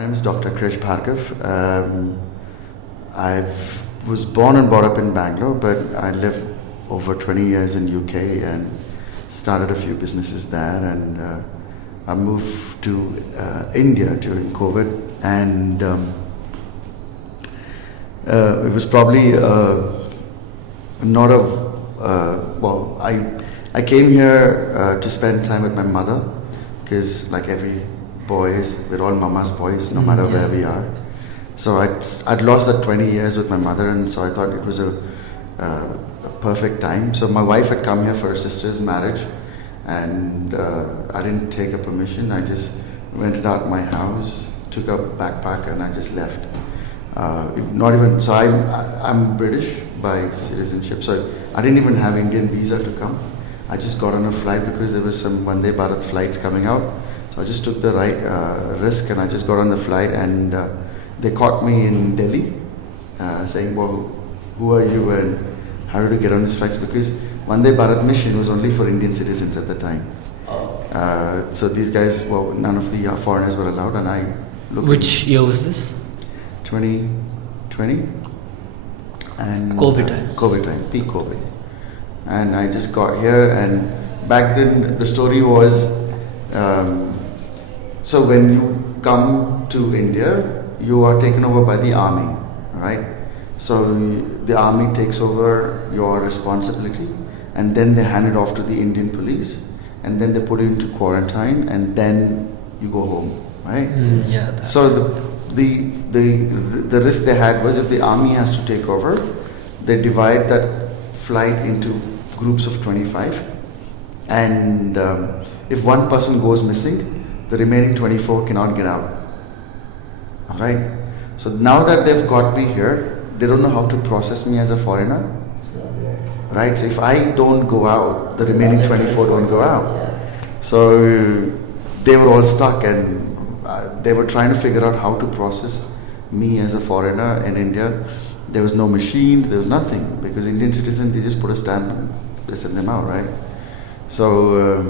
My name is Dr. Krish Bharggav. I was born and brought up in Bangalore, but I lived over 20 years in UK and started a few businesses there. And I moved to India during COVID, and it was probably not a well. I came here to spend time with my mother, because like every boys, we're all mama's boys, no matter where we are. So I'd lost that 20 years with my mother, and so I thought it was a perfect time. So my wife had come here for her sister's marriage, and I didn't take a permission. I just rented out my house, took a backpack, and I just left. Not even so. I'm British by citizenship, so I didn't even have Indian visa to come. I just got on a flight because there was some Vande Bharat flights coming out. So I just took the right risk, and I just got on the flight, and they caught me in Delhi, saying, "Well, who are you and how did you get on these flights?" Because Vande Bharat mission was only for Indian citizens at the time. So these guys, well, none of the foreigners were allowed, and I looked. Which year was this? 2020. And COVID times. COVID time, peak COVID. And I just got here, and back then the story was, so when you come to India, you are taken over by the army, right? So the army takes over your responsibility, and then they hand it off to the Indian police, and then they put you into quarantine, and then you go home, right? So the risk they had was, if the army has to take over, they divide that flight into groups of 25, and if one person goes missing, the remaining 24 cannot get out. All right. So now that they've got me here, they don't know how to process me as a foreigner, right? So if I don't go out, the remaining 24 don't go out. So they were all stuck, and they were trying to figure out how to process me as a foreigner in India. There was no machines, there was nothing, because Indian citizens, they just put a stamp and they send them out, right? So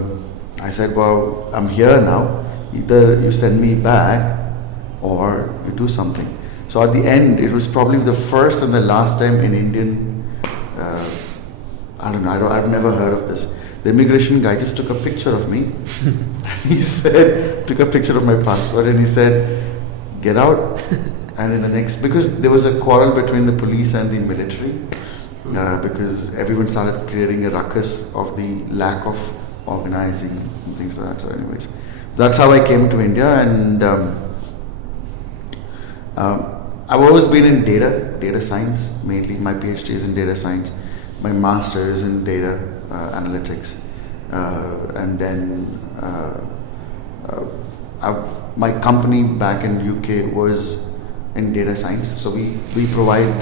I said, well, I'm here now. Either you send me back or you do something. So at the end, it was probably the first and the last time an Indian, I've never heard of this. The immigration guy just took a picture of me. He said, took a picture of my passport, and he said, "Get out." And in the next, because there was a quarrel between the police and the military, because everyone started creating a ruckus of the lack of organizing and things like that. So anyways, that's how I came to India, and I've always been in data science, mainly. My PhD is in data science. My master is in data analytics. And then my company back in UK was in data science. So we provide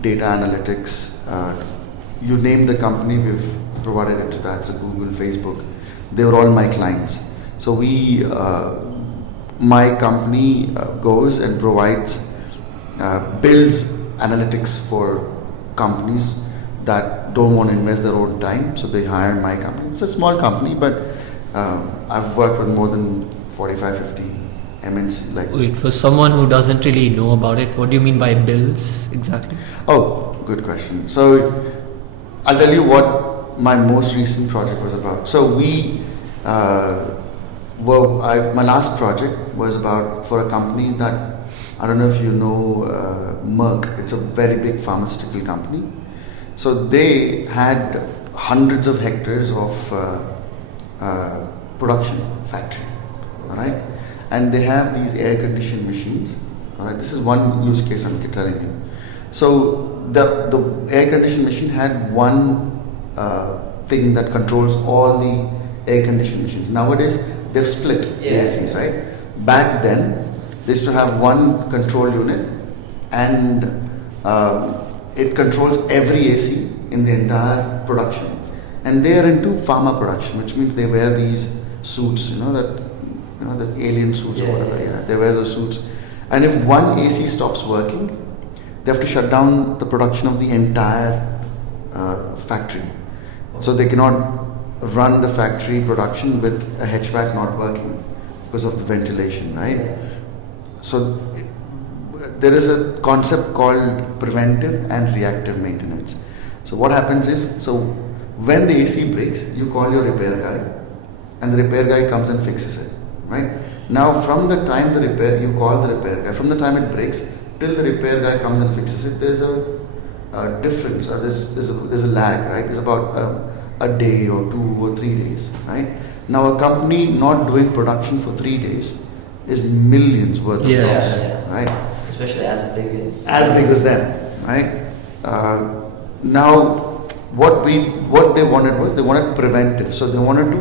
data analytics. You name the company, we've provided it to that. So Google, Facebook, they were all my clients. So my company goes and builds analytics for companies that don't want to invest their own time. So they hire my company. It's a small company, but I've worked with more than 45, 50 MNC. Wait, for someone who doesn't really know about it, what do you mean by builds exactly? Oh, good question. So I'll tell you what my most recent project was about. So my last project was about, for a company that, I don't know if you know Merck. It's a very big pharmaceutical company. So they had hundreds of hectares of production factory, all right? And they have these air-conditioned machines, all right? This is one use case I'm telling you. So the air-conditioned machine had one thing that controls all the air-conditioned machines. Nowadays, they've split the ACs, right? Back then, they used to have one control unit, and it controls every AC in the entire production. And they are into pharma production, which means they wear these suits, the alien suits or whatever. Yeah, they wear those suits. And if one AC stops working, they have to shut down the production of the entire factory. So they cannot run the factory production with a HVAC not working because of the ventilation, right? So there is a concept called preventive and reactive maintenance. So what happens is, so when the AC breaks, you call your repair guy, and the repair guy comes and fixes it, right? Now from the time you call the repair guy, from the time it breaks till the repair guy comes and fixes it, there's a difference, or there's a lag, right? There's about a day or 2 or 3 days, right? Now a company not doing production for 3 days is millions worth of loss, right? Especially as big as them, right? Now what they wanted was, they wanted preventive, so they wanted to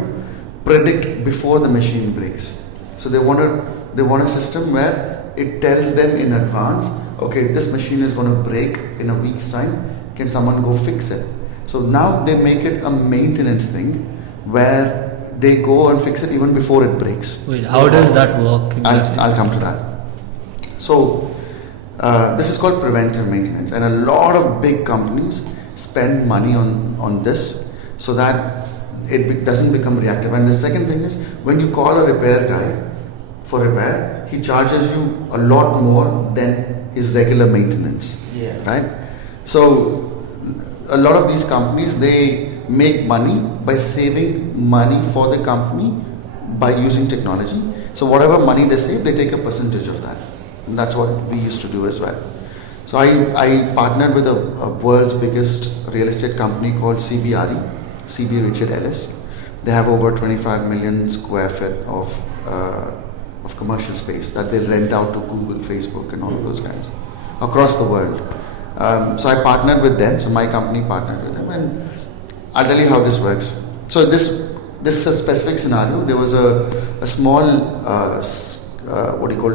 predict before the machine breaks. So they want a system where it tells them in advance, okay, this machine is going to break in a week's time, can someone go fix it? So now they make it a maintenance thing where they go and fix it even before it breaks. Wait, how does that work exactly? I'll come to that. So this is called preventive maintenance, and a lot of big companies spend money on this so that it doesn't become reactive. And the second thing is, when you call a repair guy for repair, he charges you a lot more than his regular maintenance, right? So a lot of these companies, they make money by saving money for the company by using technology. So whatever money they save, they take a percentage of that, and that's what we used to do as well. So I partnered with a world's biggest real estate company called CB Richard Ellis. They have over 25 million square feet of commercial space that they rent out to Google, Facebook, and all of those guys across the world. So I partnered with them. So my company partnered with them, and I'll tell you how this works. So this is a specific scenario. There was a small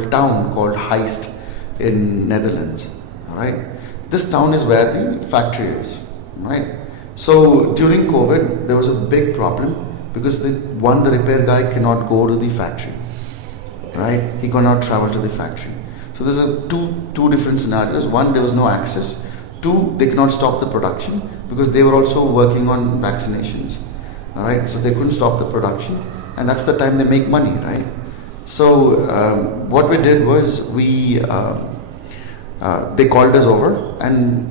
town called Heist in Netherlands. All right, this town is where the factory is. Right. So during COVID, there was a big problem because the repair guy cannot go to the factory. Right, he cannot travel to the factory. So there's two different scenarios. One, there was no access. Two, they cannot stop the production because they were also working on vaccinations. All right, so they couldn't stop the production, and that's the time they make money, right? So what we did was they called us over, and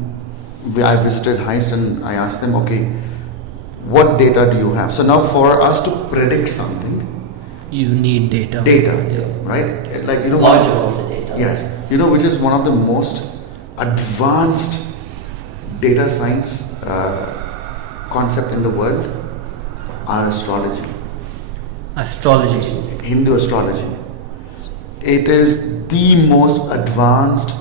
I visited Heist, and I asked them, okay, what data do you have? So now for us to predict something, you need data. Right? Like, large amounts of data. Yes, which is one of the most advanced data science concept in the world, are astrology. Hindu astrology. It is the most advanced.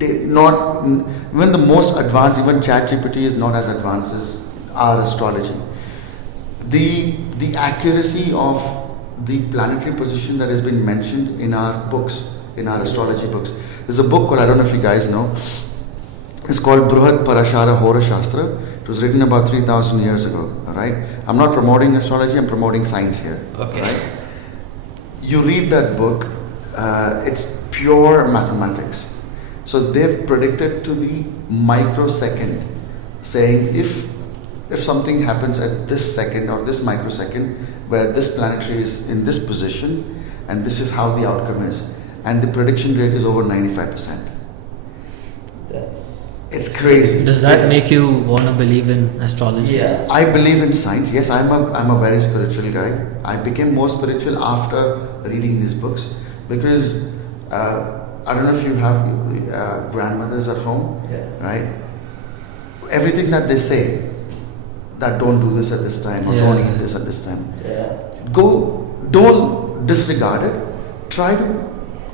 Not even the most advanced. Even ChatGPT is not as advanced as our astrology. The accuracy of the planetary position that has been mentioned in our books, in our astrology books. There's a book called, I don't know if you guys know, it's called Bruhat Parashara Hora Shastra. It was written about 3,000 years ago. All right, I'm not promoting astrology, I'm promoting science here. Okay. Right? You read that book, it's pure mathematics. So they've predicted to the microsecond, saying if something happens at this second or this microsecond, where this planetary is in this position, and this is how the outcome is, and the prediction rate is over 95%. It's crazy. Does that make you want to believe in astrology? Yeah. I believe in science. Yes, I'm a very spiritual guy. I became more spiritual after reading these books because I don't know if you have grandmothers at home, right? Everything that they say, that don't do this at this time or don't eat this at this time. Don't disregard it. Try to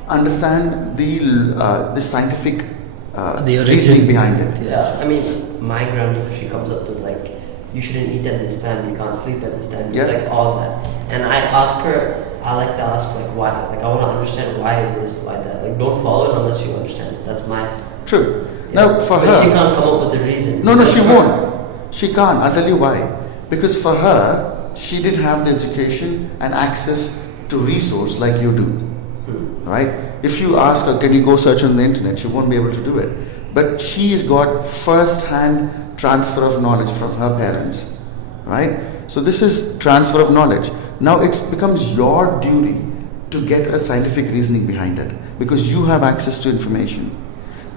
understand the scientific reasoning behind it. Yeah, I mean, my grandmother, she comes up with like, you shouldn't eat at this time, you can't sleep at this time, like all of that. And I like to ask like why, like I want to understand why this, why that. Like don't follow it unless you understand it. That's my. True. Now for but her, she can't come up with the reason. No, she won't. She can't. I'll tell you why. Because for her, she didn't have the education and access to resource like you do. Right? If you ask her, can you go search on the internet? She won't be able to do it. But she's got first-hand transfer of knowledge from her parents. Right? So this is transfer of knowledge. Now it becomes your duty to get a scientific reasoning behind it, because you have access to information.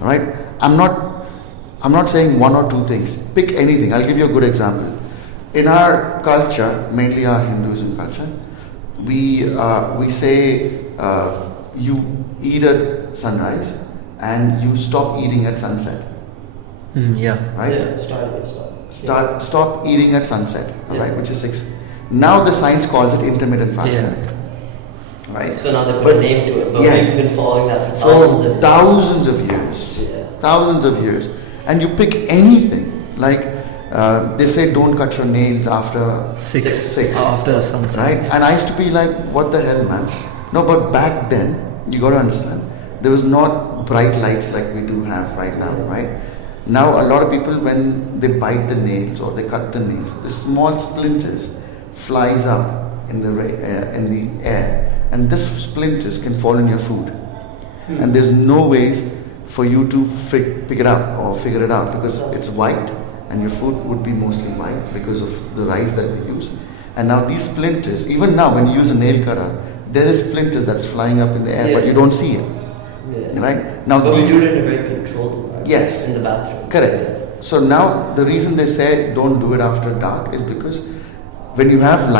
All right? I'm not saying one or two things. Pick anything. I'll give you a good example. In our culture, mainly our Hinduism culture, we say you eat at sunrise and you stop eating at sunset. Yeah. Right? Yeah, Stop eating at sunset. All right, which is 6. Now the science calls it intermittent fasting. Right? So now they put a name to it, but we've been following that for thousands of years. Yeah. Thousands of years. And you pick anything, like they say don't cut your nails after 6. After sunset. Right? And I used to be like, what the hell, man? No, but back then, you got to understand, there was not bright lights like we do have right now, right? Now, a lot of people, when they bite the nails or they cut the nails, the small splinters flies up in the air, and this splinters can fall in your food. And there's no ways for you to pick it up or figure it out, because it's white, and your food would be mostly white because of the rice that they use. And now these splinters, even now when you use a nail cutter, there is splinters that's flying up in the air, but you don't see it. Right? Now but we do it in a very controlled environment. Yes. In the bathroom. Correct. So now the reason they say don't do it after dark is because when you have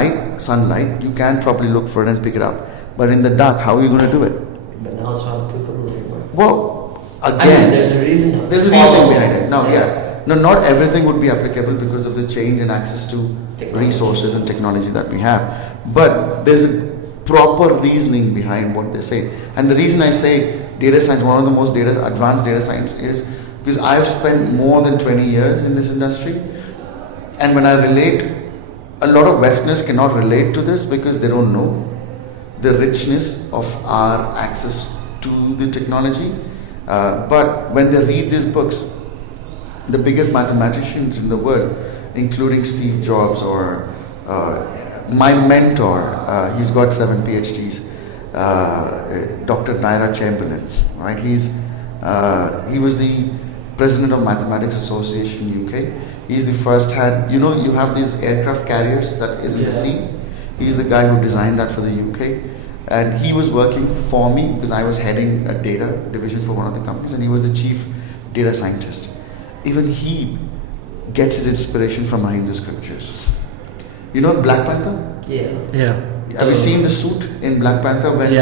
sunlight, you can probably look for it and pick it up. But in the dark, how are you going to do it? But now it's not applicable anymore. Well, again, there's a reason. There's a reasoning behind it. Now, no, not everything would be applicable because of the change in access to resources and technology that we have. But there's a proper reasoning behind what they say. And the reason I say data science, one of the most advanced data science, is because I've spent more than 20 years in this industry. And when I relate, a lot of Westerners cannot relate to this because they don't know the richness of our access to the technology. But when they read these books, the biggest mathematicians in the world, including Steve Jobs or my mentor, he's got 7 PhDs, Dr. Naira Chamberlain, right? He was the president of Mathematics Association UK. He's the first you have these aircraft carriers that is in the sea. He's the guy who designed that for the UK. And he was working for me because I was heading a data division for one of the companies, and he was the chief data scientist. Even he gets his inspiration from my Hindu scriptures. You know Black Panther? Yeah. Have you seen the suit in Black Panther when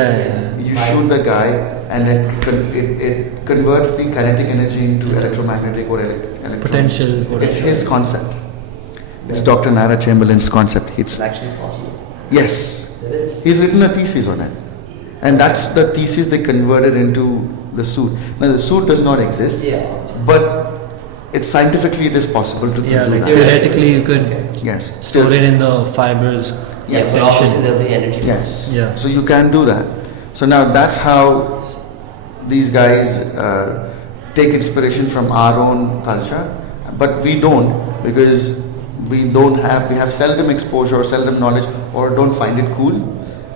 you shoot the guy and it converts the kinetic energy into electromagnetic or electron? Potential. It's his concept. It's Dr. Naira Chamberlain's concept. It's actually possible. Yes. It is. He's written a thesis on it. And that's the thesis they converted into the suit. Now the suit does not exist. But scientifically it is possible to do that. Theoretically you could store it in the fibers. Yes. But obviously there'll be energy. Yes. Yeah. So you can do that. So now that's how these guys take inspiration from our own culture, but we don't, because we have seldom exposure or seldom knowledge, or don't find it cool.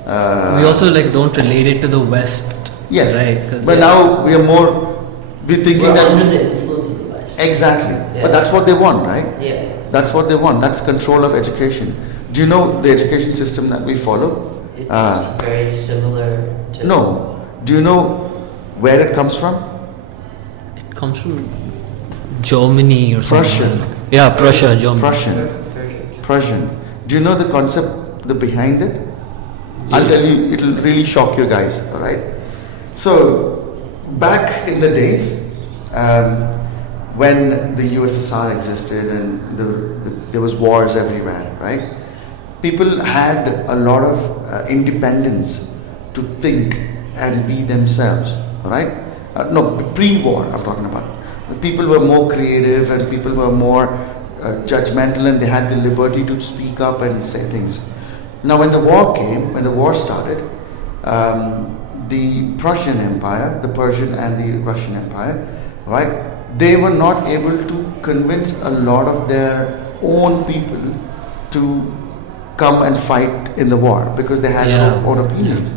We also don't relate it to the West. Yes. Right. But now we're thinking that under the influence of the West. Exactly. Yeah. But that's what they want, right? Yeah. That's what they want. That's control of education. Do you know the education system that we follow? It's very similar to... No. Do you know where it comes from? It comes from Germany or something. Prussian. Yeah, Prussia, Germany. Prussian. Do you know the concept behind it? I'll tell you, it'll really shock you guys, alright? So, back in the days, when the USSR existed and there was wars everywhere, right? People had a lot of independence to think and be themselves, right? Pre-war I'm talking about. People were more creative and people were more judgmental, and they had the liberty to speak up and say things. Now when the war started, the Prussian Empire, the Persian and the Russian Empire, right? They were not able to convince a lot of their own people to come and fight in the war because they had their own opinions.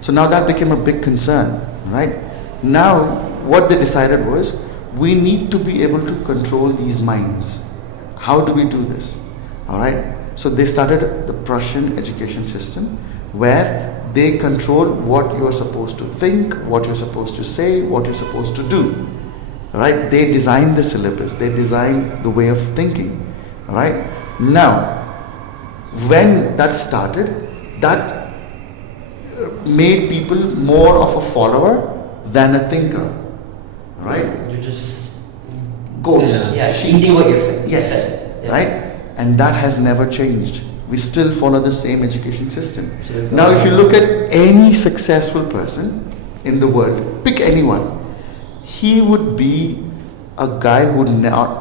So now that became a big concern, right? Now what they decided was, we need to be able to control these minds. How do we do this? All right. So they started the Prussian education system, where They control what you are supposed to think, what you're supposed to say, what you're supposed to do. Right? They design the syllabus. They design the way of thinking. Right? Now, when that started, that made people more of a follower than a thinker. Right? You're just Goats, yeah, sheep. eating what you're fed. Yes. Yeah. Right? And that has never changed. We still follow the same education system. So Now, if you look at any successful person in the world, pick anyone, he would be a guy who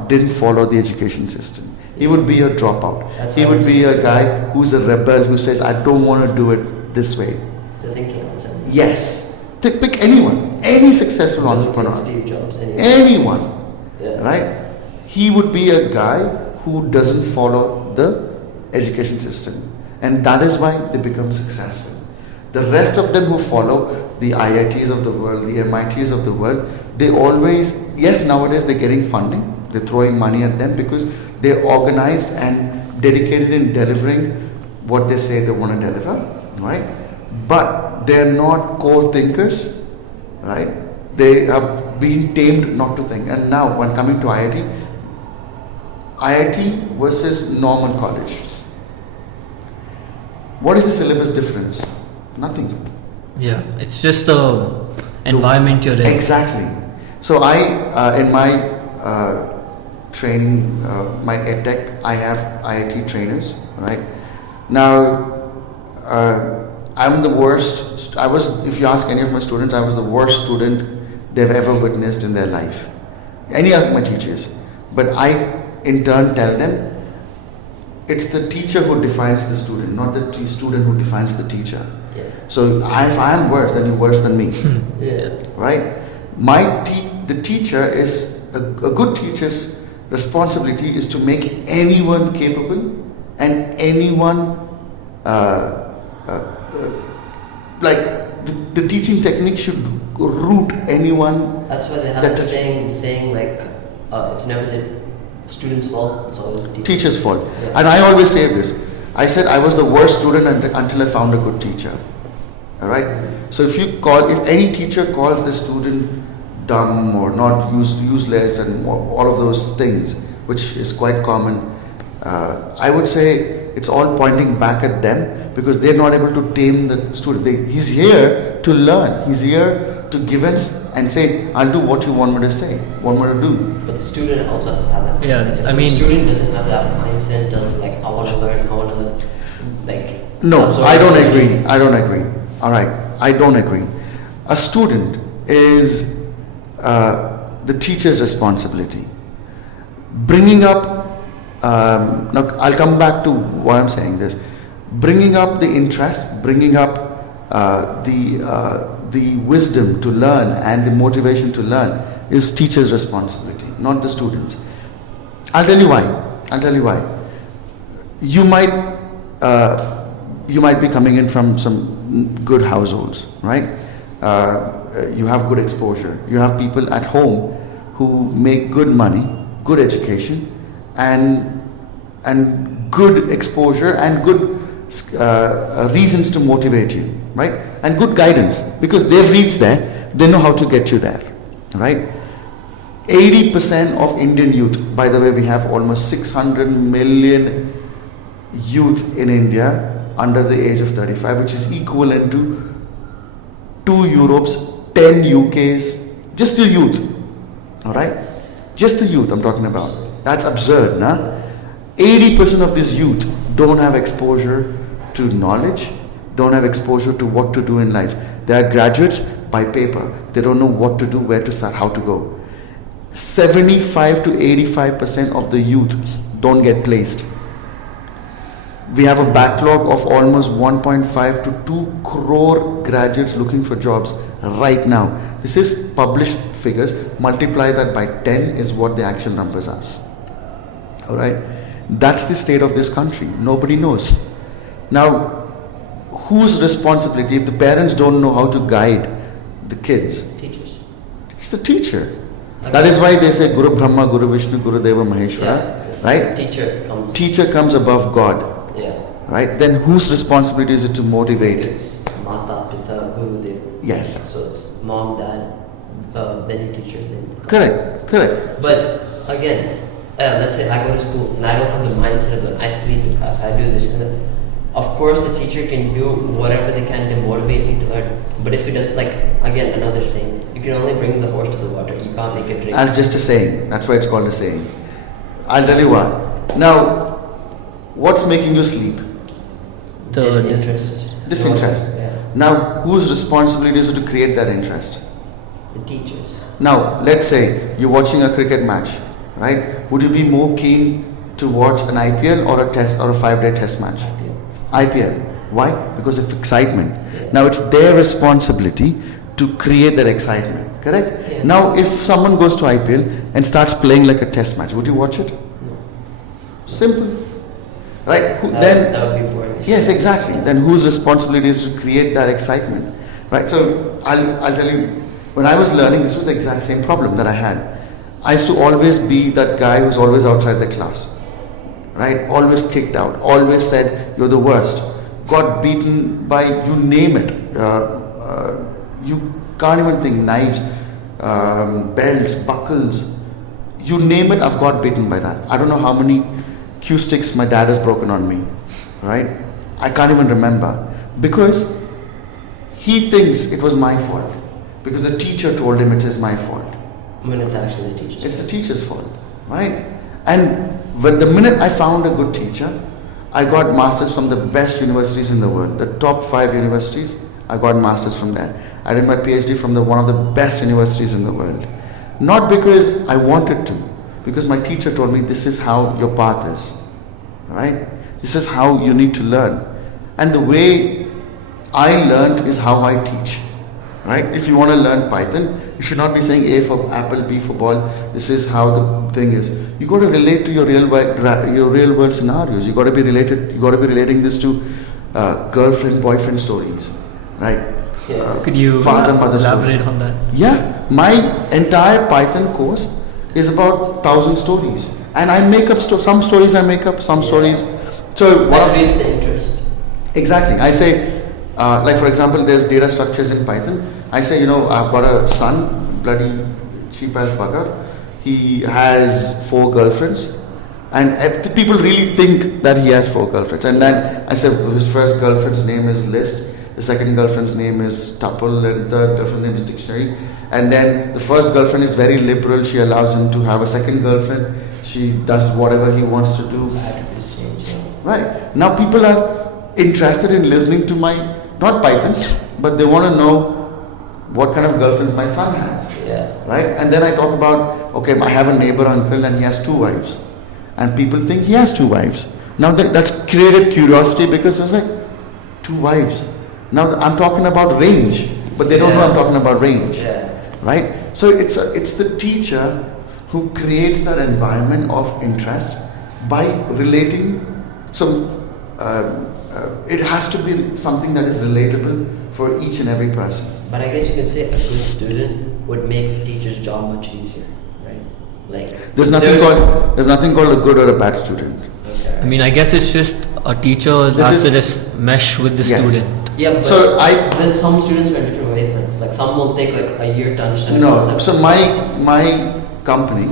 didn't follow the education system. He would be a dropout. He would be a guy who's a rebel who says, I don't want to do it this way. The thinking outside. Yes. Pick anyone, any successful entrepreneur. Steve Jobs, Anyone. Yeah. Right? He would be a guy who doesn't follow the education system, and that is why they become successful. The rest of them who follow the IITs of the world, the MITs of the world, they always, yes, nowadays they're getting funding, they're throwing money at them because they're organized and dedicated in delivering what they say they want to deliver, right? But they're not core thinkers, right? They have been tamed not to think. And now, when coming to IIT versus normal college, what is the syllabus difference? Nothing. Yeah, it's just the environment you're in. Exactly. So I, in my training, my edtech, I have IIT trainers, right? Now, I'm the worst. If you ask any of my students, I was the worst student they've ever witnessed in their life. Any of my teachers. But I, in turn, tell them, it's the teacher who defines the student, not the student who defines the teacher. Yeah. So if I am worse, then you're worse than me. Yeah. Right? The teacher is, a good teacher's responsibility is to make anyone capable and anyone, the teaching technique should root anyone. That's why they have the saying like, it's never the student's fault, it's always the teacher's fault. Yeah. And I always say this. I said I was the worst student until I found a good teacher. Alright? So if any teacher calls the student dumb or not useless and all of those things, which is quite common, I would say it's all pointing back at them because they're not able to tame the student. He's here to learn. He's here to give in and say, I'll do what you want me to say, want me to do. But the student also has to have that mindset. Yeah, If I mean, the student doesn't have that mindset of like, I want to learn, I want to like. No, I don't agree. All right, I don't agree. A student is the teacher's responsibility. Bringing up, now I'll come back to what I'm saying this. Bringing up the interest, bringing up the wisdom to learn and the motivation to learn is teacher's responsibility, not the students. I'll tell you why. You might be coming in from some good households, right? You have good exposure. You have people at home who make good money, good education, and good exposure and good reasons to motivate you, right? And good guidance because they've reached there. They know how to get you there, right? 80% of Indian youth, by the way, we have almost 600 million youth in India under the age of 35, which is equivalent to 2 Europes, 10 UKs, just the youth, all right? Just the youth I'm talking about. That's absurd, nah? 80% of this youth don't have exposure to knowledge, don't have exposure to what to do in life. They are graduates by paper. They don't know what to do, where to start, how to go. 75 to 85% of the youth don't get placed. We have a backlog of almost 1.5 to 2 crore graduates looking for jobs right now. This is published figures. Multiply that by 10 is what the actual numbers are. All right. That's the state of this country. Nobody knows. Now, whose responsibility if the parents don't know how to guide the kids? Teachers. It's the teacher. Okay. That is why they say Guru Brahma, Guru Vishnu, Guru Deva Maheshwara. Right? Teacher comes above God. Yeah. Right? Then whose responsibility is it to motivate? It's Mata Yes. So it's mom, dad, then your teacher, then. Correct. But again, let's say I go to school and I don't have the mindset of I sleep in class, I do this and that. Of course, the teacher can do whatever they can to motivate me to learn. But if he does, like, again, another saying, you can only bring the horse to the water. You can't make it drink. That's just a saying. That's why it's called a saying. I'll tell you why. Now, what's making you sleep? Disinterest. Yeah. Now, whose responsibility is it to create that interest? The teachers. Now, let's say you're watching a cricket match, right? Would you be more keen to watch an IPL or a test or a 5-day test match? IPL. Why? Because of excitement. Yeah. Now it's their responsibility to create that excitement. Correct? Yeah. Now if someone goes to IPL and starts playing like a test match, would you watch it? No. Simple. Right? That would be boring. Yes, exactly. Then whose responsibility is to create that excitement? Right? So I'll tell you, when I was learning, this was the exact same problem that I had. I used to always be that guy who's always outside the class. Right? Always kicked out. Always said, you're the worst. Got beaten by, you name it. You can't even think, knives, belts, buckles. You name it, I've got beaten by that. I don't know how many cue sticks my dad has broken on me. Right? I can't even remember. Because he thinks it was my fault. Because the teacher told him it is my fault. When it's actually the teacher's fault. It's the teacher's fault. Right? And when the minute I found a good teacher, I got masters from the best universities in the world, the top 5 universities. I got masters from there. I did my PhD from one of the best universities in the world. Not because I wanted to, because my teacher told me this is how your path is. Right? This is how you need to learn. And the way I learned is how I teach. Right? If you want to learn Python, you should not be saying A for apple, B for ball. This is how the thing is. You got to relate to your real world scenarios. You got to be related. You got to be relating this to girlfriend, boyfriend stories, right? Yeah. Could you father, mother elaborate story. on that? Yeah, my entire Python course is about 1,000 stories, and I make up some stories. I make up some stories. So what creates the interest? Exactly. I say, like for example, there's data structures in Python. I say, I've got a son, bloody cheap ass bugger. He has 4 girlfriends, and if the people really think that he has 4 girlfriends. And then I said his first girlfriend's name is list, the second girlfriend's name is tuple, and the third girlfriend's name is dictionary. And then the first girlfriend is very liberal. She allows him to have a second girlfriend. She does whatever he wants to do. Attributes change. Yeah. Right. Now people are interested in listening to my, not Python, but they want to know what kind of girlfriends my son has. Yeah. Right? And then I talk about, okay, I have a neighbor uncle and he has 2 wives. And people think he has 2 wives. Now that's created curiosity because it's like, 2 wives. Now I'm talking about range, but they don't know I'm talking about range. Yeah. Right? So it's the teacher who creates that environment of interest by relating. So it has to be something that is relatable for each and every person. But I guess you can say a good student would make the teacher's job much easier, right? Like there's nothing called a good or a bad student. Okay. I mean, I guess it's just a teacher has to just mesh with the student. Yeah, but so then some students are different wavelengths. Like some will take like a year to understand. No, so my company,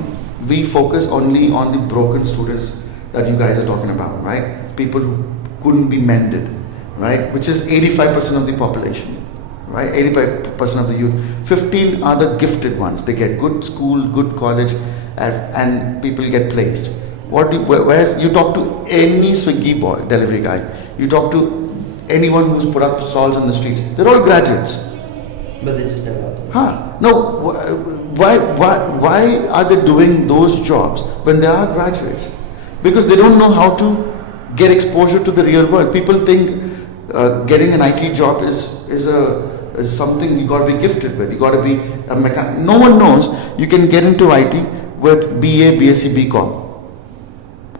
we focus only on the broken students that you guys are talking about, right? People who couldn't be mended, right? Which is 85% of the population. Right, 85% of the youth. 15 are the gifted ones. They get good school, good college, and people get placed. Whereas you talk to any Swiggy boy, delivery guy, you talk to anyone who's put up stalls on the streets. They're all graduates. But they just never got them. No, why are they doing those jobs when they are graduates? Because they don't know how to get exposure to the real world. People think getting an IT job is something you got to be gifted with. You got to be a mechanic. No one knows you can get into IT with BA, BSc, BCom,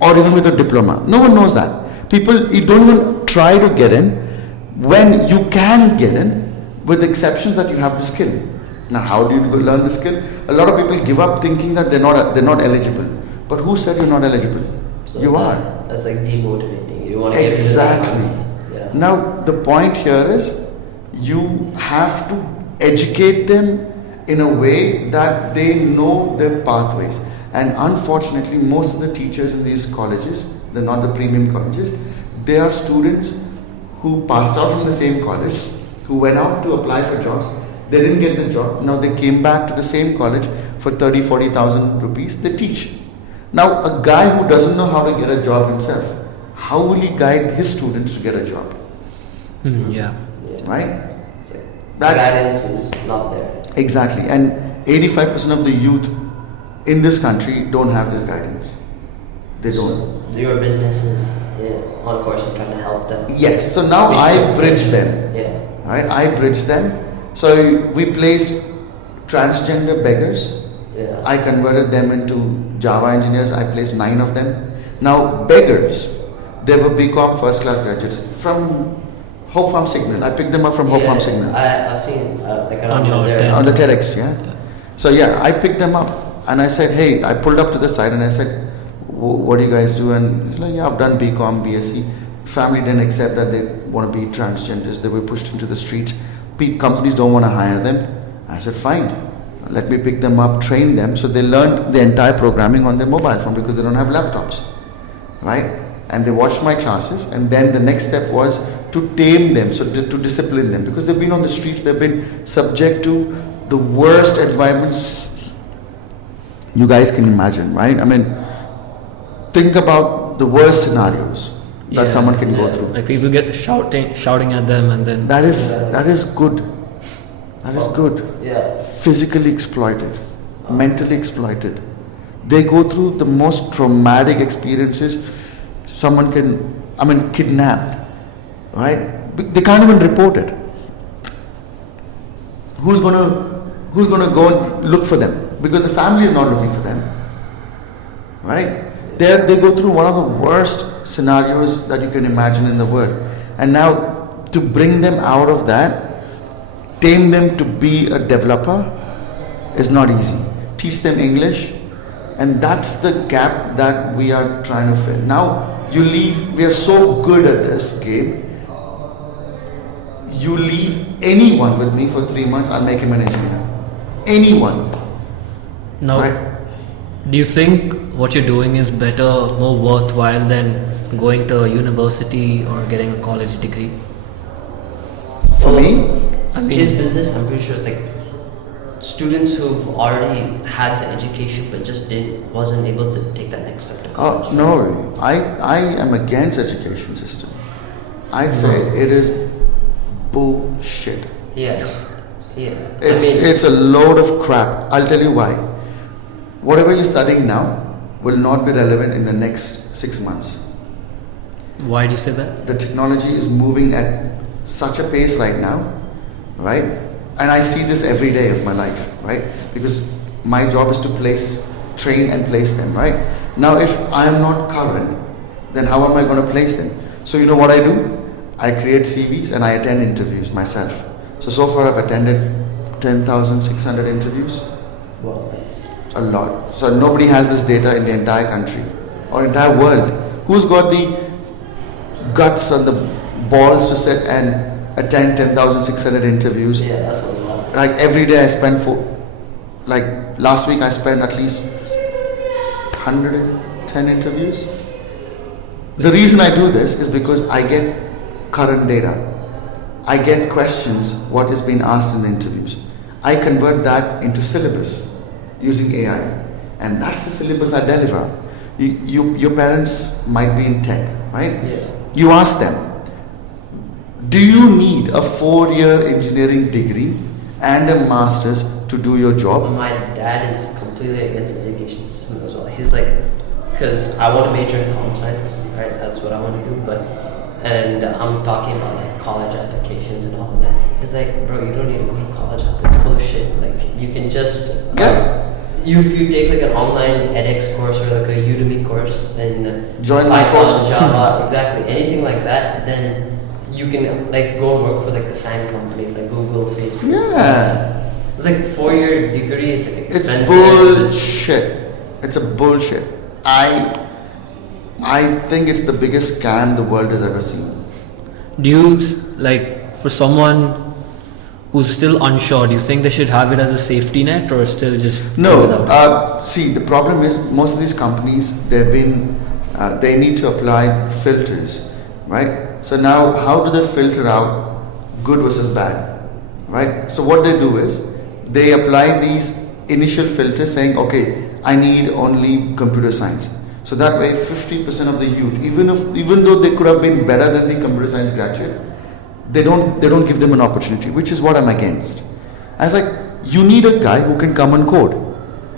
or even with a diploma. No one knows that. People, you don't even try to get in when you can get in, with exceptions that you have the skill. Now, how do you learn the skill? A lot of people give up thinking that they're not eligible. But who said you're not eligible? So you are. That's like demotivating. You want to exactly. Yeah. Now the point here is you have to educate them in a way that they know their pathways. And unfortunately, most of the teachers in these colleges, they're not the premium colleges, they are students who passed out from the same college, who went out to apply for jobs. They didn't get the job. Now they came back to the same college for 30,000-40,000 rupees. They teach. Now a guy who doesn't know how to get a job himself, how will he guide his students to get a job? Yeah. Right? It's like That's guidance is not there. exactly. And 85% of the youth in this country don't have this guidance. They don't. So your business is on course and trying to help them. Yes. So now I bridge them. Yeah. Right? I bridge them. So we placed transgender beggars. Yeah. I converted them into Java engineers. I placed 9 of them. Now beggars, they were BCom first class graduates from Hope Farm Signal. I picked them up from Hope Farm Signal. I've seen like On your there. TED. On the TEDx, yeah. So yeah, I picked them up and I said, hey, I pulled up to the side and I said, what do you guys do? And he's like, yeah, I've done BCom, BSc. Family didn't accept that they want to be transgenders. They were pushed into the streets. Companies don't want to hire them. I said, fine. Let me pick them up, train them. So they learned the entire programming on their mobile phone because they don't have laptops, right? And they watched my classes. And then the next step was to tame them, so to discipline them, because they've been on the streets. They've been subject to the worst environments you guys can imagine, right? I mean, think about the worst scenarios that someone can go through. Like people get shouting at them, and then That is good. That is good. Yeah. Physically exploited, mentally exploited. They go through the most traumatic experiences. Someone kidnapped, right? They can't even report it. Who's gonna go and look for them? Because the family is not looking for them, right? They go through one of the worst scenarios that you can imagine in the world. And now to bring them out of that, tame them to be a developer is not easy. Teach them English, and that's the gap that we are trying to fill. Now we are so good at this game. You leave anyone with me for 3 months, I'll make him an engineer. Anyone. now, Right? do you think what you're doing is better, more worthwhile than going to a university or getting a college degree? For me, I mean, His business, I'm pretty sure it's like students who've already had the education but just wasn't able to take that next step to college. no, I am against education system. I'd say it is bullshit. Yeah. It's a load of crap. I'll tell you why. Whatever you're studying now will not be relevant in the next 6 months. why do you say that? The technology is moving at such a pace right now, right? And I see this every day of my life, right? Because my job is to train and place them, right? Now, if I am not current, then how am I going to place them? So you know what I do? I create CVs and I attend interviews myself. So far I've attended 10,600 interviews. Well, that's A lot. So nobody has this data in the entire country or entire world. Who's got the guts and the balls to sit and attend 10,600 interviews? that's a lot. Like every day I spend last week I spent at least 110 interviews. The reason I do this is because I get current data. I get questions, what is being asked in the interviews. I convert that into syllabus using AI, and that's the syllabus I deliver. Your parents might be in tech, right? Yeah. You ask them, do you need a 4-year engineering degree and a master's to do your job? My dad is completely against the education system as well. He's like, because I want to major in comp science, right? That's what I want to do. And I'm talking about like college applications and all of that. It's like, bro, you don't need to go to college. It's bullshit. Like, you can just if you take like an online edX course or like a Udemy course, then Join my Python, course. Java, exactly, anything like that, then you can like go and work for like the FANG companies like Google, Facebook. Yeah. It's like a 4-year degree. It's like It's expensive. bullshit. It's a bullshit. I think it's the biggest scam the world has ever seen. Do you like, for someone who's still unsure, do you think they should have it as a safety net or still just go No, without it? see, the problem is most of these companies, they need to apply filters, right? So now, how do they filter out good versus bad, right? So what they do is they apply these initial filters, saying, okay, I need only computer science. So that way, 50% of the youth, even though they could have been better than the computer science graduate, they don't give them an opportunity, which is what I'm against. I was like, you need a guy who can come and code,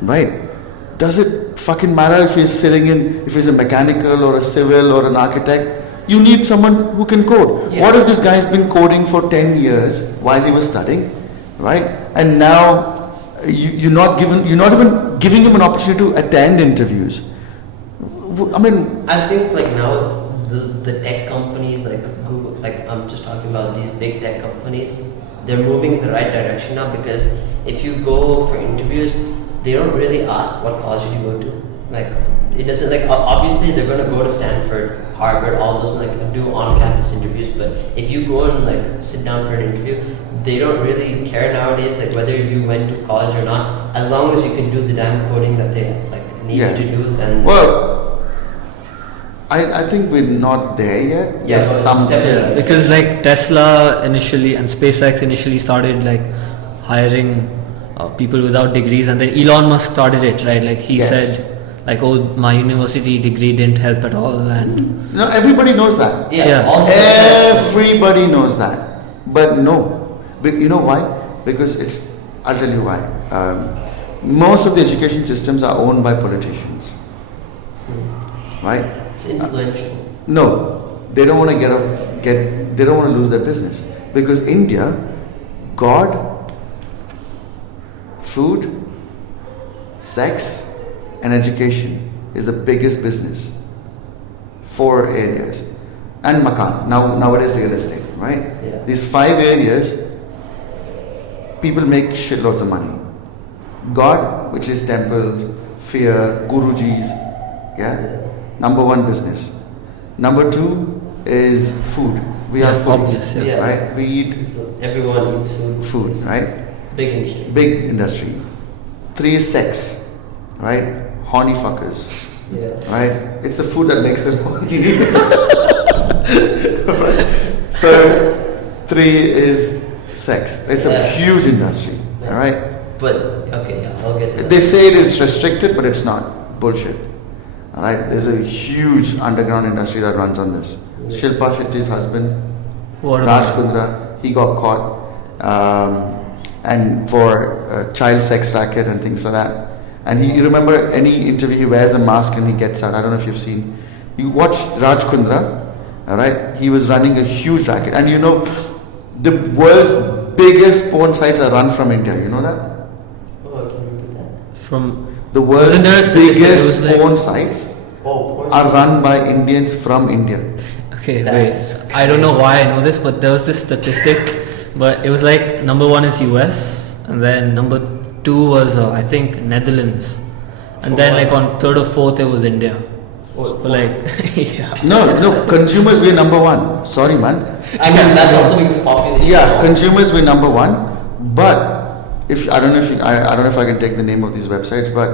right? Does it fucking matter if if he's a mechanical or a civil or an architect? You need someone who can code. Yeah. What if this guy's been coding for 10 years while he was studying, right? And now you're not even giving him an opportunity to attend interviews. I mean, I think like now the tech companies like Google, like I'm just talking about these big tech companies, they're moving in the right direction now, because if you go for interviews, they don't really ask what college did you go to. Like it doesn't, like obviously they're gonna go to Stanford, Harvard, all those, like do on-campus interviews. But if you go and like sit down for an interview, they don't really care nowadays, like whether you went to college or not. As long as you can do the damn coding that they like need you to do, then I think we're not there yet. Yeah, Yes, but Yeah, because like Tesla initially and SpaceX initially started like hiring people without degrees, and then Elon Musk started it, right? Like he Yes. said, like, oh, my university degree didn't help at all, and No, everybody knows that. Yeah. all the Everybody knows that. But no. You know why? Because I'll tell you why. Most of the education systems are owned by politicians. Right? It's influential. No. They don't want to they don't want to lose their business. Because India, God, food, sex, and education is the biggest business. 4 areas. And Makan. Nowadays real estate, right? Yeah. These 5 areas, people make shitloads of money. God, which is temples, fear, Gurujis, yeah? Number 1 business. Number 2 is food. We Yeah, are foodies, obvious, yeah. right? We eat Everyone eats food. food, right? Big industry. Big industry. 3 is sex, right? Horny fuckers, Yeah. right? It's the food that makes them horny. Right? So 3 is sex. It's a Yeah. huge industry, all right? But okay, yeah, I'll get to that. They say it is restricted, but it's not. Bullshit. All right? There's a huge underground industry that runs on this. Shilpa Shetty's husband, what Raj about Kundra, he got caught, and for child sex racket and things like that. And you remember any interview, he wears a mask and he gets out. I don't know if you've seen. You watch Raj Kundra, all right? He was running a huge racket, and you know, the world's biggest porn sites are run from India. You know that? Oh, can you repeat that? from? The world's Wasn't there a statistic? It was biggest like- porn sites Oh, porn. are run by Indians from India. Okay, That's wait. I don't know why I know this, but there was this statistic, but it was like number 1 is US, and then number 2 was I think Netherlands, and For then what? like on 3rd or 4th it was India. Oh, But like, yeah. No, consumers we're number 1. Sorry, man. I mean, that's also because of population. Yeah, consumers we're number 1. But if I don't know if I can take the name of these websites, but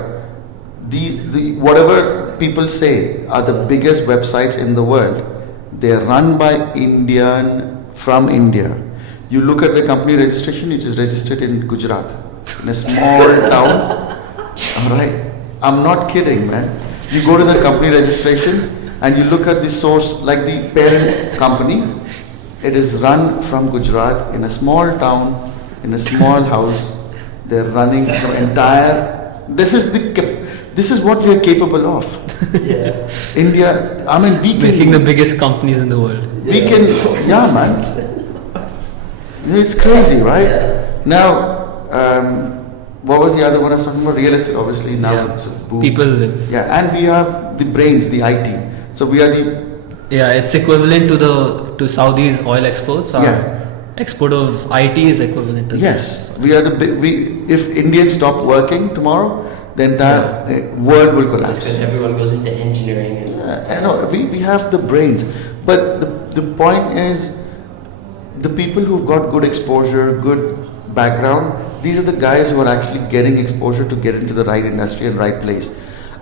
the whatever people say are the biggest websites in the world, they're run by from India. You look at the company registration; it is registered in Gujarat, in a small town. All right, I'm not kidding, man. You go to the company registration and you look at the source, like the parent company. It is run from Gujarat in a small town, in a small house. They're running the entire. This is what we are capable of. Yeah. India. I mean, we can. Making the biggest companies in the world. We can. Yeah, man. It's crazy, right? Yeah. Now, what was the other one I was talking about? Real estate, obviously. Now Yeah. it's a boom. People live. Yeah, and we have the brains, the IT. So we are the. Yeah, it's equivalent to Saudi's oil exports. Our Yeah. export of IT is equivalent to Yes, we are the. If Indians stop working tomorrow, the entire world will Because collapse. everyone goes into engineering and I know we have the brains, but the point is, the people who've got good exposure, good background, these are the guys who are actually getting exposure to get into the right industry and right place.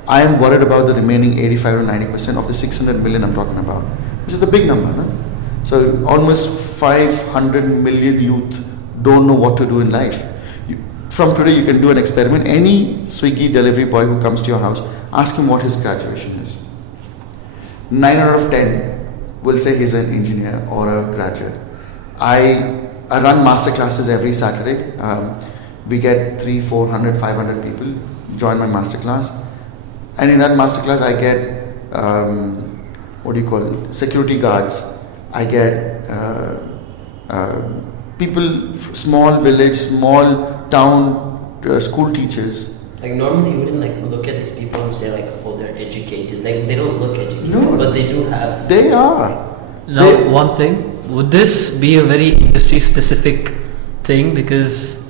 I am worried about the remaining 85 to 90% of the 600 million I'm talking about, which is the big number. No? So almost 500 million youth don't know what to do in life. From today, you can do an experiment. Any Swiggy delivery boy who comes to your house, ask him what his graduation is. 9 out of 10 will say he's an engineer or a graduate. I run master classes every Saturday. We get 300, 400, 500 people join my master class. And in that master class, I get, security guards. I get people, small village, small town, school teachers. Like normally you wouldn't like look at these people and say like, oh, they're educated. Like they don't look educated, no, but they do have. They are. Now, one thing, would this be a very industry specific thing? Because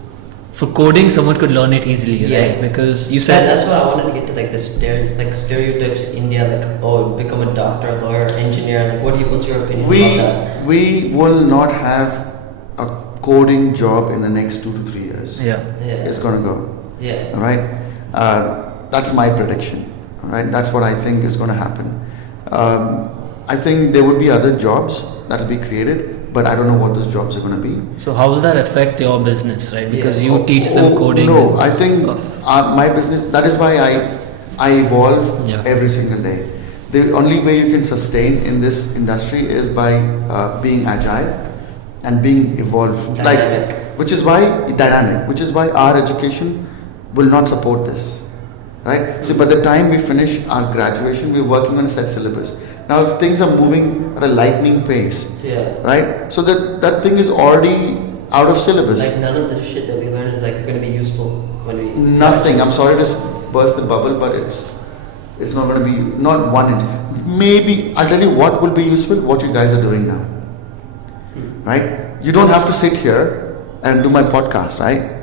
for coding, someone could learn it easily, right? Because you said that's why I wanted to get to like the stereotypes in India, like oh, become a doctor, lawyer, engineer. Like what's your opinion about that? We will not have a coding job in the next 2 to 3 years. Yeah. It's gonna go. Yeah. All right. That's my prediction. All right. That's what I think is going to happen. I think there would be other jobs that will be created, but I don't know what those jobs are going to be. So how will that affect your business, right? Because you teach them coding. No, I think my business. That is why I evolve every single day. The only way you can sustain in this industry is by being agile and being evolved. Dynamic. Which is why our education will not support this, right? So by the time we finish our graduation, we're working on a set syllabus. Now, if things are moving at a lightning pace, right? So that thing is already out of syllabus. Like none of the shit that we learn is like going to be useful when we. Nothing. I'm sorry to burst the bubble, but it's not going to be not 1 inch. Maybe I'll tell you what will be useful. What you guys are doing now, right? You don't have to sit here and do my podcast, right?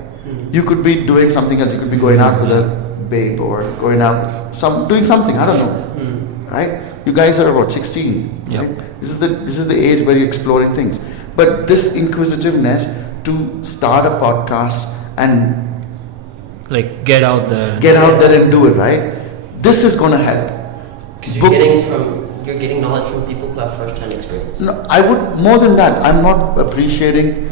You could be doing something else. You could be going out with a babe or going out doing something. I don't know, right? You guys are about 16. Right? This is the age where you're exploring things. But this inquisitiveness to start a podcast and like get out there and do it, right? This is gonna help. You're getting knowledge from people who have first-hand experience. No, I would more than that. I'm not appreciating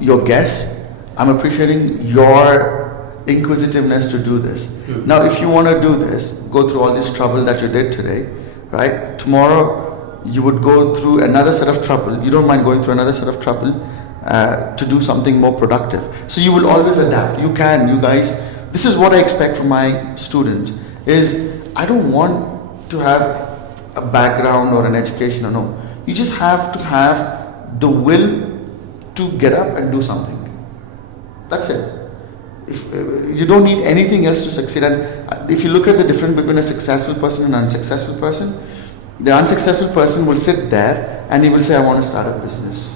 your guess. I'm appreciating your inquisitiveness to do this. Now, if you want to do this, go through all this trouble that you did today, right? Tomorrow, you would go through another set of trouble. You don't mind going through another set of trouble to do something more productive. So you will always adapt. You guys. This is what I expect from my students. Is I don't want to have a background or an education or no. You just have to have the will to get up and do something. That's it. If you don't need anything else to succeed. And if you look at the difference between a successful person and an unsuccessful person, the unsuccessful person will sit there and he will say, I want to start a business.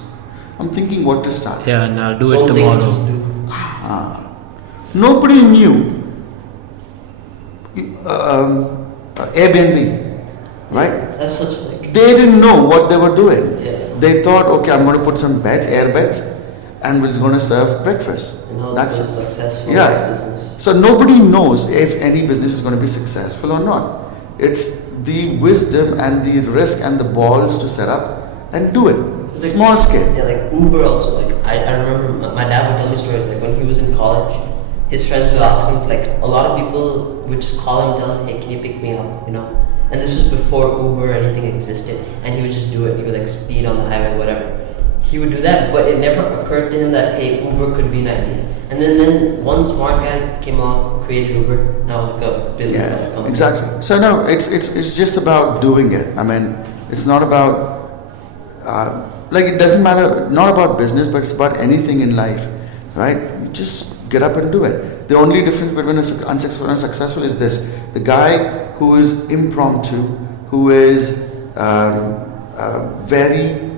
I'm thinking what to start. Yeah, and I'll do it tomorrow. Nobody knew Airbnb, right? That's such like. They didn't know what they were doing. Yeah. They thought, okay, I'm going to put some beds, air beds, and we're going to serve breakfast. That's a successful business. So nobody knows if any business is going to be successful or not. It's the wisdom and the risk and the balls to set up and do it. Like, small scale. Yeah, like Uber also. Like I remember my dad would tell me stories. Like when he was in college, his friends would ask him. Like a lot of people would just call him, tell him, "Hey, can you pick me up?" You know. And this was before Uber or anything existed. And he would just do it. He would like speed on the highway, whatever. He would do that, but it never occurred to him that hey, Uber could be an idea. And then one smart guy came along, created Uber. Now like a billion-dollar company. Exactly. So no, it's just about doing it. I mean, it's not about like it doesn't matter. Not about business, but it's about anything in life, right? You just get up and do it. The only difference between unsuccessful and successful is this: the guy who is impromptu, who is very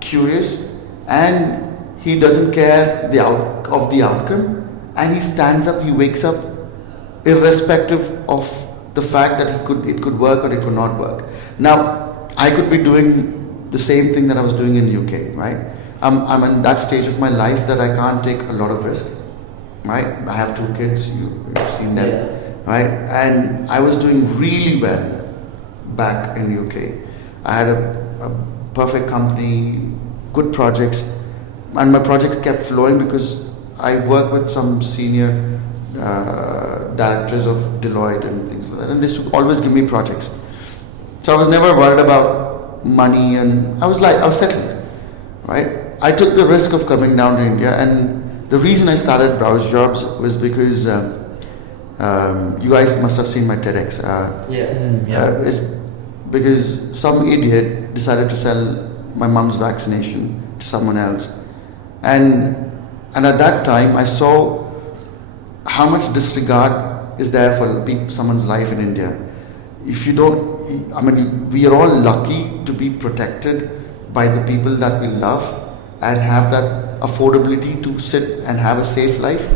curious, and he doesn't care the outcome, and he stands up, he wakes up, irrespective of the fact that it could work or it could not work. Now, I could be doing the same thing that I was doing in UK, right? I'm in that stage of my life that I can't take a lot of risk, right? I have 2 kids, you've seen them, right? And I was doing really well back in UK. I had a perfect company, good projects, and my projects kept flowing because I work with some senior directors of Deloitte and things like that, and they used to always give me projects. So I was never worried about money, and I was settled, right? I took the risk of coming down to India, and the reason I started Browse Jobs was because you guys must have seen my TEDx. It's because some idiot decided to sell my mom's vaccination to someone else, and at that time I saw how much disregard is there for someone's life in India. If you don't, I mean, we are all lucky to be protected by the people that we love and have that affordability to sit and have a safe life,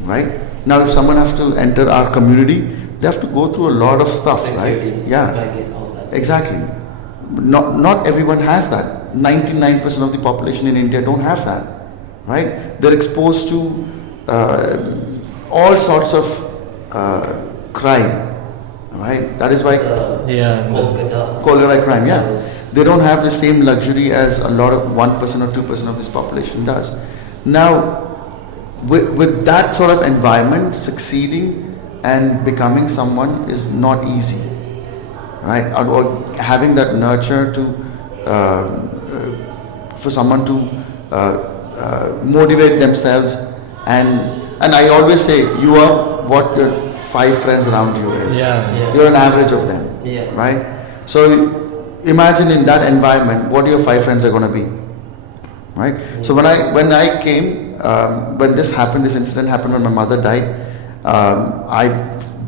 right? Now, if someone has to enter our community, they have to go through a lot of stuff, right? Yeah, exactly. Not everyone has that. 99% of the population in India don't have that, right? They're exposed to all sorts of crime, right? That is why Kolkata crime, yeah. They don't have the same luxury as a lot of 1% or 2% of this population does. Now, with that sort of environment, succeeding and becoming someone is not easy, right? Or having that nurture to for someone to motivate themselves, and I always say you are what your 5 friends around you is. You're an average of them, right? So imagine in that environment what your 5 friends are going to be, right? So when I came, when this incident happened when my mother died, I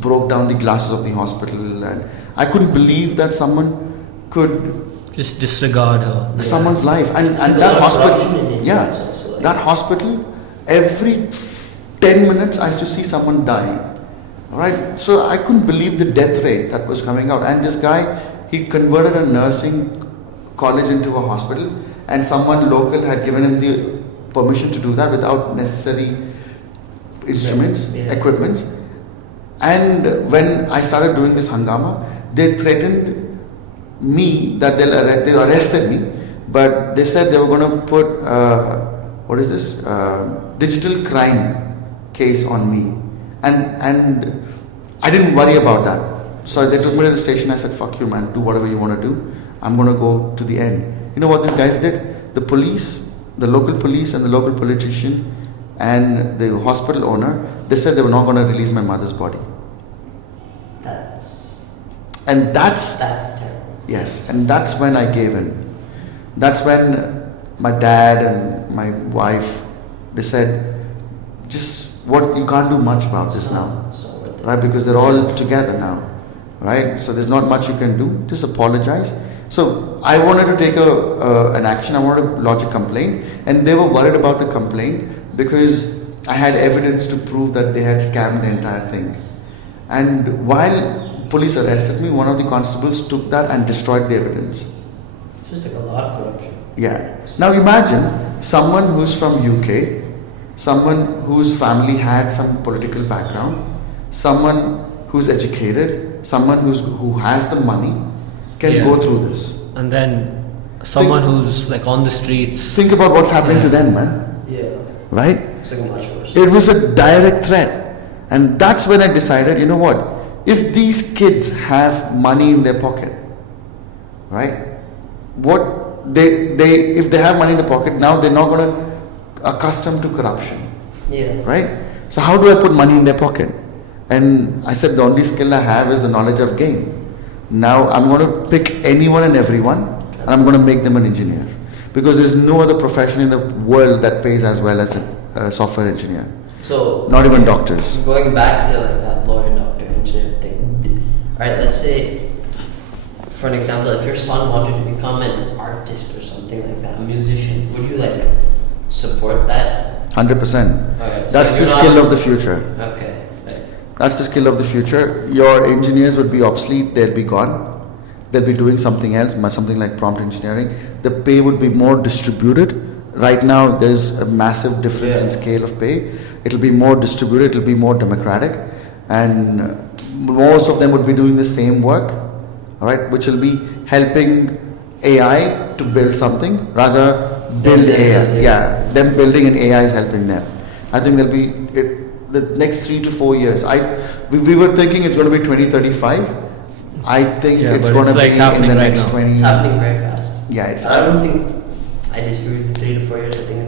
broke down the glasses of the hospital, and I couldn't believe that someone could just disregard her, someone's life, and that hospital, that hospital, every 10 minutes I used to see someone dying, right? So I couldn't believe the death rate that was coming out, and this guy, he converted a nursing college into a hospital, and someone local had given him the permission to do that without necessary instruments, equipment. And when I started doing this hangama, they threatened me that they arrested me, but they said they were going to put digital crime case on me, and I didn't worry about that. So they took me to the station. I said, "Fuck you, man. Do whatever you want to do. I'm going to go to the end." You know what these guys did? The police, the local police, and the local politician, and the hospital owner, they said they were not going to release my mother's body. That's terrible. Yes, and that's when I gave in. That's when my dad and my wife, they said, just what, you can't do much about this now, right? Because they're all together now, right? So there's not much you can do. Just apologize. So I wanted to take an action. I wanted to lodge a complaint, and they were worried about the complaint because I had evidence to prove that they had scammed the entire thing. And while police arrested me, one of the constables took that and destroyed the evidence. Just like a lot of corruption. Yeah. Now imagine someone who's from UK, someone whose family had some political background, someone who's educated, someone who has the money can go through this. And then someone who's like on the streets. Think about what's happening to them, man. Yeah. Right? It's like much worse. It was a direct threat. And that's when I decided, you know what? If these kids have money in their pocket, right? If they have money in the pocket, now they're not going to accustomed to corruption. Yeah. Right? So how do I put money in their pocket? And I said the only skill I have is the knowledge I've gained. Now I'm going to pick anyone and everyone, and I'm going to make them an engineer, because there's no other profession in the world that pays as well as a software engineer. So not even doctors. Going back to like that lawyer, doctor, engineer thing. Alright, let's say, for an example, if your son wanted to become an artist or something like that, a musician, would you like support that? 100%. Alright, That's the skill of the future. Okay. Right. That's the skill of the future. Your engineers would be obsolete, they'll be gone. They'll be doing something else, something like prompt engineering. The pay would be more distributed, right now there's a massive difference in scale of pay. It'll be more distributed, it'll be more democratic, and most of them would be doing the same work, all right, which will be helping AI to build something, rather build AI. Yeah, them building an AI is helping them. I think there'll be the next 3 to 4 years. We were thinking it's going to be 2035. I think it's going to be in the next 20. It's happening very fast. Yeah, it's. I don't think I disagree with 3 to 4 years. I think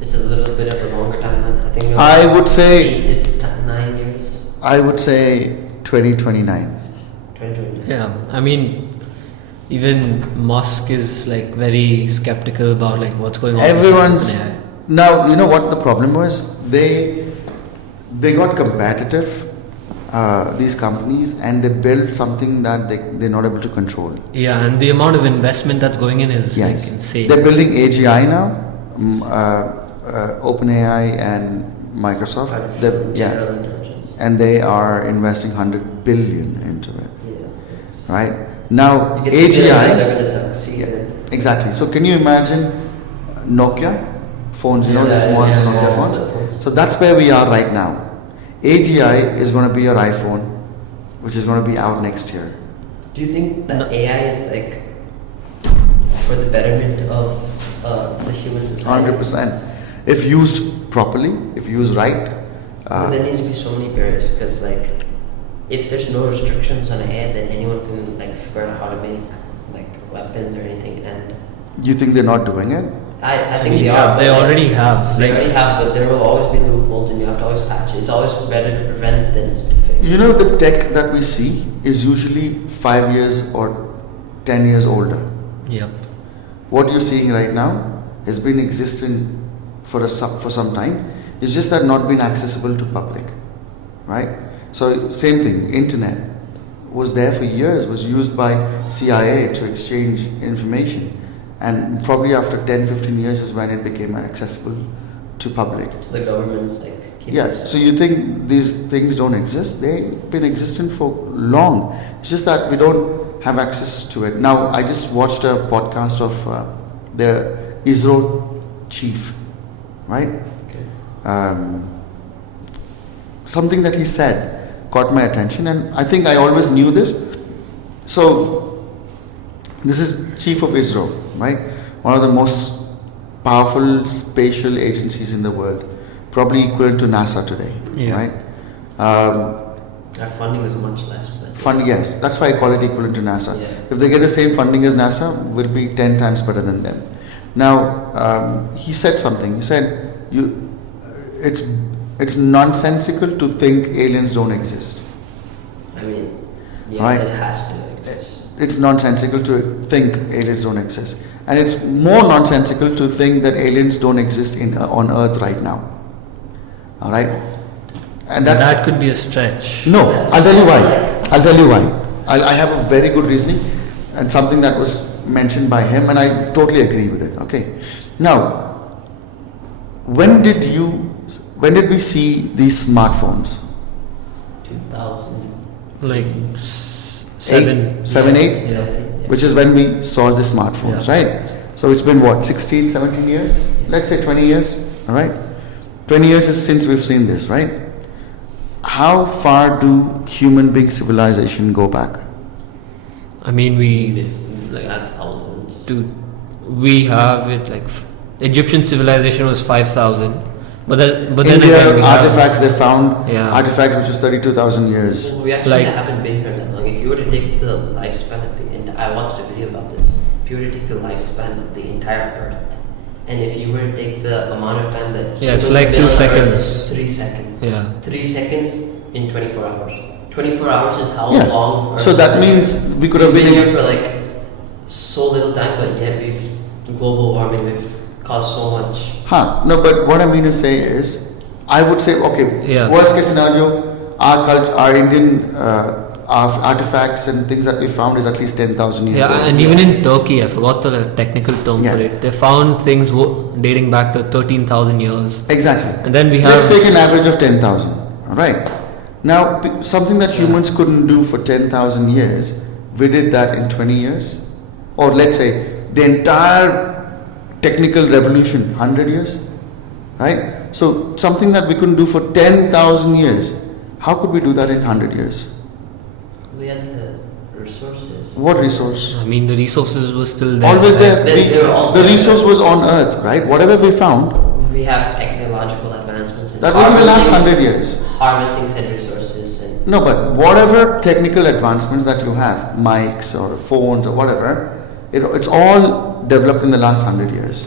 it's a little bit of a longer timeline. I think I would say 8 to 9 years. I would say 2029. 2029. Yeah, I mean, even Musk is like very skeptical about like what's going on. Everyone's with AI. now. You know what the problem was? They got competitive. These companies, and they build something that they're not able to control. Yeah, and the amount of investment that's going in is like insane. They're building AGI now, OpenAI and Microsoft. And they are investing 100 billion into it. Yeah, right now, AGI. They're going to succeed. Yeah, exactly. So can you imagine Nokia phones? You know, the small Nokia phones. So that's where we are right now. AGI is going to be your iPhone, which is going to be out next year. Do you think that AI is like for the betterment of the human society? 100%. If used properly, if used right. But there needs to be so many barriers, because like if there's no restrictions on AI, then anyone can like figure out how to make like weapons or anything. And you think they're not doing it? I think they are. They already have. They already have, but there will always be loopholes, and you have to always patch it. It's always better to prevent than to fix. You know, the tech that we see is usually 5 years or 10 years older. Yep. What you're seeing right now has been existing for some time. It's just that not been accessible to public, right? So same thing. Internet was there for years. Was used by CIA to exchange information. And probably after 10-15 years is when it became accessible to public. To the governments, like. So you think these things don't exist? They've been existing for long. It's just that we don't have access to it. Now, I just watched a podcast of the ISRO chief, right? Okay. Something that he said caught my attention, and I think I always knew this. So, this is chief of ISRO, right? One of the most powerful spatial agencies in the world, probably equivalent to NASA today, right? Our funding is much less. Yes, that's why I call it equivalent to NASA. Yeah. If they get the same funding as NASA, we'll be 10 times better than them. Now, he said something. He said, it's nonsensical to think aliens don't exist. I mean, right? It has to exist. It's nonsensical to think aliens don't exist, and it's more nonsensical to think that aliens don't exist on Earth right now. All right, and that could be a stretch. No, I'll tell you why. I have a very good reasoning, and something that was mentioned by him, and I totally agree with it. Okay, now, when did we see these smartphones? 2000. Like 7, 8, Yeah. which is when we saw the smartphones, right? So it's been what, 16, 17 years? Let's say 20 years, all right? 20 years is since we've seen this, right? How far do human being civilization go back? I mean, we thousands. we have it like Egyptian civilization was 5,000, but then India, again, we artifacts they found, Yeah. artifacts which was 32,000 years. Well, we actually haven't been here that long. If you were to take the lifespan of I watched a video about this. If you were to take the lifespan of the entire Earth, and if you were to take the amount of time that it's like 2 seconds. 3 seconds. Yeah. 3 seconds in 24 hours. 24 hours is how Yeah. long. So that means we could have been been here for like so little time, but yet global warming, we've caused so much. No, but what I mean to say is, I would say, okay, worst case scenario, our culture, our Indian artifacts and things that we found is at least 10,000 years old. And even in Turkey, I forgot the technical term for it. They found things dating back to 13,000 years. Exactly. And then we have. Let's take an average of 10,000. Right. Now, something that humans couldn't do for 10,000 years, we did that in 20 years. Or let's say the entire technical revolution, 100 years, right? So something that we couldn't do for 10,000 years, how could we do that in 100 years? We had the resources. What resource? I mean, the resources were still there. Always there. They were all The there. resource was on Earth, right? Whatever we found, We have technological advancements. In that was in the last harvesting- 100 years. Harvesting said resources and No, but whatever technical advancements that you have, mics or phones or whatever, it's all developed in the last 100 years,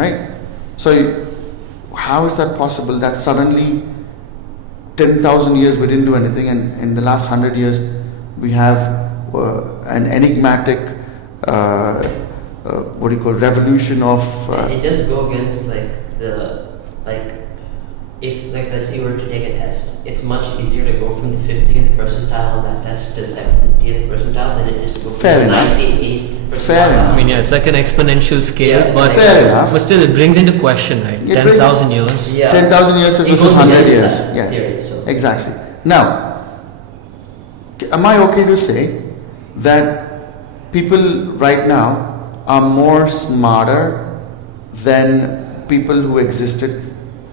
right? So how is that possible that suddenly 10,000 years we didn't do anything, and in the last 100 years we have an enigmatic what do you call revolution of it does go against like if like let's say you were to take a test, it's much easier to go from the 50th percentile on that test to 70th percentile than it is to go from Fair the enough. 98th percentile. Fair enough. I mean, yeah, it's like an exponential scale, Yeah, it's but like- Fair enough. but still, it brings into question, right? It brings- 10,000 years. Yeah. 10,000 years It versus goes 100 against years. that Yes, theory, so. exactly. Now, am I okay to say that people right now are more smarter than people who existed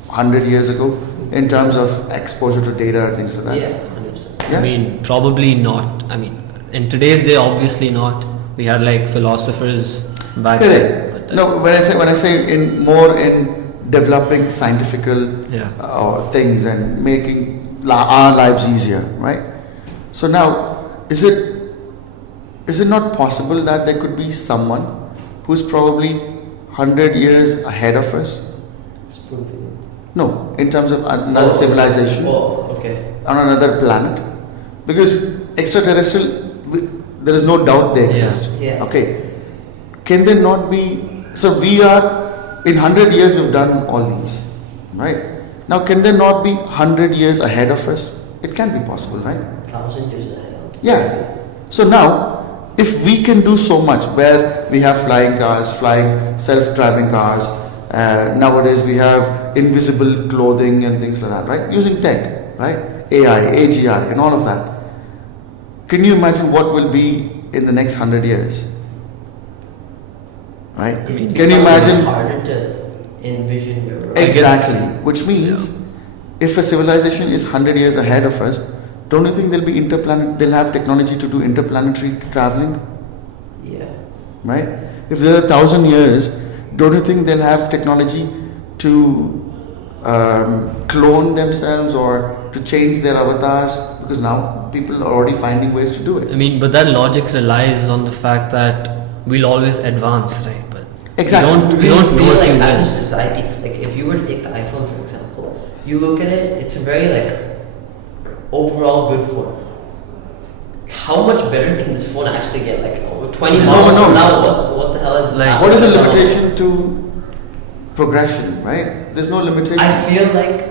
100 years ago in terms of exposure to data and things like that? Yeah, 100%. Yeah? I mean, probably not. I mean, in today's day, obviously not. We had like philosophers back then. Correct. But, No, when I say in more in developing scientifical Yeah. things and making our lives easier, right? So now, is it not possible that there could be someone who's probably 100 years ahead of us? Spoon feeding. No, in terms of another civilization Oh, okay. on another planet, because extraterrestrial, there is no doubt they exist. Yeah. Okay, can there not be? So we are in 100 years we've done all these, right? Now can there not be 100 years ahead of us? It can be possible, right? 1,000 years ahead. Yeah. So now, if we can do so much, where we have flying cars, flying self-driving cars, nowadays we have invisible clothing and things like that, right? Using tech, right? AI, AGI, and all of that. Can you imagine what will be in the next 100 years? Right? It Can you becomes imagine? harder to envision your Exactly. Which means, if a civilization is 100 years ahead of us, don't you think they'll have technology to do interplanetary traveling? Yeah. Right? If there are 1,000 years, don't you think they'll have technology to clone themselves or to change their avatars? Because now people are already finding ways to do I it. mean, but that logic relies on the fact that we'll always advance, right? But Exactly. we don't know feel if like we as a will. society, like if you were to take the iPhone for example, you look at it, it's a very like overall good phone. How much better can this phone actually get? Like 20 No models one from knows. now, what the hell is Like, What is the limitation to progression, right? There's no limitation. I feel like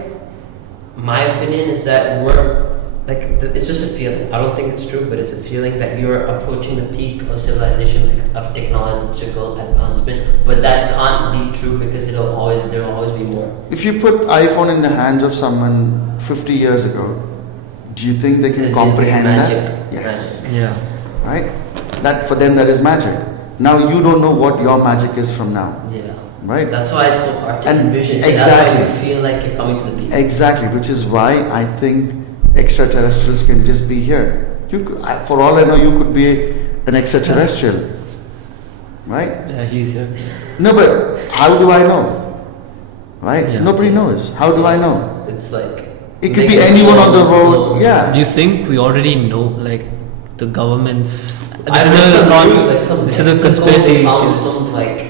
my opinion is that we're like it's just a feeling. I don't think it's true, but it's a feeling that you're approaching the peak of civilization, like, of technological advancement. But that can't be true because there will always be more. If you put iPhone in the hands of someone 50 years ago, do you think they can It's comprehend magic. that? Yes. Yeah. Right? That for them that is magic. Now you don't know what your magic is from now. Yeah. Right? That's why it's so hard to And envision. exactly. That's why you feel like you're coming to the peak. Exactly, which is why I think extraterrestrials can just be here. For all I know, you could be an extraterrestrial, right? Yeah, he's here. No, but how do I know? Right? Yeah. Nobody knows. How do I know? It's like It could be anyone on the road. Do Yeah. you think we already know, like, the government's? I read some news, like some this is a Mexico conspiracy. found theories. some like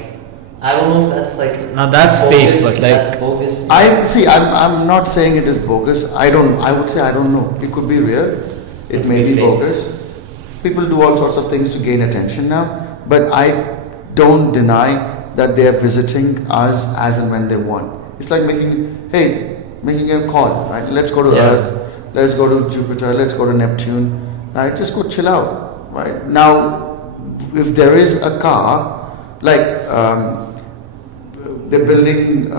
I don't know if that's like Now that's fake, but, like- that's bogus. I'm not saying it is bogus. I would say I don't know. It could be real. It may be fake. bogus. People do all sorts of things to gain attention now, but I don't deny that they are visiting us as and when they want. It's like making a call, right? Let's go to Yeah. Earth, let's go to Jupiter, let's go to Neptune, right? Just go chill out, right? Now, if there is a car, like they're building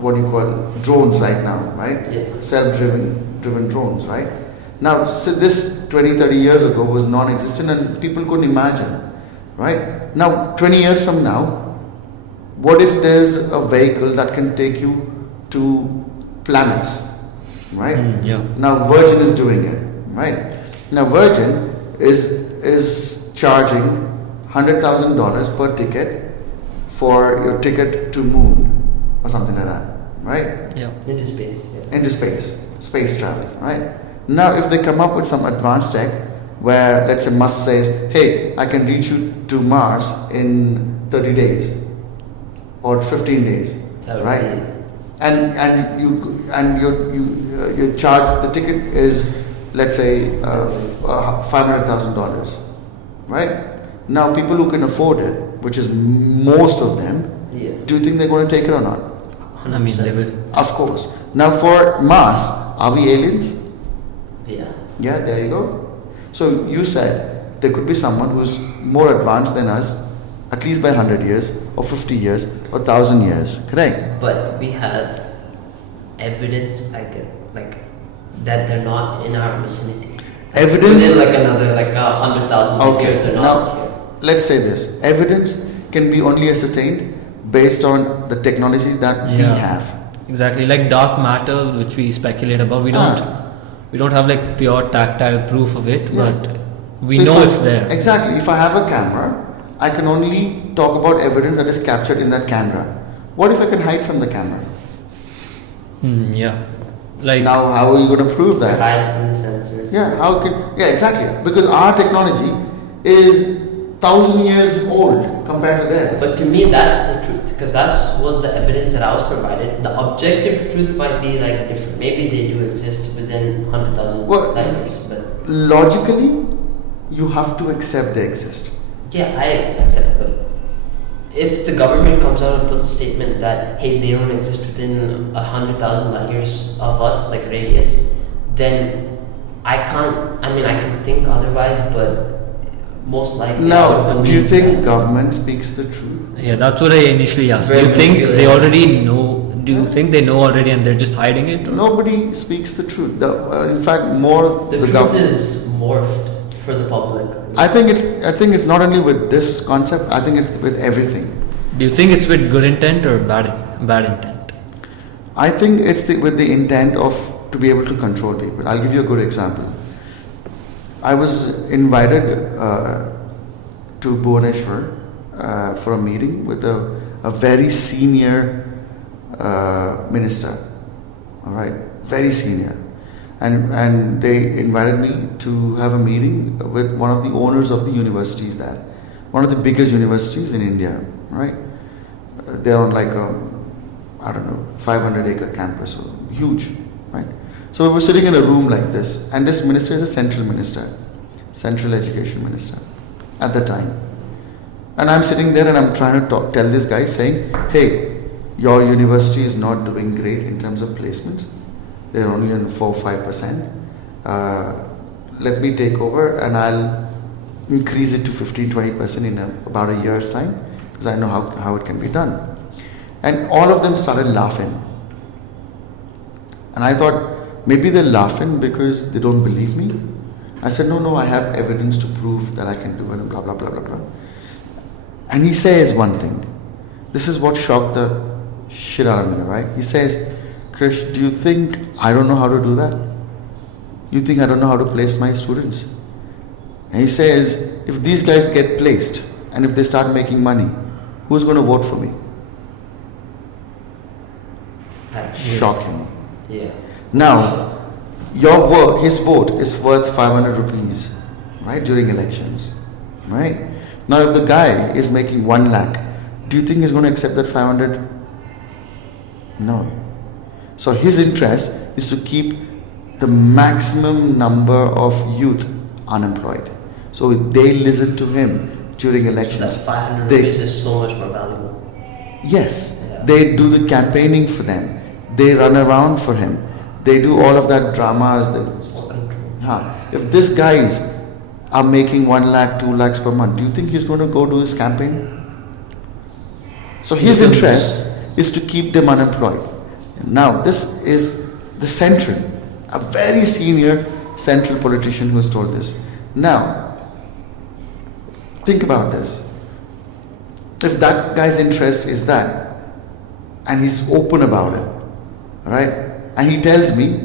what do you call drones right now, right? Yeah. Self-driven drones, right? Now, so this 20, 30 years ago was non-existent and people couldn't imagine, right? Now, 20 years from now, what if there's a vehicle that can take you to planets, right? Yeah. Now, Virgin is doing it, right? Now, Virgin is charging $100,000 per ticket for your ticket to moon or something like that, right? Yeah. Into space. Yeah. Into space travel, right? Now, if they come up with some advanced tech where, let's say, Musk says, hey, I can reach you to Mars in 30 days or 15 days, That would right? be- And you charge, the ticket is, let's say, $500,000, right? Now, people who can afford it, which is most of them, Yeah. do you think they're going to take it or not? I mean, they will. Of course. Now, for Mars, are we aliens? Yeah. Yeah, there you go. So you said there could be someone who's more advanced than us, at least by 100 years, or 50 years, or 1,000 years. Correct? But we have evidence like that they're not in our vicinity. Evidence. Within like another 100,000 Okay. years, they're not Now, here. let's say this: evidence can be only ascertained based on the technology that we Yeah. have. Exactly, like dark matter, which we speculate about. We don't have like pure tactile proof of it, Yeah. but we So if know I- it's there. Exactly. If I have a camera, I can only talk about evidence that is captured in that camera. What if I can hide from the camera? Yeah. Like Now, how are you going to prove that? Hide from the sensors. Yeah, how can? Yeah, exactly. Because our technology is 1,000 years old compared to theirs. But to me, that's the truth, because that was the evidence that I was provided. The objective truth might be like different. Maybe they do exist within 100,000 Well, light years, but logically, you have to accept they exist. yeah, I accept it. But if the government comes out and puts a statement that hey, they don't exist within 100,000 light years of us, like radius, then I can't. I mean, I can think otherwise, but most likely. I Now, would do you believe think that. government speaks the truth? yeah, that's what I initially asked. Do Very you think good. they already know? Do you think they know already and they're just hiding it? Or? Nobody speaks the truth. In fact, more The truth government. is morphed for the public. I think it's not only with this concept. I think it's with everything. Do you think it's with good intent or bad intent? I think it's with the intent of to be able to control people. I'll give you a good example. I was invited to Bhubaneswar for a meeting with a very senior minister. All right, very senior, and they invited me to have a meeting with one of the owners of the universities there, one of the biggest universities in India. Right, they're on like a, I don't know, 500-acre campus, so huge, right? So we were sitting in a room like this, and this minister is a central minister, central education minister at the time. And I'm sitting there and I'm trying to tell this guy saying, hey, your university is not doing great in terms of placements. They're only on 4 or 5%. Let me take over and I'll increase it to 15-20% in about a year's time, because I know how it can be done. And all of them started laughing. And I thought, maybe they're laughing because they don't believe me. I said, no, I have evidence to prove that I can do it, and blah, blah, blah, blah, blah. And he says one thing. This is what shocked the shit out of me, right? He says, Krish, do you think I don't know how to do that? You think I don't know how to place my students? And he says, if these guys get placed and if they start making money, who's going to vote for me? Shocking. Yeah. Now, your vote, his vote is worth 500 rupees, right, during elections, right? Now, if the guy is making 1 lakh, do you think he's going to accept that 500? No. So his interest is to keep the maximum number of youth unemployed. So they listen to him during So elections. that 500 They- rupees is so much more valuable. Yes, Yeah. they do the campaigning for them. They run around for him. They do all of that dramas. If these guys are making 1 lakh, 2 lakhs per month, do you think he's going to go do his campaign? So his interest is to keep them unemployed. Now, this is the central, a very senior central politician who's told this. Now, think about this. If that guy's interest is that, and he's open about it, right? And he tells me,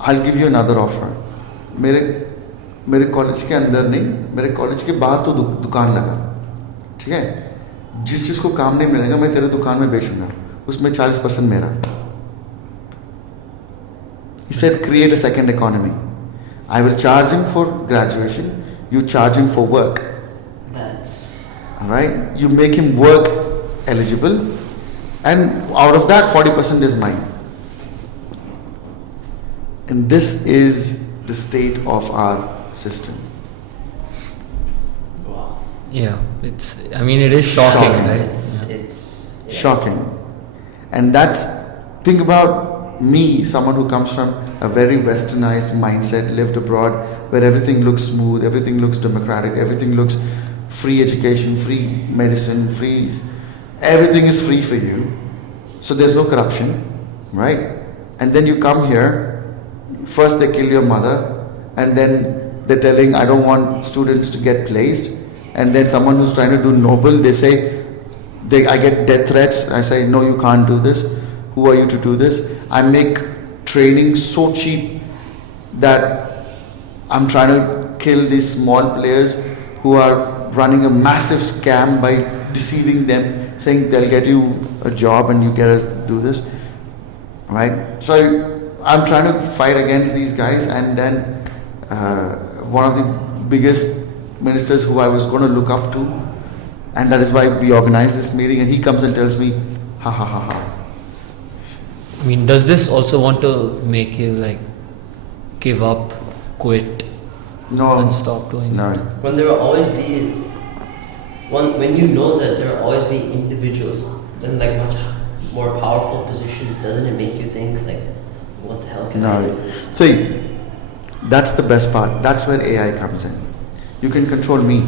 I'll give you another offer. मेरे college के अंदर नहीं, मेरे college के बाहर तो दुकान लगा, ठीक है? जिस चीज़ को काम नहीं मिलेगा मैं तेरे दुकान में बेचूंगा, उसमें 40% मेरा. He said, create a second economy. I will charge him for graduation, you charge him for work. Alright? You make him work eligible, and out of that 40% is mine. And this is the state of our system. Wow. Yeah, it is shocking, right? It's Shocking. And that's, think about me, someone who comes from a very westernized mindset, lived abroad, where everything looks smooth, everything looks democratic, everything looks free education, free medicine, everything is free for you. So there's no corruption, right? And then you come here, first they kill your mother, and then they're telling, I don't want students to get placed. And then someone who's trying to do noble, they say, I get death threats. I say, no, you can't do this. Who are you to do this? I make training so cheap that I'm trying to kill these small players who are running a massive scam by deceiving them, saying they'll get you a job and you get to do this, right? So I'm trying to fight against these guys, and then one of the biggest ministers who I was going to look up to, and that is why we organized this meeting, and he comes and tells me, ha ha ha ha. Does this also want to make you like give up, quit, and stop doing no. it? When there will always be when you know that there will always be individuals in like much more powerful positions, doesn't it make you think like, what the hell can I do? See, that's the best part. That's where AI comes in. You can control me.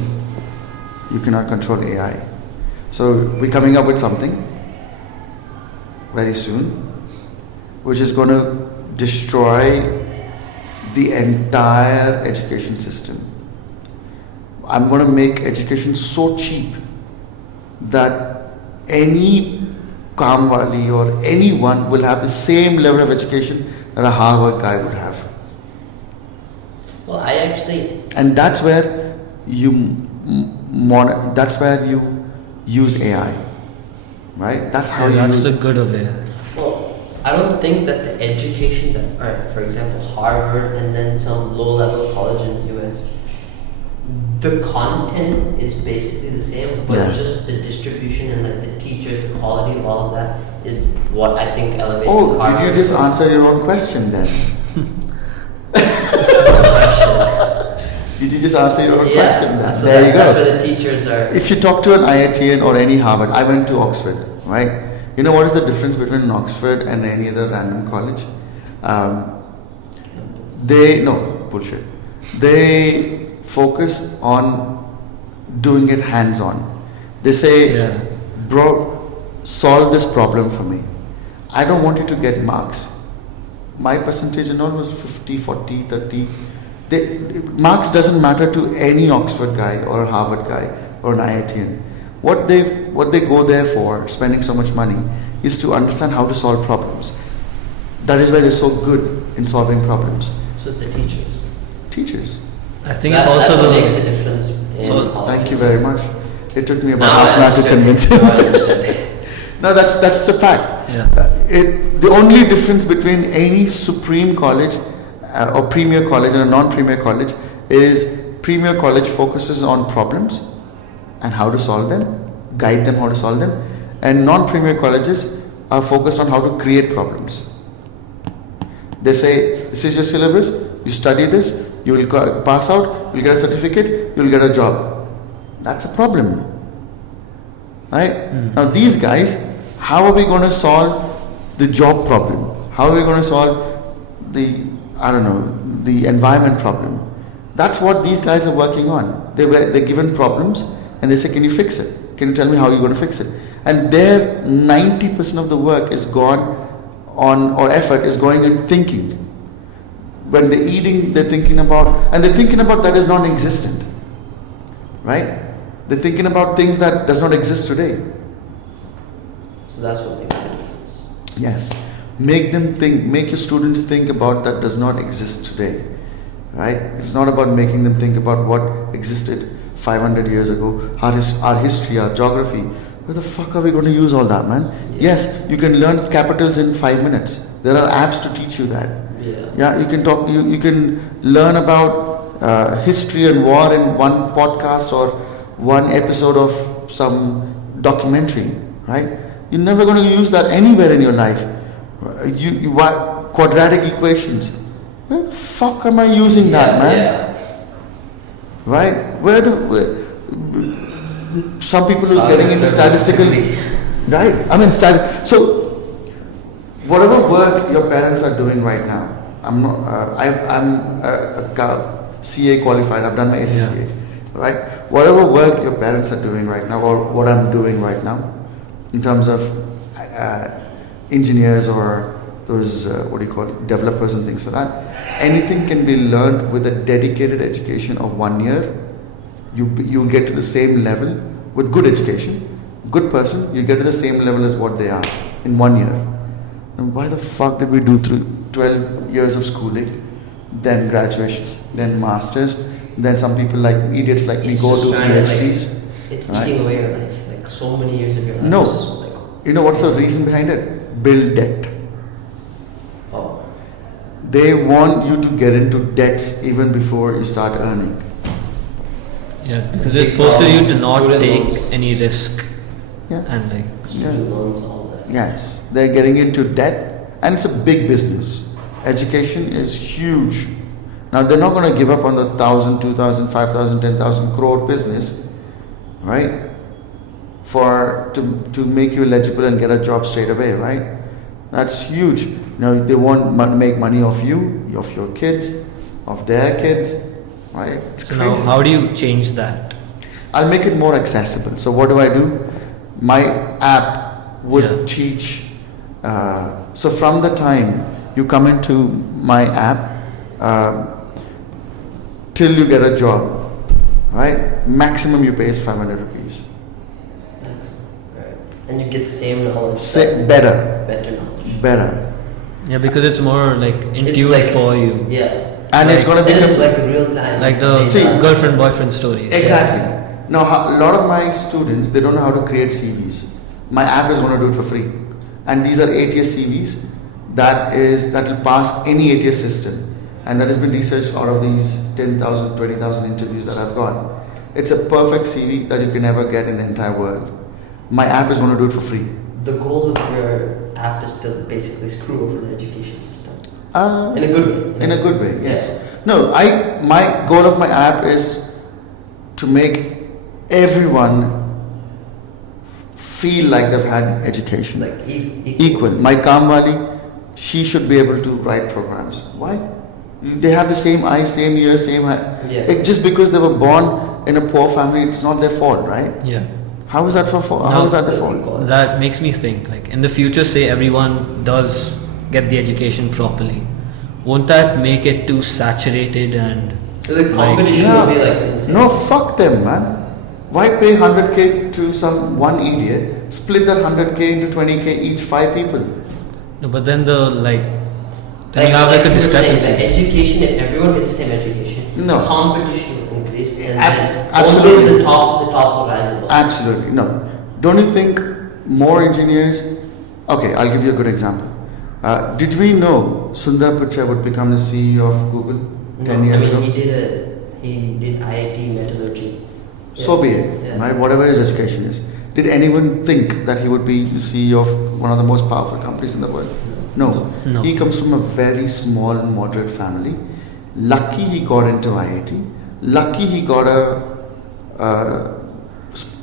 You cannot control AI. So we're coming up with something very soon, which is going to destroy the entire education system. I'm going to make education so cheap that any Kamwali or anyone will have the same level of education that a Harvard guy would have. Well, and that's where you use AI, right? That's how that's the good of AI. Well, I don't think that the education that, for example, Harvard and then some low-level college in the US, the content is basically the same, but just the distribution and like the teachers, the quality of all of that is what I think elevates Harvard. Did you just answer your own question then? Did you just answer your own question then? So there you go. That's where the teachers are. If you talk to an IITian or any Harvard, I went to Oxford, right? You know what is the difference between Oxford and any other random college? Bullshit. They focus on doing it hands-on. They say, bro, solve this problem for me. I don't want you to get marks. My percentage and all was 50, 40, 30. Marks doesn't matter to any Oxford guy or a Harvard guy or an IITian. What they go there for, spending so much money, is to understand how to solve problems. That is why they're so good in solving problems. So it's the teachers. I think it's also that's what makes the difference. Thank you very much. It took me about half an hour to convince him. No, that's the fact. Yeah. The only difference between any supreme college or premier college and a non-premier college is premier college focuses on problems and how to solve them, guide them how to solve them, and non-premier colleges are focused on how to create problems. They say, this is your syllabus, you study this, you will pass out, you'll get a certificate, you'll get a job. That's a problem. Right? Now these guys, how are we going to solve the job problem? How are we going to solve the environment problem? That's what these guys are working on. They're given problems and they say, can you fix it? Can you tell me how you're going to fix it? And their 90% of the work is gone on, or effort is going in thinking. When they're eating, they're thinking about that is non-existent. Right? They're thinking about things that does not exist today. So that's what makes the difference. Yes. Make them think, make your students think about that does not exist today. Right? It's not about making them think about what existed 500 years ago, our history, our geography. Where the fuck are we going to use all that, man? Yeah. Yes, you can learn capitals in 5 minutes. There are apps to teach you that. Yeah. You can talk. You can learn about history and war in one podcast or one episode of some documentary. Right? You're never going to use that anywhere in your life. Quadratic equations. Where the fuck am I using that, man? Yeah. Right? Some people who are getting into statistical, right? I mean, so whatever work your parents are doing right now, I'm not. I'm a CA qualified. I've done my ACCA, right? Whatever work your parents are doing right now, or what I'm doing right now, in terms of engineers or those developers and things like that, anything can be learned with a dedicated education of 1 year. You'll get to the same level with good education, good person. You get to the same level as what they are in 1 year. And why the fuck did we do through 12 years of schooling, then graduation, then masters, then some people like idiots like me go to PhDs? It's eating away your life, like so many years of your life. No, you know what's the reason behind it? Build debt. Oh. They want you to get into debts even before you start earning. Yeah, because it forces you to not Student take loans. any risk. Yeah. And like, Student loans, all that. Yes, they're getting into debt, and it's a big business. Education is huge. Now they're not going to give up on the 1,000, 2,000, 5,000, 10,000 crore business, right? To make you eligible and get a job straight away, right? That's huge. Now they want to make money off you, of your kids, of their kids, right? It's so crazy. now how do you change that? I'll make it more accessible. So what do? My app would teach. So from the time you come into my app till you get a job, right? Maximum you pay is 500 rupees. Right. And you get the same knowledge. Better. Better knowledge. Better. Yeah, because it's more like in It's tune like- for you. Yeah. And it's going to It's become like real time. Like the girlfriend boyfriend stories. exactly. Now a lot of my students, they don't know how to create CVs. My app is going to do it for free, and these are ATS CVs that will pass any ATS system, and that has been researched out of these 10,000, 20,000 interviews that I've got. It's a perfect CV that you can ever get in the entire world. My app is going to do it for free. The goal of your app is to basically screw over the education system. In In a good way. In a good way, yes. Yeah. No, my goal of my app is to make everyone feel like they've had education. Like Equal. My Kamwali, she should be able to write programs. Why? They have the same eyes, same ears, same height. Yeah. Just because they were born in a poor family, it's not their fault, right? Yeah. How is that how No, is that their fault? That makes me think, like in the future, say everyone does get the education properly, won't that make it too saturated and The competition Yeah. will be like insane. No, fuck them, man. Why pay 100k to some one idiot? Split that 100k into 20k each, 5 people. no, but then then you have like a you were saying, discrepancy. like education, if everyone gets the same education, No. competition will increase and Absolutely. only the top will rise above. Absolutely, no. Don't you think more engineers? Okay, I'll give you a good example. Did we know Sundar Pichai would become the CEO of Google 10 years ago? He did IIT metallurgy. So be it, Yeah. right? Whatever his education is. Did anyone think that he would be the CEO of one of the most powerful companies in the world? No. No. He comes from a very small, moderate family. Lucky he got into IIT. Lucky he got a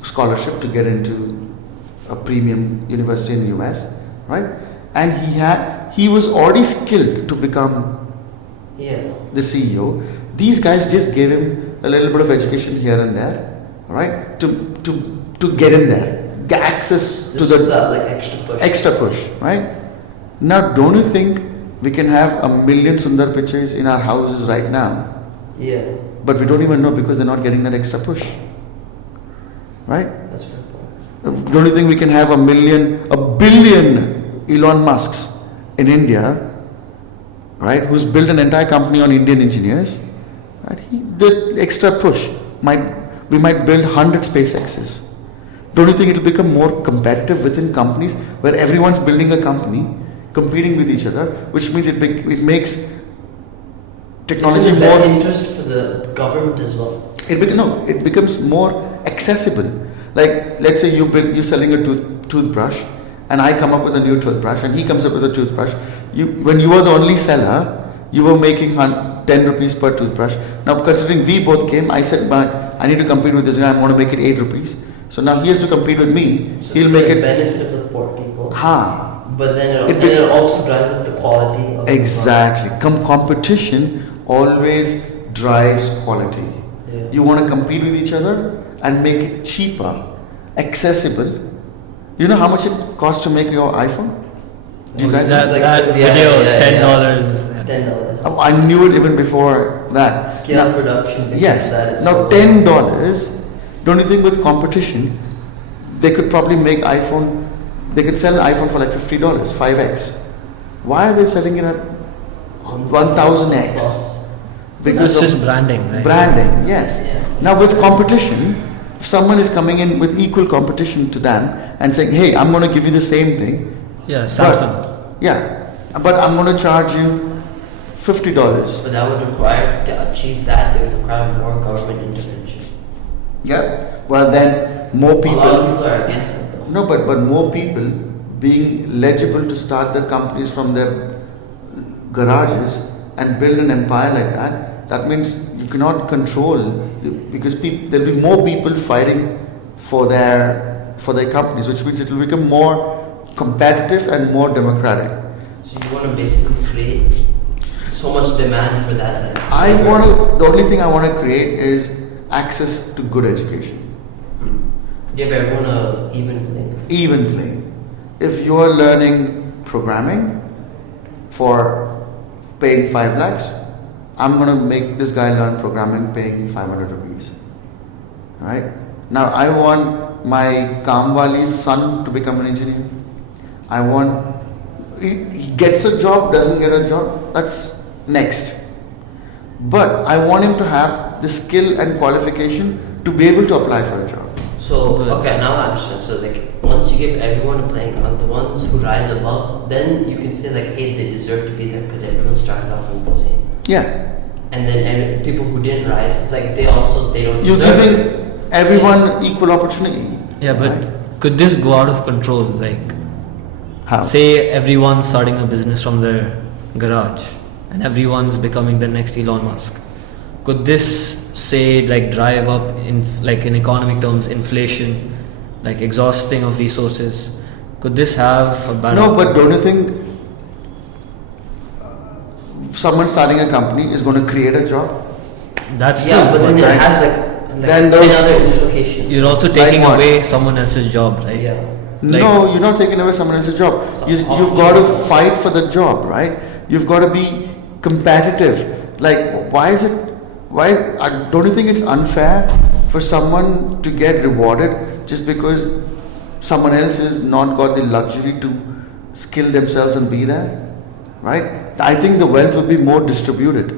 scholarship to get into a premium university in the US, right? And he was already skilled to become Yeah. the CEO. These guys just gave him a little bit of education here and there, right? To get him there, get access to Just the that, like extra push. right? Now, don't you think we can have 1 million Sundar Pichais in our houses right now, Yeah. but we don't even know because they're not getting that extra push? right? That's fair point. Don't you think we can have a billion Elon Musks in India, right? Who's built an entire company on Indian engineers, right? The extra push we might build 100 SpaceXs. Don't you think it'll become more competitive within companies where everyone's building a company, competing with each other, which means it makes technology Isn't it more less interest for the government as well? It becomes more accessible. Like, let's say you're selling a toothbrush, and I come up with a new toothbrush, and he comes up with a toothbrush. When you were the only seller, you were making 10 rupees per toothbrush. Now, considering we both came, I said, but I need to compete with this guy. I'm going to make it 8 rupees. So now he has to compete with me. So He'll make it. benefit of the poor people. But then it also drives up the quality of exactly. Competition always drives quality. Yeah. You want to compete with each other and make it cheaper, accessible. You know how much it costs to make your iPhone? Do you guys know? that video, $10. $10. I knew it even before that. Scale production. Yes. That is Now so $10. Don't you think with competition, they could probably make iPhone? They could sell an iPhone for like $50, 5x. Why are they selling it at 1000x? Plus. Because it's just branding, right? Branding, yes. Yeah. Now with competition, if someone is coming in with equal competition to them and saying, hey, I'm going to give you the same thing. Yeah, Samsung. But I'm going to charge you $50. But that would require, to achieve that, it would require more government intervention. Yeah. Well, then more A lot of people. people are against it though. No, but more people being legible to start their companies from their garages and build an empire like that. That means you cannot control, because there'll be more people fighting for their companies, which means it will become more competitive and more democratic. So you want to basically create so much demand for that. The only thing I want to create is access to good education. Give everyone a even playing. Even playing. If you are learning programming for paying 5 lakhs, I'm going to make this guy learn programming paying 500 rupees. Right? Now I want my Kamwali's son to become an engineer. I want, he gets a job, doesn't get a job, that's next. But I want him to have the skill and qualification to be able to apply for a job. So, okay, now I understand. So, like, once you give everyone a playing ground, the ones who rise above, then you can say, like, hey, they deserve to be there because everyone started off with the same. Yeah. And then people who didn't rise, like, they don't You're deserve giving everyone equal opportunity. Yeah, but right? could this go out of control? Like, How? say everyone's starting a business from their garage and everyone's becoming the next Elon Musk. Could this, say, like drive up in economic terms inflation, like exhausting of resources? Could this have a bad? No, but don't you think someone starting a company is going to create a job? That's true. Yeah, but then it Right. has Then those- other implications. You're also taking Like what? away someone else's job, right? Yeah. Like- No, you're not taking away someone else's job. You've got to fight for the job, right? You've got to be competitive. Like, don't you think it's unfair for someone to get rewarded just because someone else has not got the luxury to skill themselves and be there, right? I think the wealth will be more distributed.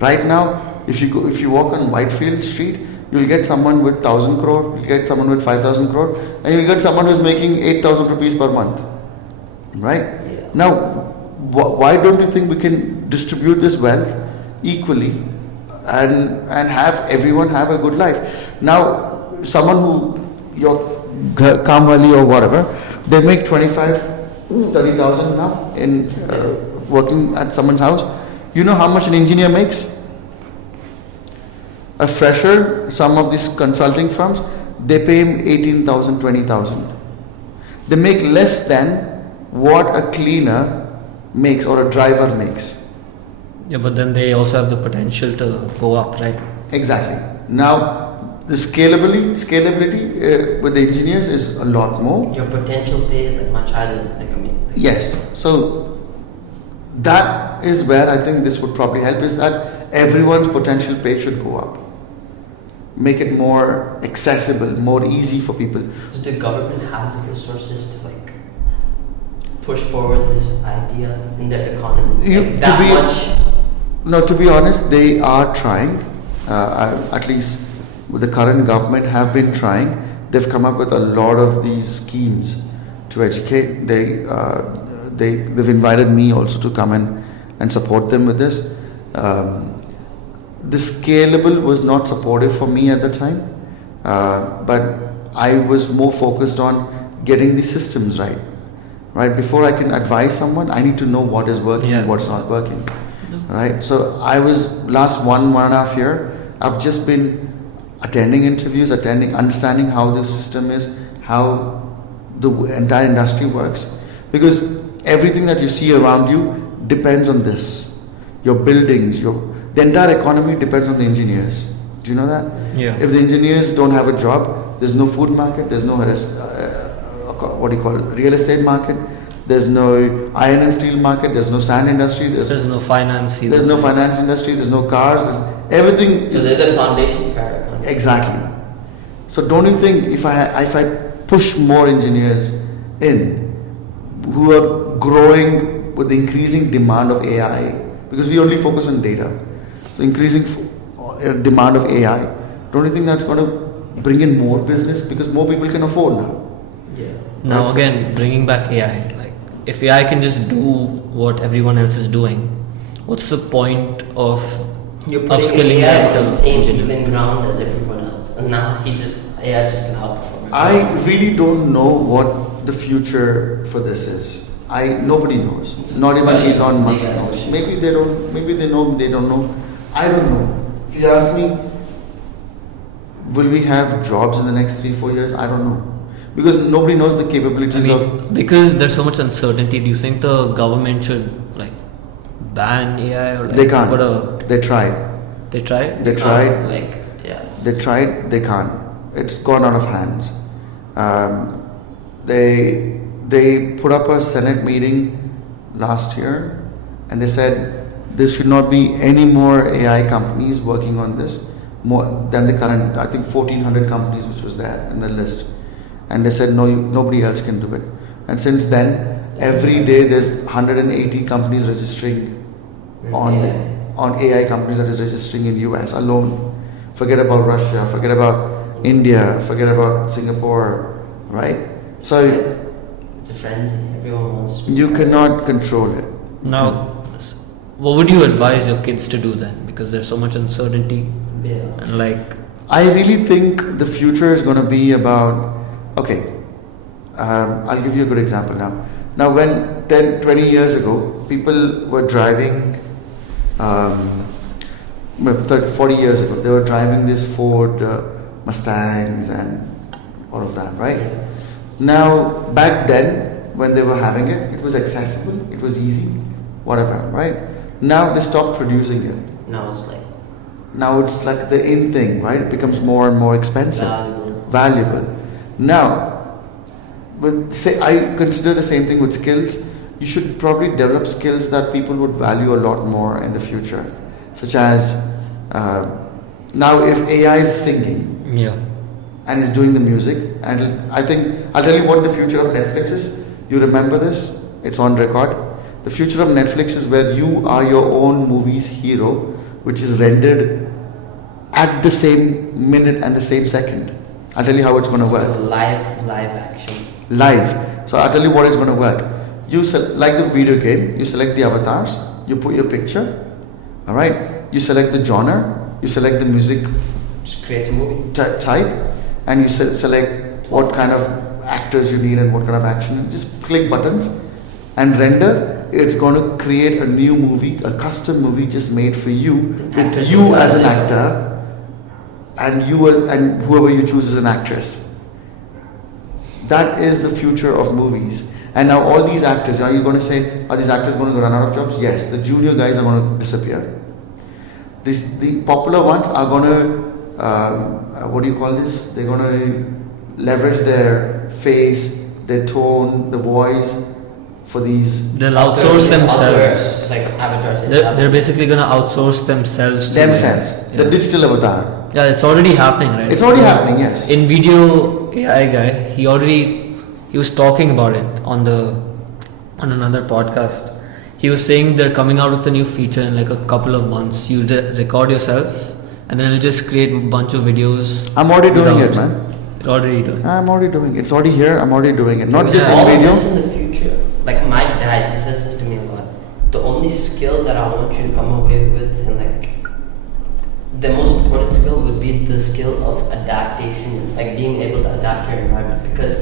Right now, if you walk on Whitefield Street, you'll get someone with 1,000 crore, you'll get someone with 5,000 crore, and you'll get someone who's making 8,000 rupees per month, right? Yeah. Now, why don't you think we can distribute this wealth equally and have everyone have a good life? Now, someone who, your Kamwali or whatever, they make 25,000-30,000 now in working at someone's house. You know how much an engineer makes? A fresher, some of these consulting firms, they pay him 18,000, 20,000. They make less than what a cleaner makes or a driver makes. Yeah, but then they also have the potential to go up, right? Exactly. Now, the scalability with the engineers is a lot more. Your potential pay is like much higher than like Yes. So that is where I think this would probably help, is that everyone's potential pay should go up. make it more accessible, more easy for people. Does the government have the resources to like push forward this idea in their economy? No, to be honest, they are trying. At least with the current government have been trying. They've come up with a lot of these schemes to educate. They've invited me also to come and support them with this. The scalable was not supportive for me at the time, but I was more focused on getting the systems right. Right, before I can advise someone, I need to know what is working and what's not working. Right, so I was last 1.5 years. I've just been attending interviews, understanding how the system is, how the entire industry works, because everything that you see around you depends on this. Your buildings, the entire economy depends on the engineers. Do you know that? Yeah. If the engineers don't have a job, there's no food market, there's no real estate market, there's no iron and steel market, there's no sand industry, there's no finance either. There's no finance industry, there's no cars, there's everything. So they're the foundation for our economy. Exactly. So don't you think if I push more engineers in who are growing with the increasing demand of AI, because we only focus on data, so increasing demand of AI, don't you think that's going to bring in more business because more people can afford now? Now again, bringing back AI, like if AI can just do what everyone else is doing, what's the point of upskilling AI on the same engineer? even ground as everyone else, and now AI is just going to outperform. I really don't know what the future for this is. Nobody knows. Not even Elon Musk knows. Maybe they don't. Maybe they know. They don't know. I don't know. If you ask me, will we have jobs in the next 3-4 years? I don't know. Because nobody knows the capabilities of. Because there's so much uncertainty. Do you think the government should like ban AI or like they can't. They tried. They tried. They tried. Yes. They tried. They can't. It's gone out of hands. They put up a Senate meeting last year, and they said there should not be any more AI companies working on this more than the current. I think 1,400 companies which was there in the list. And they said no, nobody else can do it. And since then, every day there's 180 companies registering on AI companies that is registering in US alone. Forget about Russia, forget about India, forget about Singapore, right? So it's a frenzy. Everyone wants to. You cannot control it. Now, what would you advise your kids to do then? Because there's so much uncertainty. Yeah. And like, I really think the future is going to be about. Okay, I'll give you a good example now. Now, when 10, 20 years ago, people were driving, 40 years ago, they were driving these Ford Mustangs and all of that, right? Yeah. Now, back then, when they were having it, it was accessible, it was easy, whatever, right? Now, they stopped producing it. Now it's like the in thing, right? It becomes more and more expensive, valuable. Now, I consider the same thing with skills. You should probably develop skills that people would value a lot more in the future, such as now if AI is singing and is doing the music, and I think I'll tell you what the future of Netflix is. You remember this? It's on record. The future of Netflix is where you are your own movie's hero, which is rendered at the same minute and the same second. I'll tell you how it's going to work. Live action. Live. So I'll tell you what it's going to work. You like the video game, you select the avatars, you put your picture, all right? You select the genre, you select the music. Just create a movie. Type, and you select what kind of actors you need and what kind of action. You just click buttons and render. It's going to create a new movie, a custom movie just made for you, with you as an actor. And and whoever you choose as an actress. That is the future of movies. And now all these actors, are you going to say, are these actors going to run out of jobs? Yes, the junior guys are going to disappear. The popular ones are going to, what do you call this? They're going to leverage their face, their tone, the voice for these. They'll outsource themselves. Like avatars. They're basically going to outsource themselves. The digital avatar. Yeah, it's already happening, right? It's already happening, yes. In video AI guy, he was talking about it on another podcast. He was saying they're coming out with a new feature in like a couple of months. You record yourself, and then it'll just create a bunch of videos. I'm already doing it, man. You're already doing it. I'm already doing it. It's already here. I'm already doing it. Not Yeah. just in All video. this in the future. Like my dad, he says this to me a lot. The only skill that I want you to come away with, and like the most important skill would be the skill of adaptation, like being able to adapt to your environment. Because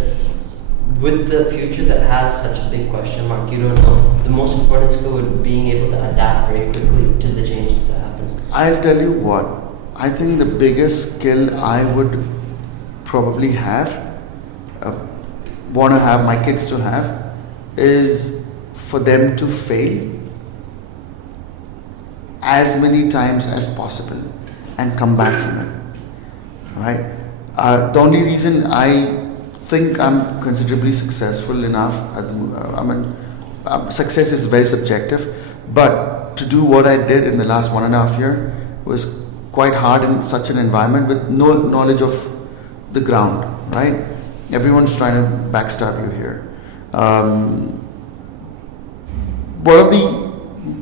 with the future that has such a big question mark, you don't know. The most important skill would be being able to adapt very quickly to the changes that happen. I'll tell you what. I think the biggest skill I would probably want to have my kids to have, is for them to fail as many times as possible and come back from it. Right? The only reason I think I'm considerably successful enough success is very subjective, but to do what I did in the last 1.5 years was quite hard in such an environment with no knowledge of the ground, right? Everyone's trying to backstab you here. One of the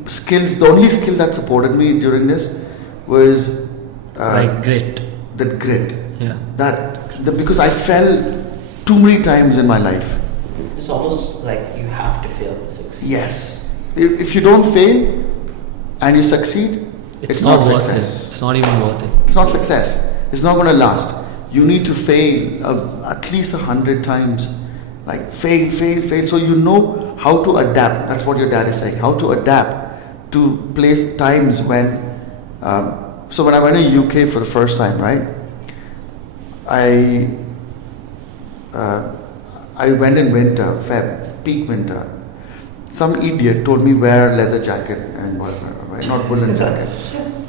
skills, the only skill that supported me during this was Like grit. that grit. Yeah. Because I fell too many times in my life. It's almost like you have to fail to succeed. Yes. If you don't fail and you succeed, it's not worth success. it. It's not even worth it. It's not success. It's not going to last. You need to fail at least 100 times. Like fail. So you know how to adapt. That's what your dad is saying. How to adapt to place times when. So when I went to UK for the first time, right? I went in winter, Feb, peak winter. Some idiot told me wear leather jacket and whatever, right? Not woolen jacket.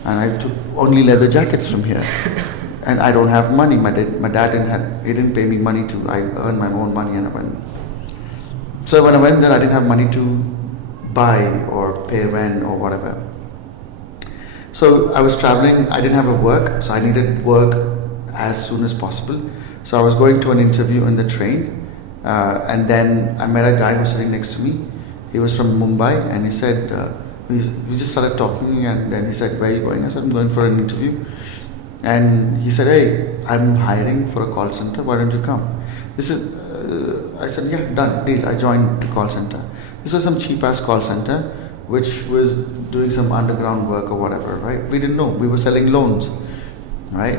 And I took only leather jackets from here. And I don't have money. My dad didn't pay me money I earned my own money and I went. So when I went there, I didn't have money to buy or pay rent or whatever. So I was traveling, I didn't have a work, so I needed work as soon as possible. So I was going to an interview in the train, and then I met a guy who was sitting next to me. He was from Mumbai, and he said, we just started talking, and then he said, where are you going? I said, I'm going for an interview. And he said, hey, I'm hiring for a call center, why don't you come? I said, yeah, done, deal. I joined the call center. This was some cheap ass call center, which was doing some underground work or whatever, right? We didn't know, we were selling loans, right?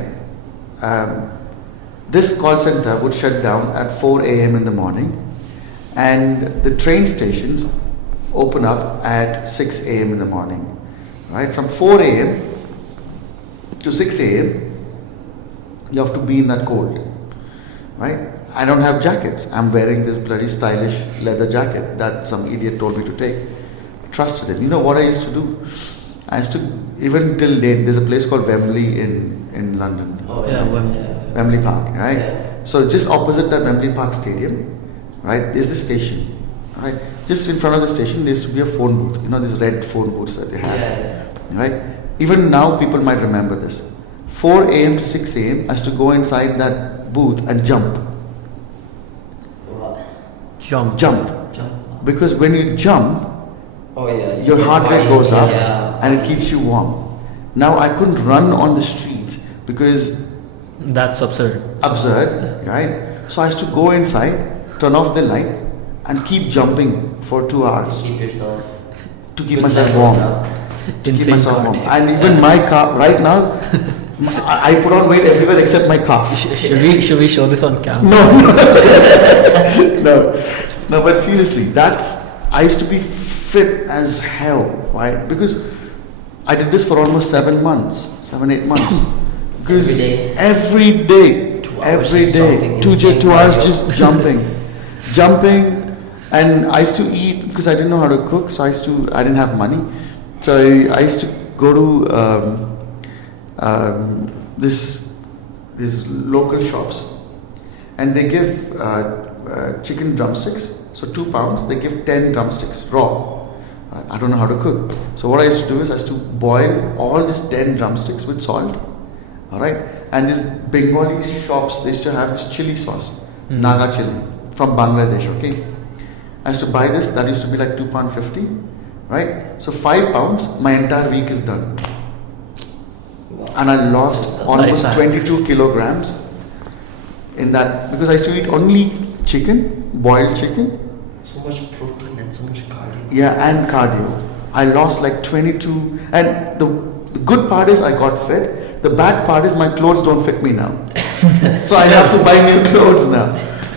This call center would shut down at 4 a.m. in the morning, and the train stations open up at 6 a.m. in the morning, right? From 4 a.m. to 6 a.m. you have to be in that cold, right? I don't have jackets. I'm wearing this bloody stylish leather jacket that some idiot told me to take. I trusted it. You know what I used to do? I used to, even till date, there's a place called Wembley in London. Oh Yeah, Wembley Park, right? Yeah. So just opposite that Wembley Park Stadium, right, is the station, right? Just in front of the station, there used to be a phone booth. You know, these red phone booths that they have, right? Even now, people might remember this. 4 a.m. to 6 a.m., I used to go inside that booth and jump. What? Jump. Jump. Because when you jump, Oh yeah. your heart rate goes up Yeah. and it keeps you warm. Now, I couldn't run on the streets because That's absurd. right? So I used to go inside, turn off the light, and keep jumping for 2 hours Keep yourself. to keep Good myself level warm. down. To keep Insane myself warm. cardio. And even my calf, right now, I put on weight everywhere except my calf. Should we show this on camera? No, but seriously, I used to be fit as hell, right? Because I did this for almost 7 months, 8 months. Because every day, 2 hours just jumping, 2 hours insane just jumping. And I used to eat because I didn't know how to cook, so I didn't have money. So I used to go to these local shops, and they give chicken drumsticks. So 2 pounds, they give 10 drumsticks raw. I don't know how to cook. So what I used to do is I used to boil all these 10 drumsticks with salt, all right? And these Bengali shops, they used to have this chili sauce, Naga chili, from Bangladesh, okay? I used to buy this, that used to be like £2.50, right? So £5, my entire week is done. And I lost almost 22 kilograms in that, because I used to eat only chicken, boiled chicken. So much protein and so much cardio. Yeah, and cardio. I lost like 22, and the good part is I got fit. The bad part is my clothes don't fit me now. So I have to buy new clothes now.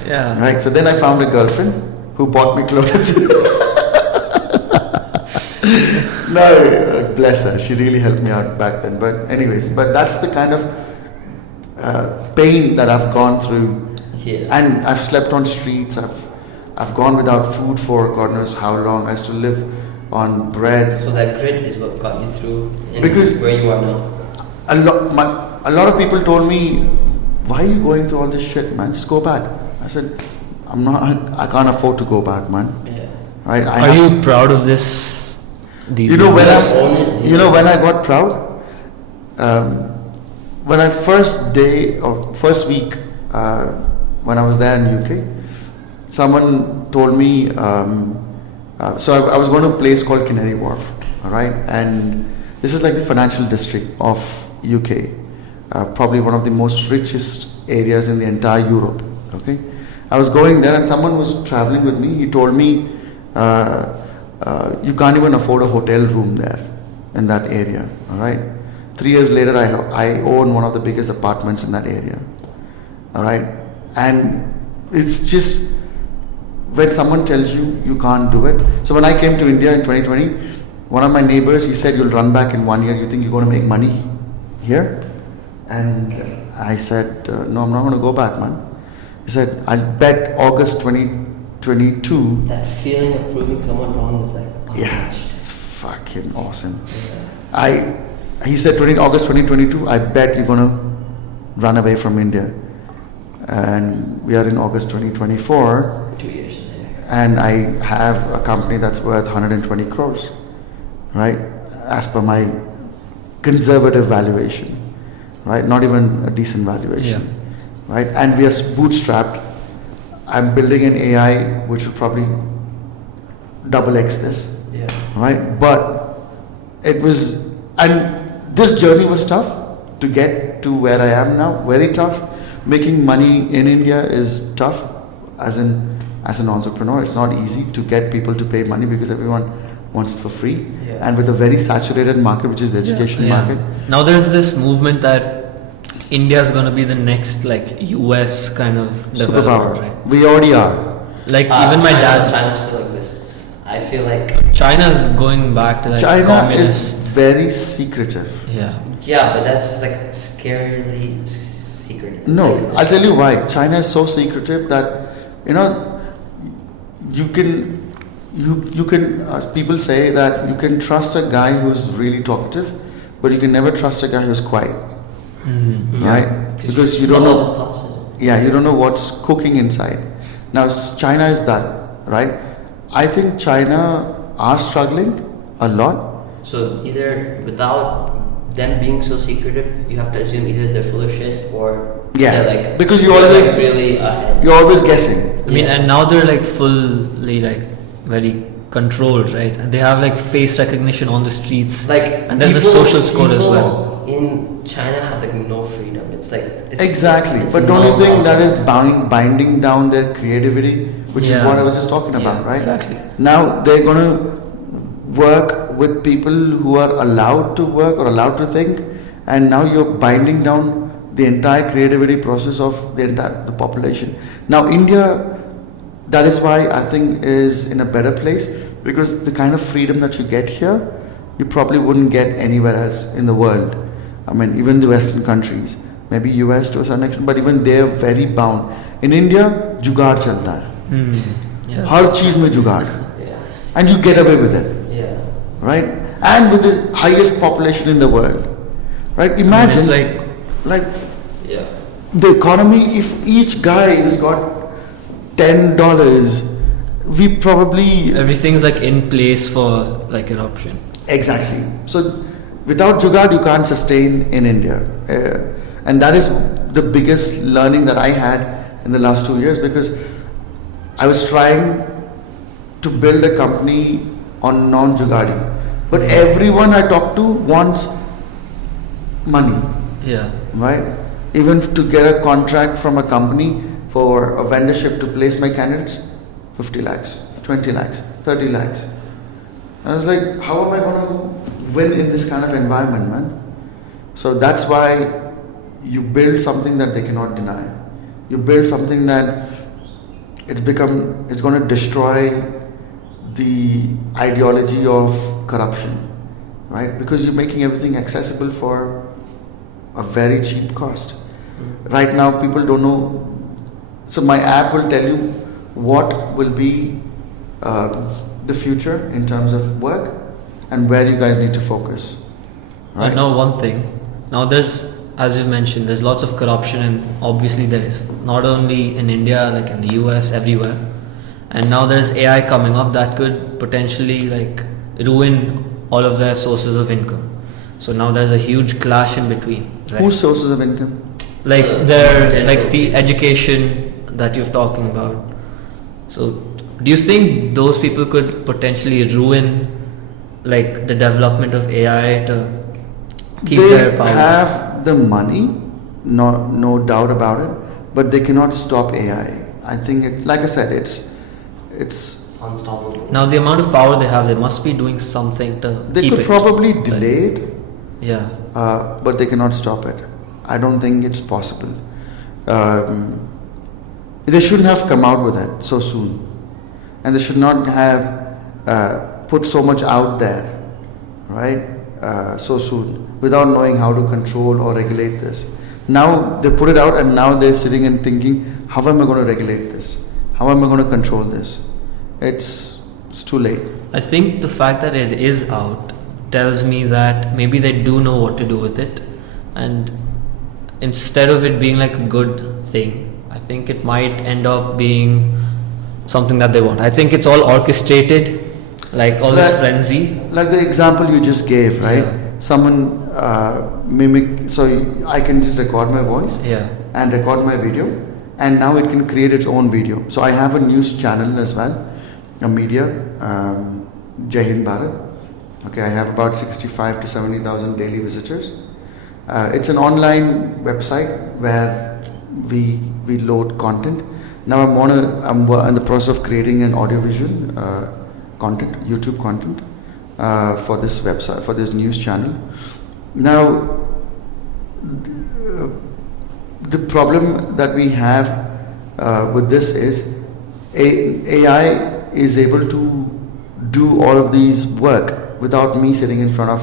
Yeah. Right, so then I found a girlfriend who bought me clothes. No, bless her. She really helped me out back then. But anyways, but that's the kind of pain that I've gone through. Yeah. And I've slept on streets. I've gone without food for God knows how long. I used to live on bread. So that grit is what got you through and Because where you are now. a lot of people told me, why are you going through all this shit, man? Just go back. I said, I can't afford to go back, man. Yeah. Right? Are you proud of this? You know when I got proud? When I first week when I was there in UK, someone told me, so I was going to a place called Canary Wharf, all right? And this is like the financial district of UK, probably one of the most richest areas in the entire Europe, okay? I was going there and someone was traveling with me. He told me, you can't even afford a hotel room there in that area, all right? 3 years later, I own one of the biggest apartments in that area, all right? And it's just, when someone tells you you can't do it. So when I came to India in 2020, one of my neighbors, he said, you'll run back in 1 year. You think you're going to make money here? And I said, no, I'm not going to go back, man. He said, I'll bet August 2022. That feeling of proving someone wrong is like, oh Yeah, gosh. it's fucking awesome. Yeah. He said, August 2022, I bet you're going to run away from India. And we are in August 2024. 2 years later. And I have a company that's worth 120 crores, right? As per my conservative valuation, right? Not even a decent valuation, right? And we are bootstrapped. I'm building an AI which will probably double X this, Yeah. right? But it was, and this journey was tough to get to where I am now, very tough. Making money in India is tough as an entrepreneur. It's not easy to get people to pay money because everyone wants it for free. Yeah. And with a very saturated market, which is the education market. Now there's this movement that India is going to be the next like US kind of developer, Superpower. right? We already are. Like even my dad, China still exists. I feel like. China's going back to like China communist. is very secretive. Yeah. Yeah, but that's like scarily secret. It's No, like I'll tell you why. China is so secretive that, you can people say that you can trust a guy who's really talkative, but you can never trust a guy who's quiet, right? Because you don't all know. his thoughts. Yeah, you don't know what's cooking inside. Now, China is that, right? I think China are struggling a lot. So either without them being so secretive, you have to assume either they're full of shit or they're like because you they're always like really ahead. you're always guessing. I mean, and now they're like fully like very controlled, right? And they have like face recognition on the streets, Like and then the social score as well. In China have like no freedom. It's like Exactly, it's but don't you think that is nonsense. binding down their creativity, which is what I was just talking about, Yeah, right? exactly. Now they're going to work with people who are allowed to work or allowed to think, and now you're binding down the entire creativity process of the population. Now India, that is why I think is in a better place, because the kind of freedom that you get here, you probably wouldn't get anywhere else in the world. I mean, even the Western countries, maybe US to a certain extent, but even they are very bound. In India, jugaad chalta hai. Yeah. Har cheez mein jugaad. Yeah. And you get away with it, Yeah. right? And with the highest population in the world, right? Imagine, like Yeah. the economy, if each guy has got $10, we probably Everything's like in place for like eruption. exactly. So without jugaad, you can't sustain in India. And that is the biggest learning that I had in the last 2 years, because I was trying to build a company on non-jugadi, but everyone I talk to wants money, Yeah. right? Even to get a contract from a company for a vendorship to place my candidates, 50 lakhs, 20 lakhs, 30 lakhs. I was like, how am I going to win in this kind of environment, man? So that's why you build something that they cannot deny. You build something that it's going to destroy the ideology of corruption, right? Because you're making everything accessible for a very cheap cost. Right now, people don't know. So my app will tell you what will be the future in terms of work and where you guys need to focus. Right? I know one thing. Now there's, as you've mentioned, there's lots of corruption, and obviously there is, not only in India, like in the US, everywhere. And now there's AI coming up that could potentially like ruin all of their sources of income. So now there's a huge clash in between. Right? Whose sources of income? Like the education that you're talking about. So do you think those people could potentially ruin like the development of AI to keep their power? They have the money, no doubt about it, but they cannot stop AI. I think like I said, it's unstoppable. Now the amount of power they have, they must be doing something to they keep could it. probably delay it, Yeah. but they cannot stop it. I don't think it's possible. They shouldn't have come out with it so soon, and they should not have put so much out there, right? So soon, without knowing how to control or regulate this. Now they put it out, and now they're sitting and thinking, how am I going to regulate this? How am I going to control this? It's too late. I think the fact that it is out tells me that maybe they do know what to do with it, and instead of it being like a good thing, I think it might end up being something that they want. I think it's all orchestrated, like all this frenzy. Like the example you just gave, right? Yeah. Someone mimic, so I can just record my voice Yeah. and record my video, and now it can create its own video. So I have a news channel as well, a media, Jai Hind Bharat. Okay, I have about 65 to 70,000 daily visitors. It's an online website where we load content. Now I'm in the process of creating an audiovisual content, YouTube content for this website, for this news channel. Now the problem that we have with this is AI is able to do all of these work without me sitting in front of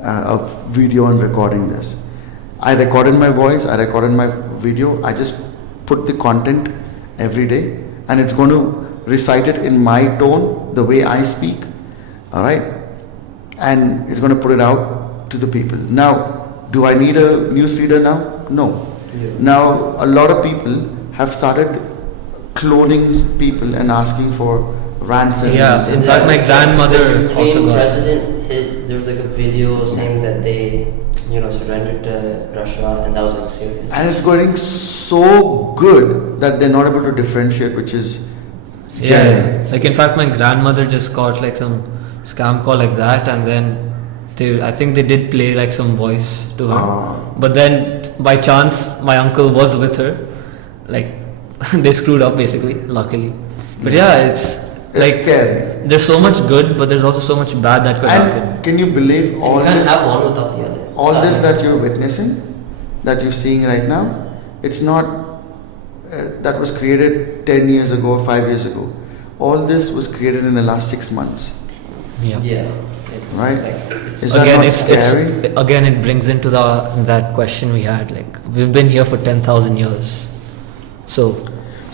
a video and recording this. I recorded my voice, I recorded my video, I just put the content every day, and it's going to recite it in my tone, the way I speak, all right, and it's going to put it out to the people. Now, do I need a newsreader now? No. Yeah. Now, a lot of people have started cloning people and asking for ransom. Yeah, in fact, my grandmother the also Ukraine got it. president, there was like a video saying that they, surrendered to Russia, and that was like serious. And it's going so good that they're not able to differentiate which is genuine. Yeah. Like in fact, my grandmother just got like some scam call like that, and then I think they did play like some voice to her. But then by chance, my uncle was with her. Like they screwed up basically, luckily. But yeah, it's like scary. there's so much good, but there's also so much bad that could happen. And can you believe all you can't this? have one without the other. All this that you're witnessing, that you're seeing right now, it's not that was created 10 years ago, 5 years ago. All this was created in the last 6 months. Yeah. Yeah. It's Right? Like, Is that not scary? Again, it brings into that question we had. Like we've been here for 10,000 years, so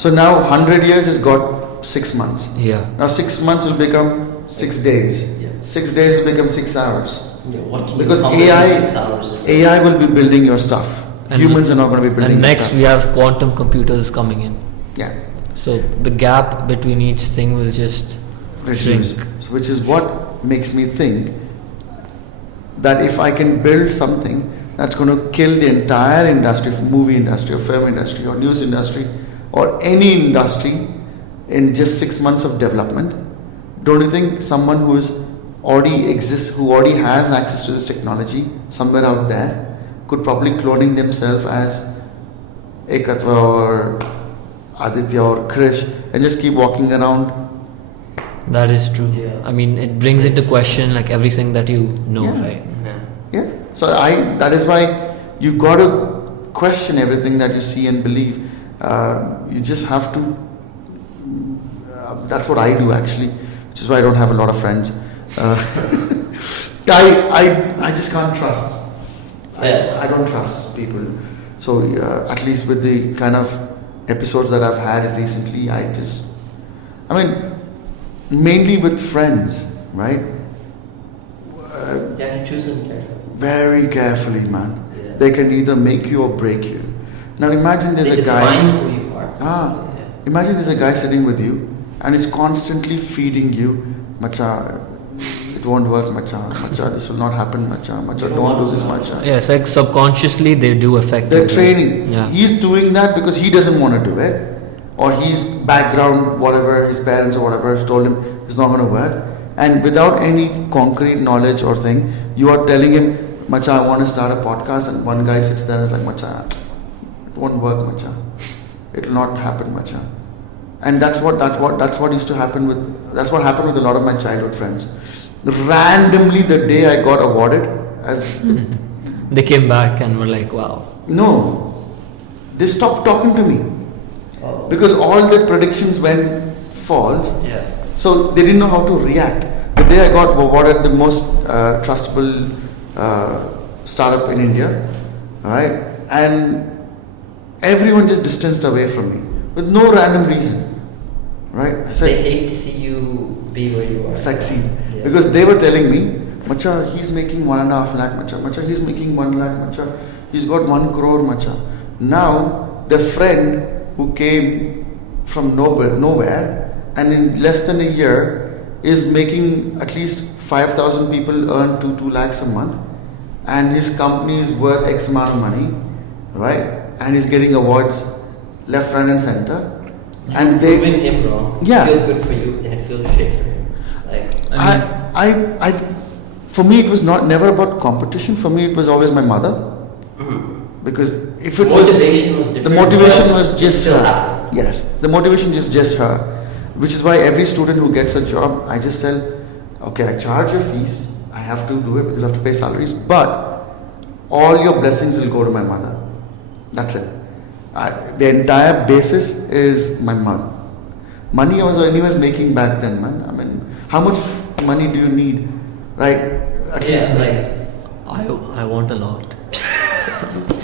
now 100 years has got 6 months. yeah. Now 6 months will become 6 days. Yeah. 6 days will become 6 hours. yeah, what can Because you accomplish AI in 6 hours? AI will be building your stuff. And Humans are not going to be building And your next stuff. we have quantum computers coming in. Yeah. So the gap between each thing will just Reduce. shrink. So which is what makes me think that if I can build something that's going to kill the entire industry, movie industry or film industry or news industry or any industry in just 6 months of development. Don't you think someone who already exists, who already has access to this technology somewhere out there, could probably cloning themselves as Ekatva or Aditya or Krish and just keep walking around? That is true. Yeah. I mean, it brings into question like everything that you know, Yeah. right? Yeah. Yeah. So that is why you got to question everything that you see and believe. You just have to. That's what I do actually, which is why I don't have a lot of friends. I just can't trust. I don't trust people. So at least with the kind of episodes that I've had recently, mainly with friends, right? You have to choose them carefully. Very carefully, man. Yeah. They can either make you or break you. Now imagine there's They a guy. define who you are. Ah, Yeah. imagine there's a guy sitting with you and is constantly feeding you, macha, it won't work, macha, this will not happen, macha, You don't don't want do this, to- macha. Yes, like subconsciously they do affect They're you. training. Yeah. He's doing that because he doesn't want to do it, or his background, whatever, his parents or whatever have told him it's not going to work. And without any concrete knowledge or thing, you are telling him, macha, I want to start a podcast, and one guy sits there and is like, macha, it won't work, macha. It will not happen, macha. And that's what used to happen that's what happened with a lot of my childhood friends. Randomly, the day I got awarded as They came back and were like, wow. no, they stopped talking to me Oh. because all the predictions went false. Yeah. So they didn't know how to react. The day I got awarded the most trustable startup in India, right? And everyone just distanced away from me with no random reason, right? I They said, hate to see you be where you are. succeed. Yeah. Because they were telling me, macha, he's making 1.5 lakh, macha, he's making 1 lakh, macha, he's got 1 crore, macha. Now, the friend who came from nowhere, and in less than a year is making at least 5,000 people earn 2 lakhs a month, and his company is worth X amount of money, right? And he's getting awards left, right, and center. And they, proving him wrong. Yeah. It feels good for you and it feels shit for him. Like for me, it was never about competition. For me, it was always my mother. Because if it was, the motivation was just still her. happened. Yes, the motivation is just her. Which is why every student who gets a job, I just tell, okay, I charge your fees. I have to do it because I have to pay salaries. But all your blessings will go to my mother. That's it. The entire basis is my mother. Money I was anyways making back then, man. I mean, how much money do you need, right? At least, like I want a lot.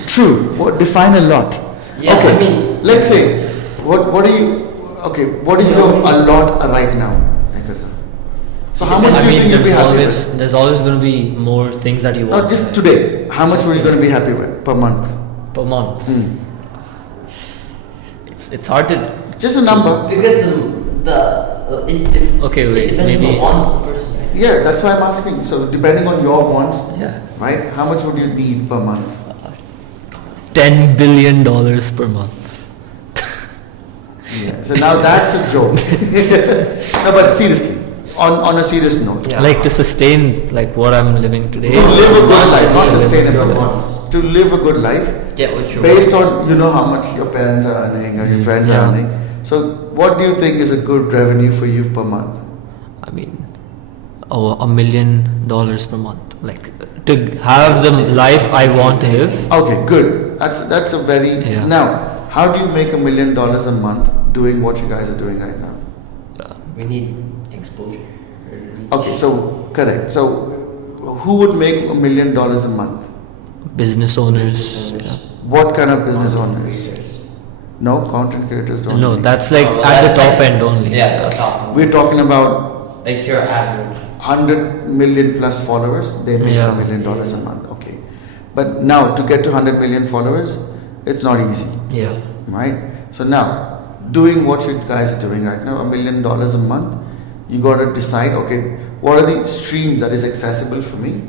true. What define a lot? Yeah, okay. I mean- let's say, what are you? Okay, what is your a lot right now, Ekatha? So how much do you think you'll be happy with? There's always going to be more things that you want. Not just today. How much were you going to be happy with per month? per month. Hmm. It's hard to. Just a number. because Okay, wait, it depends on maybe- the wants of the person, right? Yeah, that's why I'm asking. So depending on your wants, Yeah. right? How much would you need per month? $10 billion per month. Yeah. So now that's a joke. No, but seriously, on a serious note, Yeah. Like to sustain like what I'm living today. to live a good life, not Yeah. sustainable. Your wants. To live a good life Get what you based on how much your parents are earning or your friends are Yeah. earning. So what do you think is a good revenue for you per month? I mean, $1 million per month. Like to have the life I want to live. Okay, good. That's a very Yeah. now. How do you make $1 million a month doing what you guys are doing right now? We need exposure. Okay, so correct. So who would make $1 million a month? Business owners. Business owners. Yeah. What kind of business owners? No, content creators don't. No, make. that's like Oh, at the that's top like- end only. Yeah, the top end. We're talking about Like your average. 100 million plus followers. They make Yeah. $1 million a month. Okay, but now to get to 100 million followers, it's not easy, Yeah. right? So now, doing what you guys are doing right now, $1 million a month, you got to decide. Okay, what are the streams that is accessible for me,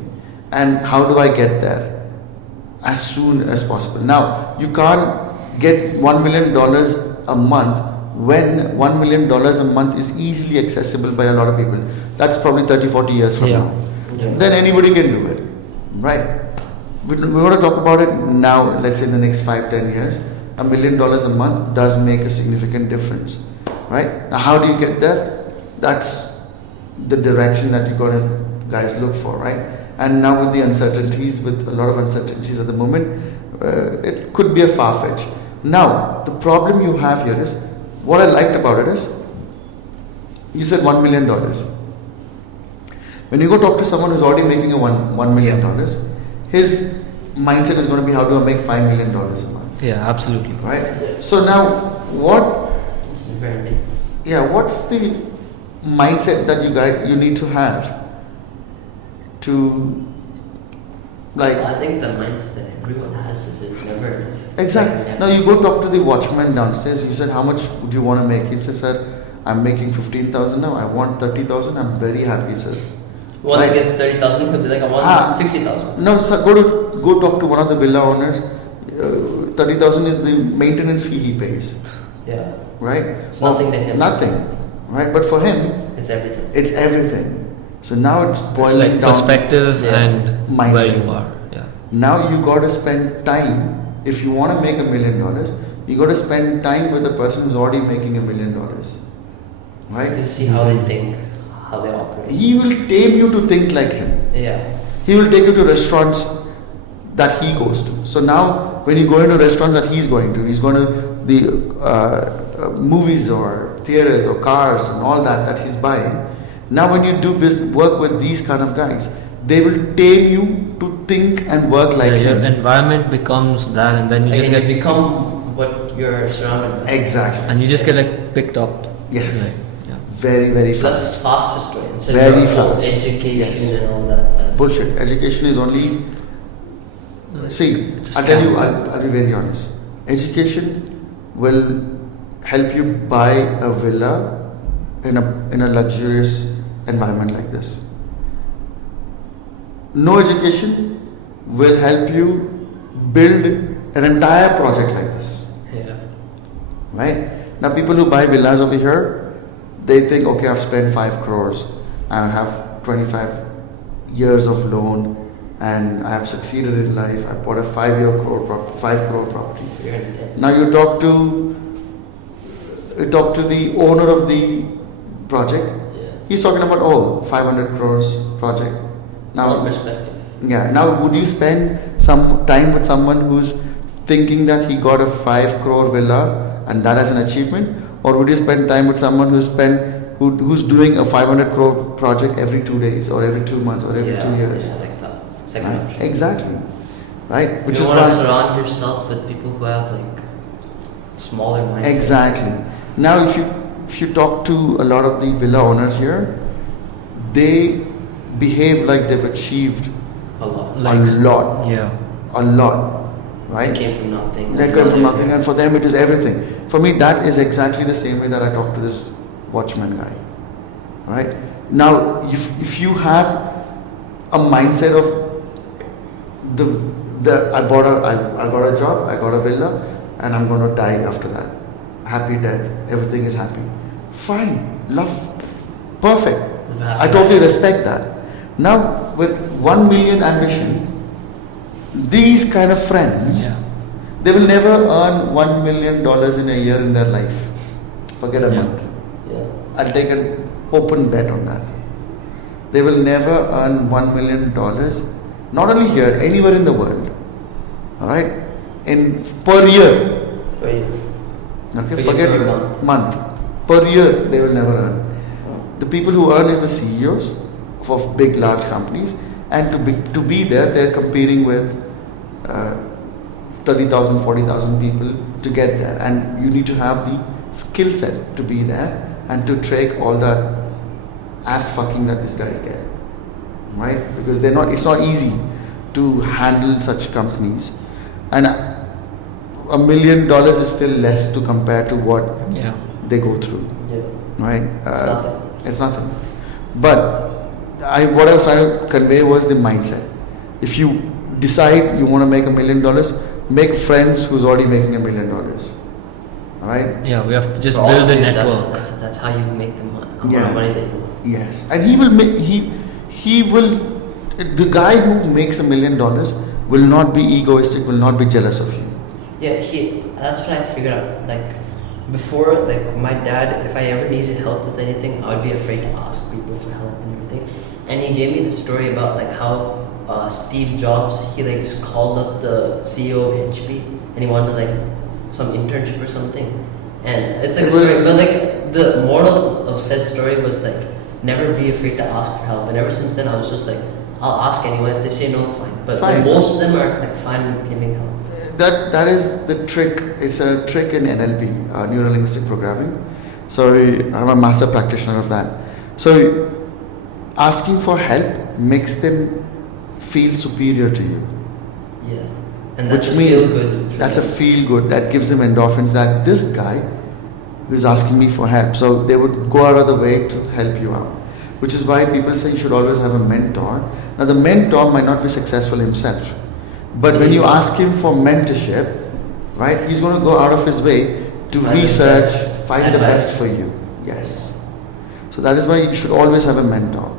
and how do I get there? as soon as possible. Now, you can't get $1 million a month when $1 million a month is easily accessible by a lot of people. That's probably 30, 40 years from Yeah. now. Then anybody can do it, right? We want to talk about it now, let's say in the next 5, 10 years. $1 million a month does make a significant difference, right? Now, how do you get there? That's the direction that you got to guys look for, right? And now with the uncertainties, with a lot of uncertainties at the moment, it could be a far-fetched. Now, the problem you have here is, what I liked about it is, you said $1 million. When you go talk to someone who's already making a $1 million, his mindset is going to be, how do I make $5 million a month? Yeah, absolutely. Right? So now, It's very big. what's the mindset that you need to have to, like, I think the mindset that everyone has is it's never enough. exactly. Now you go talk to the watchman downstairs. You said, how much would you want to make? He says, sir, I'm making 15,000 now. I want 30,000. I'm very happy, sir. Once Right. it gets 30,000, could be like I want 60,000. No, sir. Go talk to one of the villa owners. 30,000 is the maintenance fee he pays, Yeah. right? It's nothing to him. Nothing, right? But for him, It's everything. it's everything. So now it's It's boiling like down. perspective Yeah. and where Mindset. you are. Yeah. Now you got to spend time. If you want to make $1 million, you got to spend time with the person who's already making $1 million, right? To see how they think, how they operate. He will tame you to think like him. Yeah. He will take you to restaurants that he goes to. So now, when you go into restaurants that he's going to the movies or theaters or cars and all that he's buying. Now, when you do work with these kind of guys, they will tame you to think and work like Your him. environment becomes that, and then you Like, just you get become what you're surrounded by. Exactly. and you just get like picked up. Yes. Like, yeah. Very, very Plus, fast. it's fastest way. Instead Very of fast. education Yes. and all that. That's Bullshit. Education is only. See, It's a I'll tell you. scam. I'll be very honest. Education will help you buy a villa in a luxurious environment like this. No education will help you build an entire project like this. Yeah. Right? Now, people who buy villas over here, they think, okay, I've spent 5 crores, I have 25 years of loan, and I have succeeded in life. I bought a 5 crore property. You're in debt. Now you talk to the owner of the project. Yeah. He's talking about 500 crores project. Now, Now, perspective. yeah. Now, would you spend some time with someone who's thinking that he got a 5 crore villa and that as an achievement, or would you spend time with someone who's doing a 500 crore project every 2 days or every 2 months or every 2 years? Yeah, like that. Second Right? option. Exactly. Right? Which you is want to why. surround yourself with people who have like smaller mindsets. Exactly. Now, if you talk to a lot of the villa owners here, they behave like they've achieved A lot. a lot, Yeah. right? They came from nothing. They come from nothing, and for them it is everything. For me, that is exactly the same way that I talk to this watchman guy, right? Now, if you have a mindset of I got a job, I got a villa, and I'm going to die after that. Happy death, everything is happy. Fine, love, perfect. I totally respect that. Now, with 1 million ambition, these kind of friends, Yeah. they will never earn $1 million in a year in their life. Forget a Yeah. month. Yeah. I'll take an open bet on that. They will never earn $1 million, not only here, anywhere in the world. Alright? Per year. For you. Okay, Forget forget per it. Month. Per year, they will never earn. The people who earn is the CEOs of big, large companies, and to be there, they're competing with 30,000, 40,000 people to get there, and you need to have the skill set to be there and to take all that ass fucking that these guys get, right? Because it's not easy to handle such companies, and $1 million is still less to compare to what Yeah. they go through, Yeah. right? It's nothing. It's nothing. But what I was trying to convey was the mindset. If you decide you want to make $1 million, make friends who's already making $1 million. All right? Yeah, we have to just For build all a of you, network. That's how you make the money. Yeah. Money that you want. Yes, and he will make he will. The guy who makes $1 million will not be egoistic, will not be jealous of you. Yeah, that's what I figured out. Like before, like my dad, if I ever needed help with anything, I would be afraid to ask people for help and everything. And he gave me the story about like how Steve Jobs, he like just called up the CEO of HP and he wanted like some internship or something. And it's like a story, but like the moral of said story was like never be afraid to ask for help. And ever since then, I was just like, I'll ask anyone. If they say no, fine. But Fine. most of them are like fine with giving help. That is the trick. It's a trick in NLP, neuro linguistic programming. So I'm a master practitioner of that. So asking for help makes them feel superior to you. Yeah, and that's Which a means feel good. that's a feel good. That gives them endorphins. That this guy who's asking me for help, so they would go out of the way to help you out. Which is why people say you should always have a mentor. Now the mentor might not be successful himself, but when you ask him for mentorship, right, he's going to go out of his way to research, find the best for you. Yes. So that is why you should always have a mentor.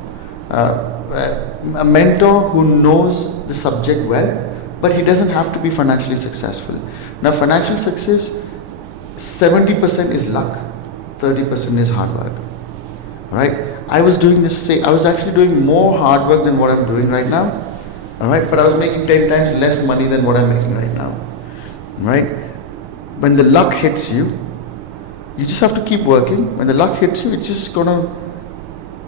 A mentor who knows the subject well, but he doesn't have to be financially successful. Now financial success, 70% is luck, 30% is hard work. Right? I was actually doing more hard work than what I'm doing right now. All right, but I was making 10 times less money than what I'm making right now. Right? When the luck hits you, you just have to keep working. When the luck hits you, it's just gonna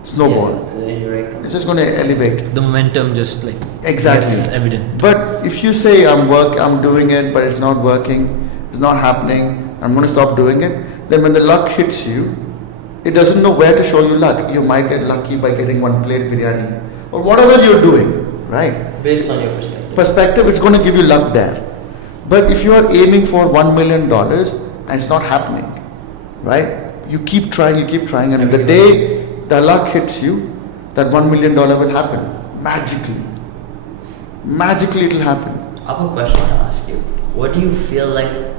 snowball. Yeah, you're right. It's just gonna elevate. The momentum just like Exactly. gets evident. But if you say I'm doing it, but it's not working, it's not happening, I'm gonna stop doing it, then when the luck hits you, it doesn't know where to show you luck. You might get lucky by getting one plate biryani or whatever you're doing, right? Based on your perspective. Perspective, it's going to give you luck there. But if you are aiming for $1 million and it's not happening, right? You keep trying, and the day the luck hits you, that $1 million will happen magically. Magically, it will happen. I have a question to ask you. What do you feel like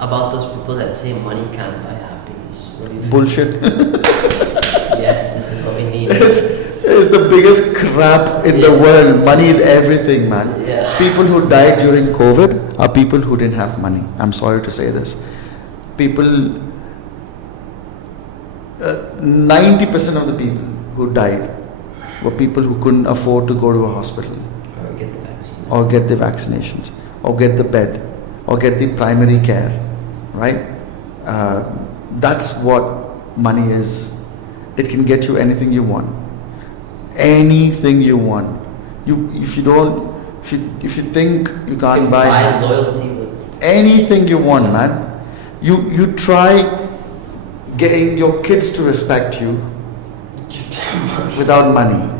about those people that say money can't buy happiness? What do you feel? Bullshit. Yes, this is what we need. It's the biggest crap in the world. Money is everything, man. Yeah. People who died during COVID are people who didn't have money. I'm sorry to say this. People, 90% of the people who died were people who couldn't afford to go to a hospital Or get the vaccine. or get the vaccinations or get the bed or get the primary care, right? That's what money is. It can get you anything you want. Anything you want. If you think you can't buy loyalty with anything you want, man. You try getting your kids to respect you without money.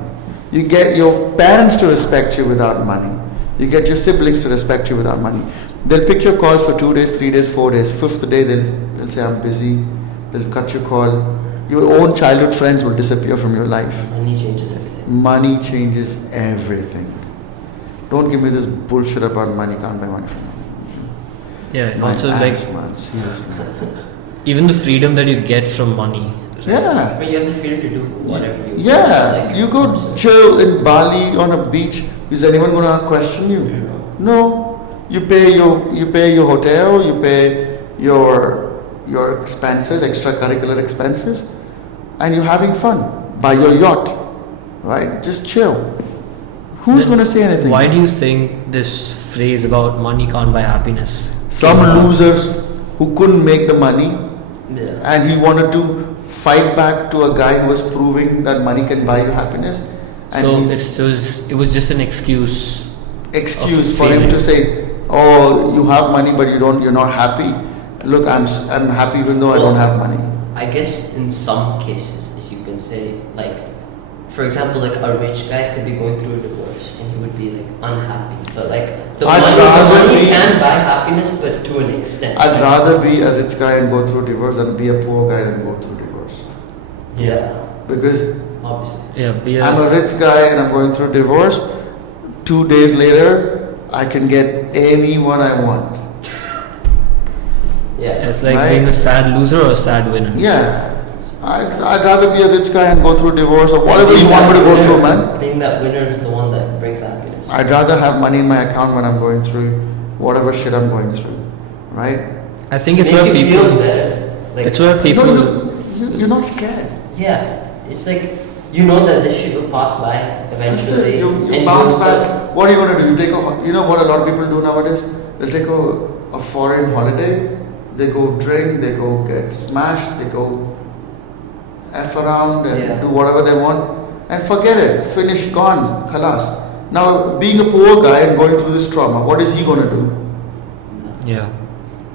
You get your parents to respect you without money. You get your siblings to respect you without money. They'll pick your calls for 2 days, 3 days, 4 days. 5th day they'll say I'm busy. They'll cut your call. Your own childhood friends will disappear from your life. money changes everything. Money changes everything. Don't give me this bullshit about money. Can't buy money from me. Yeah, My also ass, like man, seriously. even the freedom that you get from money. Right? Yeah. But you have the freedom to do whatever you Yeah, want. you go chill in Bali on a beach. Is anyone gonna question you? No. You pay your hotel. You pay your expenses, extracurricular expenses, and you're having fun. Buy your yacht, right? Just chill. Who's Then gonna say anything? Why do you think this phrase about money can't buy happiness? Some losers who couldn't make the money, Yeah. and he wanted to fight back to a guy who was proving that money can buy you happiness, and So it was just an excuse. excuse of for him failure. to say, "Oh, you have money, but you're not happy." Look, I'm happy even though I don't have money. I guess in some cases, if you can say, like, for example, like a rich guy could be going through a divorce and he would be like unhappy, but like the I'd money, rather be- can buy happiness, but to an extent. I'd rather be a rich guy and go through divorce than be a poor guy and go through divorce. Yeah, Because obviously. Yeah, I'm a rich guy and I'm going through divorce. 2 days later, I can get anyone I want. Yeah. It's like Right. being a sad loser or a sad winner. Yeah. I'd rather be a rich guy and go through divorce or whatever you want me to go through, man. Being that winner is the one that brings happiness. I'd rather have money in my account when I'm going through whatever shit I'm going through. Right? I think It it's makes where you people. feel better. Like, It's where people. No, you're not scared. yeah, it's like you know that this shit will pass by That's eventually. it. You and bounce you'll back. What are you going to do? You know what a lot of people do nowadays? They'll take a foreign holiday. They go drink. They go get smashed. They go F around and Yeah. do whatever they want. And forget it. Finish, gone. Khalas. Now, being a poor guy and going through this trauma, what is he going to do? Yeah.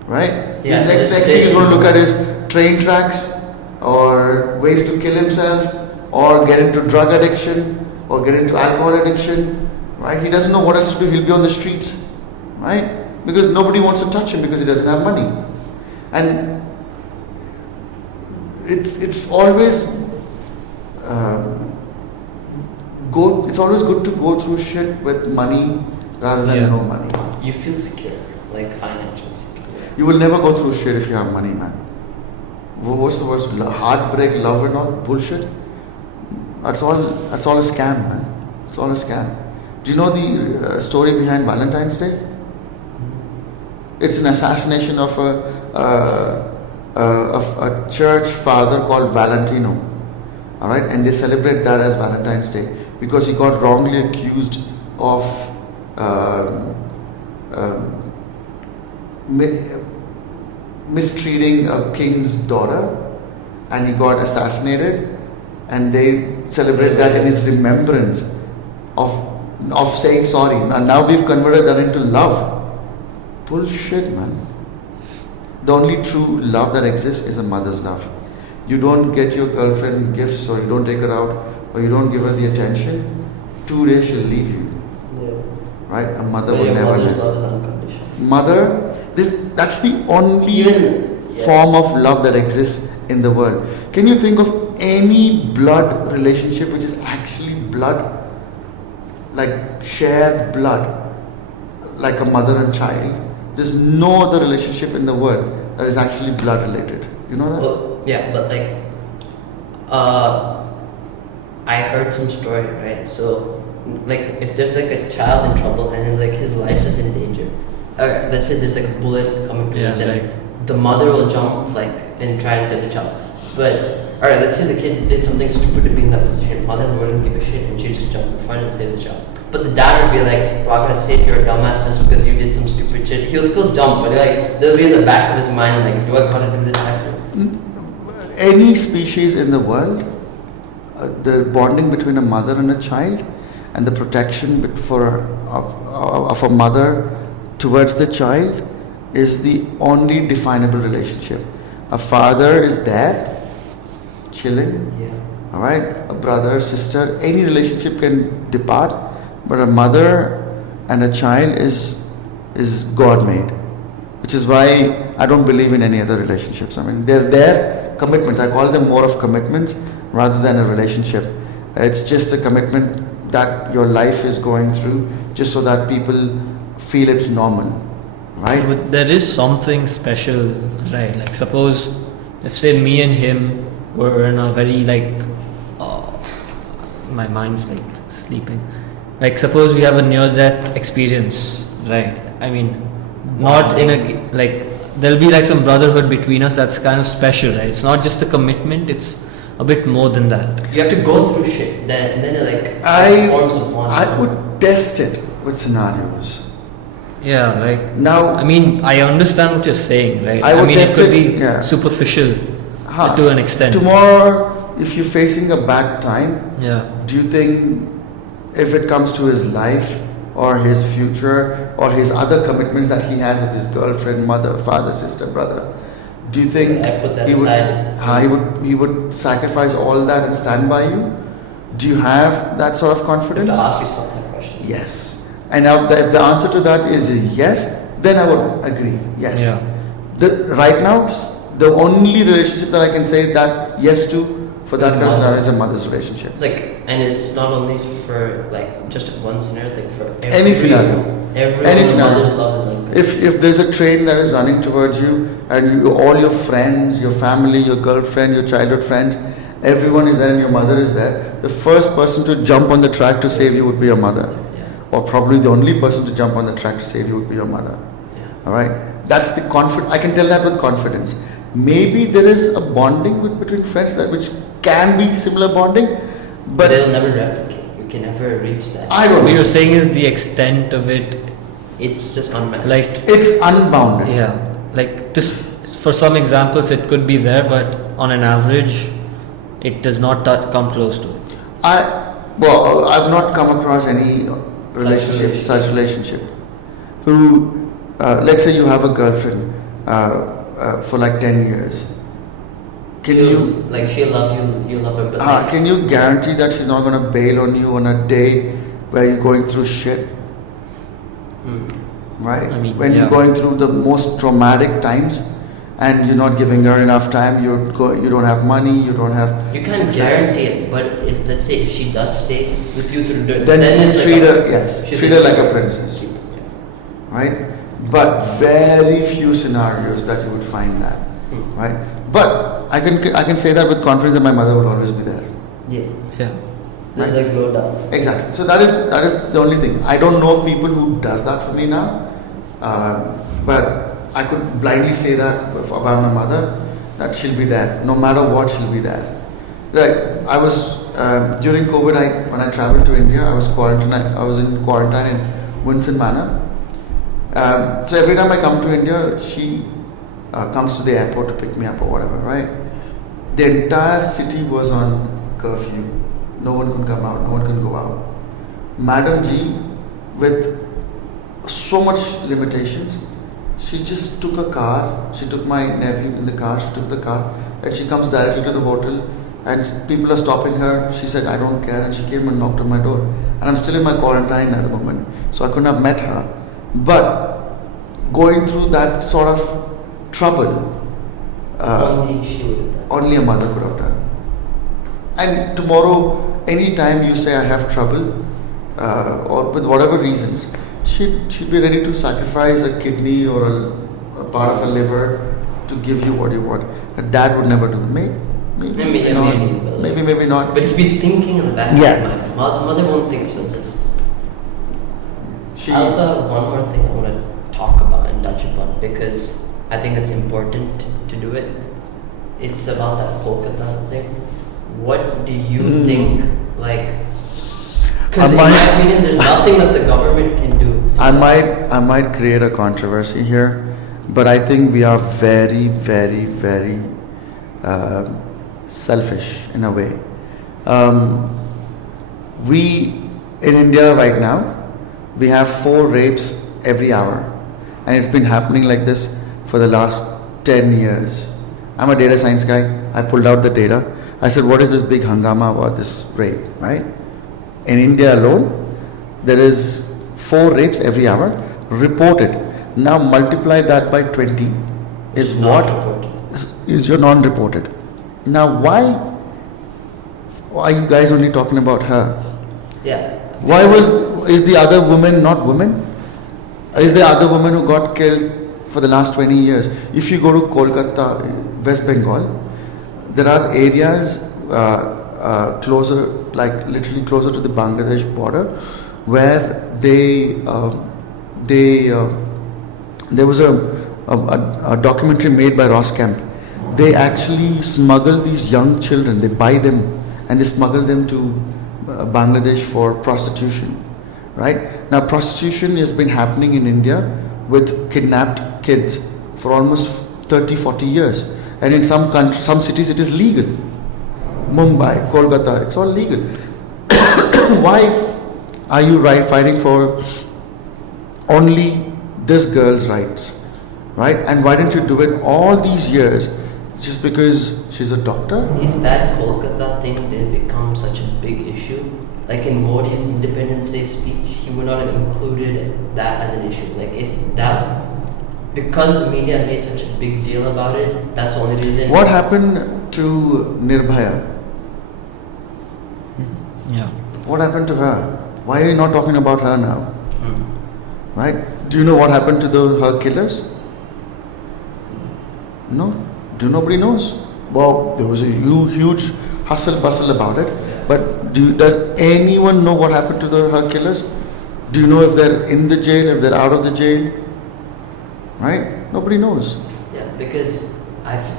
Right? Yeah, His so next just thing he's say- going to look at is train tracks or ways to kill himself or get into drug addiction or get into alcohol addiction. Right? He doesn't know what else to do. He'll be on the streets. Right? Because nobody wants to touch him because he doesn't have money. And it's always it's always good to go through shit with money rather than Yeah. no money. You feel secure, like financially secure. You will never go through shit if you have money, man. What's the worst? Heartbreak, love, and all bullshit. That's all a scam, man. It's all a scam. Do you know the story behind Valentine's Day? It's an assassination of a church father called Valentino. All right, and they celebrate that as Valentine's Day because he got wrongly accused of mistreating a king's daughter, and he got assassinated, and they celebrate that in his remembrance of saying sorry. And now we've converted that into love. Bullshit, man. The only true love that exists is a mother's love. You don't get your girlfriend gifts, or you don't take her out, or you don't give her the attention. 2 days she'll leave you. Yeah. Right? A mother But would your never mother's let. love is unconditional. Mother, that's the only Even- form of love that exists in the world. Can you think of any blood relationship which is actually blood, like shared blood, like a mother and child? There's no other relationship in the world that is actually blood related. You know that? Well, yeah, but like, I heard some story, right? So, like, if there's like a child in trouble and then like his life is in danger, or let's say there's like a bullet coming towards Yeah, him, right. the mother will jump like and try and save the child. But alright, let's say the kid did something stupid to be in that position. Mother wouldn't give a shit and she'd just jump in front and save the child. But the dad would be like, bro, I'm gonna save your dumbass just because you did some stupid shit. He'll still jump, but like they'll be in the back of his mind like, do I gotta do this actually? Any species in the world, the bonding between a mother and a child, and the protection of a mother towards the child is the only definable relationship. A father is there, chilling, Yeah. all right. A brother, sister, any relationship can depart, but a mother and a child is God made, which is why I don't believe in any other relationships. I mean, they're commitments. I call them more of commitments rather than a relationship. It's just a commitment that your life is going through, just so that people feel it's normal, right? But there is something special, right? Like suppose, if say me and him were in a very like, my mind's like sleeping. Like suppose we have a near-death experience, right? I mean, not in a like there'll be like some brotherhood between us that's kind of special, right? It's not just a commitment; it's a bit more than that. You have to go through shit. Then it like forms of bond. I would test it with scenarios. Yeah, like Now, I mean, I understand what you're saying, right? I would mean, it test could it, be yeah. superficial huh, to an extent. tomorrow, if you're facing a bad time, Yeah. do you think if it comes to his life or his future or his other commitments that he has with his girlfriend, mother, father, sister, brother, do you think I put that he would, aside. he would sacrifice all that and stand by you? Do you have that sort of You have confidence? to ask yourself that question. Yes. And if the answer to that is a yes, then I would agree. Yes. Yeah. Right now, the only relationship that I can say that yes to for that kind of Mother. scenario is a mother's relationship. It's like, and it's not only for like just one scenario, it's like for Any scenario. Every Any scenario. mother's love is like If there's a train that is running towards you and all your friends, your family, your girlfriend, your childhood friends, everyone is there and your mother is there, the first person to jump on the track to save you would be your mother. Or probably the only person to jump on the track to save you would be your mother. Alright? That's the confidence. I can tell that with confidence. Maybe there is a bonding between friends which can be similar bonding, but they'll never replicate. You can never reach that. I don't know. What you're saying is the extent of it, It's just unmatched. like, It's unbounded. yeah, like just for some examples it could be there, but on an average, it does not come close to it. I've not come across any such relationship, who, let's say you have a girlfriend for like 10 years. Can you, like she'll love you, you love her, but like, can you guarantee that she's not going to bail on you on a day where you're going through shit? Right? I mean, when yeah. you're going through the most traumatic times and you're not giving her enough time, you don't have money, you don't have you can't success. guarantee it. But if let's say if she does stay with you through the, Then you it's treat like her, she's treat her like a princess. Right? But very few scenarios that you would find that. Right? But I can say that with confidence that my mother will always be there. Yeah. Yeah. There's like no doubt. Exactly. So that is the only thing. I don't know of people who does that for me now, but I could blindly say that about my mother, that she'll be there no matter what. She'll be there. Right. I was during COVID. When I traveled to India, I was quarantined. I was in quarantine in Winson Manor. So every time I come to India, she comes to the airport to pick me up or whatever. Right. The entire city was on curfew. No one could come out, no one could go out. Madam G, with so much limitations, she just took a car, she took my nephew in the car, she took the car, and she comes directly to the hotel, and people are stopping her. She said, I don't care, and she came and knocked on my door. And I'm still in my quarantine at the moment, so I couldn't have met her. But going through that sort of trouble, Only she would have done. only a mother could have done. And tomorrow, anytime you say I have trouble, or with whatever reasons, she'd be ready to sacrifice a kidney or a part of a liver to give you what you want. A dad would never do it. Maybe not. Maybe not. But he'd be thinking in the back of his mind. Mother won't think so. I also have one more thing I want to talk about and touch upon, because I think it's important to do it. It's about that Kolkata thing. What do you think, like, because in my opinion, there's nothing that the government can do. I might create a controversy here, but I think we are very, very, very selfish in a way. We in India right now, we have 4 rapes every hour, and it's been happening like this for the last 10 years. I'm a data science guy. I pulled out the data. I said, what is this big hangama about this rape, right? In India alone, there is 4 rapes every hour reported. Now multiply that by 20 is what is your non-reported. Now why are you guys only talking about her? Yeah. Why is the other woman not women? Is the other woman who got killed for the last 20 years? If you go to Kolkata, West Bengal, there are areas closer, like literally closer to the Bangladesh border, where there was a documentary made by Roskemp. They actually smuggle these young children. They buy them and they smuggle them to Bangladesh for prostitution. Right now, prostitution has been happening in India with kidnapped kids for almost 30-40 years. And in some countries, some cities, it is legal. Mumbai, Kolkata, it's all legal. Why are you fighting for only this girl's rights, right? And why didn't you do it all these years just because she's a doctor? If that Kolkata thing didn't become such a big issue, like in Modi's Independence Day speech, he would not have included that as an issue. Like if that, because the media made such a big deal about it, that's the only reason. What happened to Nirbhaya? Yeah. What happened to her? Why are you not talking about her now? Mm. Right? Do you know what happened to her killers? No. Nobody knows. Well, there was a huge hustle bustle about it. Yeah. But does anyone know what happened to her killers? Do you know if they're in the jail, if they're out of the jail? Right? Nobody knows. Yeah, because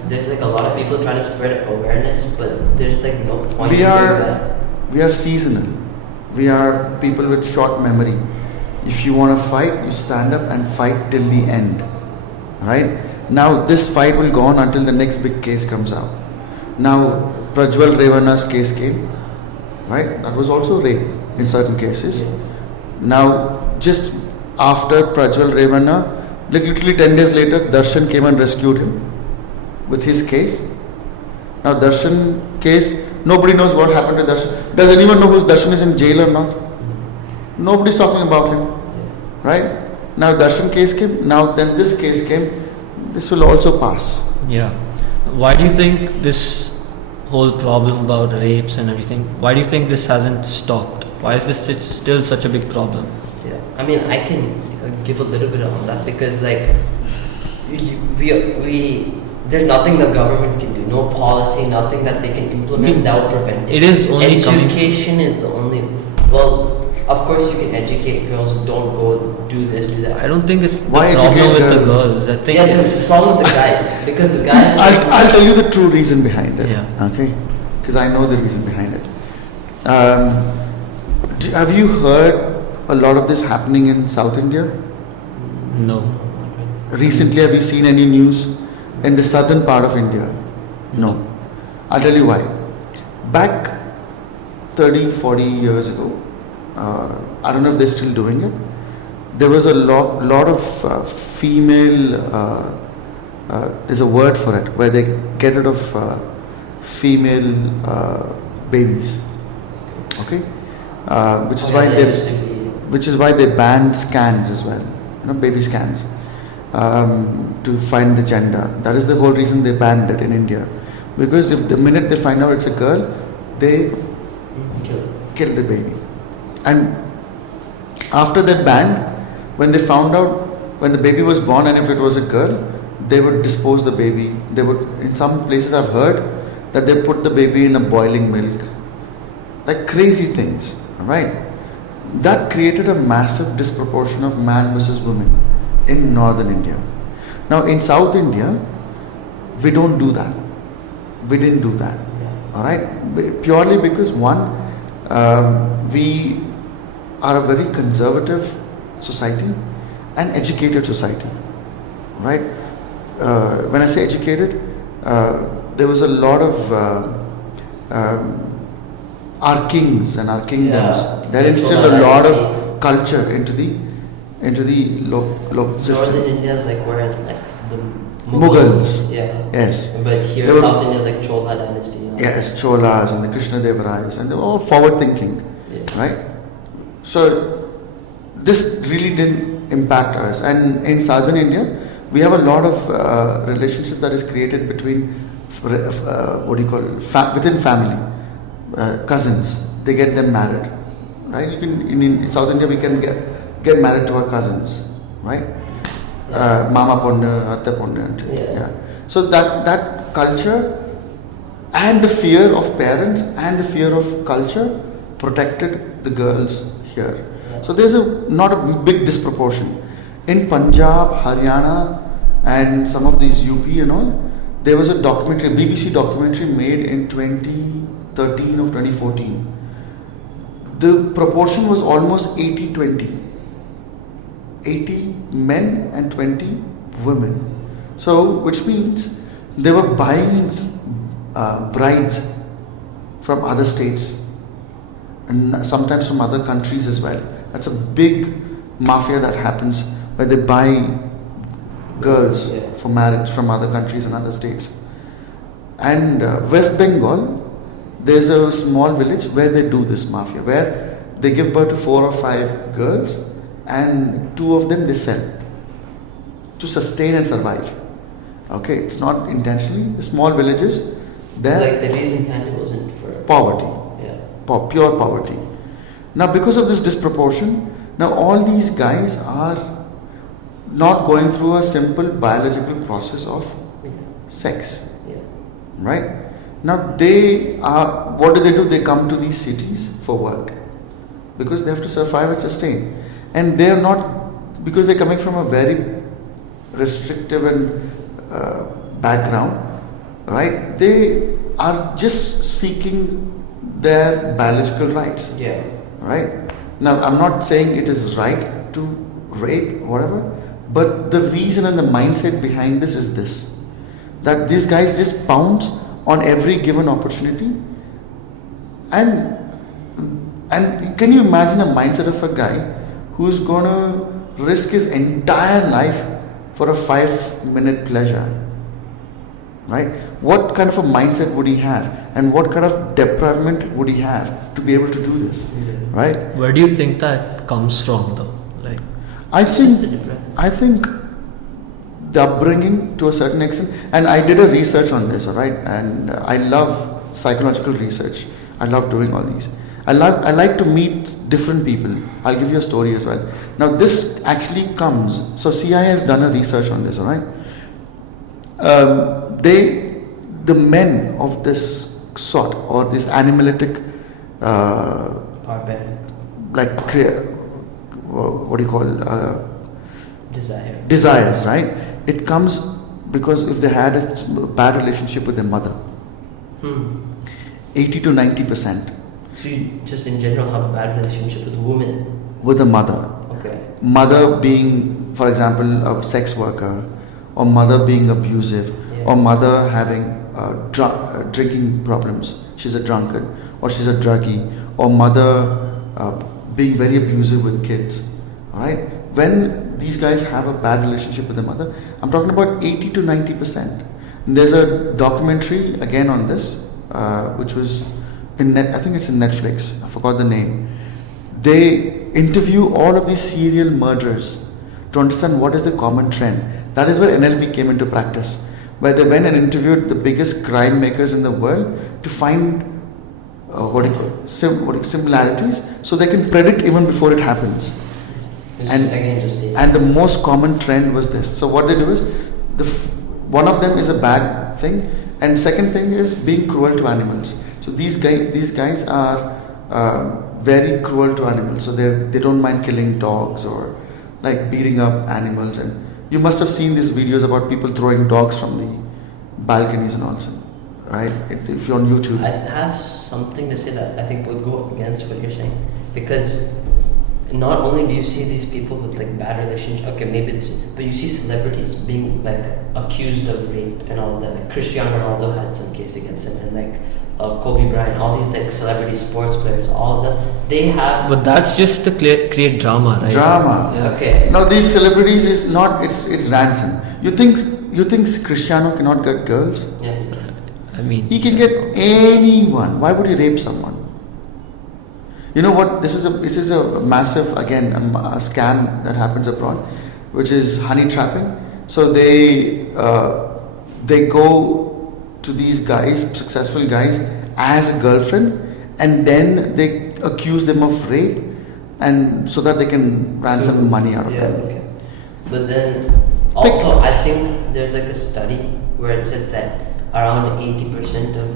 there's like a lot of people trying to spread awareness, but there's like no point in doing that. We are seasonal. We are people with short memory. If you want to fight, you stand up and fight till the end. Right? Now this fight will go on until the next big case comes out. Now Prajwal Revana's case came. Right? That was also rape in certain cases. Yeah. Now just after Prajwal Revana, like literally 10 days later, Darshan came and rescued him with his case. Now Darshan case, nobody knows what happened to Darshan. Does anyone know whose Darshan is in jail or not? Nobody's talking about him. Right? Now Darshan case came, now then this case came. This will also pass. Yeah. Why do you think this whole problem about rapes and everything, why do you think this hasn't stopped? Why is this still such a big problem? Yeah, I mean, I can give a little bit on that because, like, we there's nothing the government can do, no policy, nothing that they can implement that will prevent it. It is only education is the only. Well, of course, you can educate girls. Don't go do this, do that. I don't think it's the Why problem educate with the girls? girls. I think Yeah, it's a problem with the guys because the guys. I'll tell you the true reason behind it. Yeah. Okay? Because I know the reason behind it. Have you heard a lot of this happening in South India? no. Recently, have you seen any news in the southern part of India? No. I'll tell you why. Back 30, 40 years ago, I don't know if they're still doing it, there was a lot of female, there's a word for it, where they get rid of female babies. Okay? Which is why they banned scans as well, baby scans, to find the gender. That is the whole reason they banned it in India, because if the minute they find out it's a girl, they kill the baby. And after that ban, when they found out when the baby was born and if it was a girl, they would dispose the baby. They would, in some places I've heard that they put the baby in a boiling milk, like crazy things. Right? That created a massive disproportion of man versus woman in northern India. Now in South India, we don't do that. We didn't do that. All right? Purely because one, we are a very conservative society and educated society. Right? When I say educated, there was a lot of our kings and our kingdoms that instilled a lot of culture into the local system. Northern India is like where like the Mughals. Yeah. Yes. But here They were- South India is like Chola dynasty. Yes, Cholas and the Krishna Devarayas, and they were all forward thinking, Yeah. right? So this really didn't impact us. And in southern India, we have a lot of relationships that is created between within family, cousins. They get them married, right? You can in South India we can get married to our cousins, right? Mama ponnu, atta ponnu, yeah. So that culture and the fear of parents and the fear of culture protected the girls here. So there's not a big disproportion. In Punjab, Haryana and some of these UP and all, there was a documentary, BBC documentary made in 2013 or 2014. The proportion was almost 80-20. 80 men and 20 women. So, which means they were buying brides from other states and sometimes from other countries as well. That's a big mafia that happens where they buy girls for marriage from other countries and other states. And West Bengal, there's a small village where they do this mafia, where they give birth to 4 or 5 girls and 2 of them they sell to sustain and survive. Okay, it's not intentionally. The small villages, It's like the reason Panda wasn't for poverty, yeah. pure poverty. Now, because of this disproportion, now all these guys are not going through a simple biological process of Yeah. sex, Yeah. right? Now they are, what do? They come to these cities for work because they have to survive and sustain, and they are not, because they're coming from a very restrictive and background, right? They are just seeking their biological rights, Yeah. right? Now, I'm not saying it is right to rape, whatever, but the reason and the mindset behind this is this, that these guys just pounce on every given opportunity. And can you imagine a mindset of a guy who's gonna risk his entire life for a 5-minute pleasure? Right? What kind of a mindset would he have, and what kind of deprivation would he have to be able to do this? Right? Where do you think that comes from, though? Like, I It's just a think different- I think the upbringing to a certain extent, and I did a research on this, all right, and I love psychological research. I love doing all these. I like to meet different people. I'll give you a story as well. Now this actually comes, so CIA has done a research on this, all right. The men of this sort, or this animalistic, Barbaric like what do you call, desire. desires, right? It comes because if they had a bad relationship with their mother, 80 to 90% So you just in general have a bad relationship with women. with the mother. Okay. Mother being, for example, a sex worker, or mother being abusive, Yeah. or mother having drinking problems. She's a drunkard, or she's a druggie, or mother being very abusive with kids. All right. When these guys have a bad relationship with the mother, I'm talking about 80 to 90%. There's a documentary again on this, which was I think it's in Netflix. I forgot the name. They interview all of these serial murderers to understand what is the common trend. That is where NLP came into practice, where they went and interviewed the biggest crime makers in the world to find similarities, so they can predict even before it happens. It's And- again just data. And the most common trend was this. So what they do is, one of them is a bad thing, and second thing is being cruel to animals. So these guys are very cruel to animals. So they don't mind killing dogs or like beating up animals. And you must have seen these videos about people throwing dogs from the balconies and also, right? If you're on YouTube. I have something to say that I think would go against what you're saying, because not only do you see these people with like bad relationships, okay, maybe this, but you see celebrities being like accused of rape and all that. Like Cristiano Ronaldo had some case against him, and like Kobe Bryant, all these like celebrity sports players, all of them, they have. but that's just to create drama, right? Drama. Yeah. Okay. Now these celebrities is not, it's ransom. You think Cristiano cannot get girls? Yeah. I mean, He can get anyone. Why would he rape someone? You know what? This is a massive, again, a scam that happens abroad, which is honey trapping. So they go to these guys, successful guys, as a girlfriend, and then they accuse them of rape, and so that they can ransom money out of Yeah. them. Okay. But then also, I think there's like a study where it said that around 80% of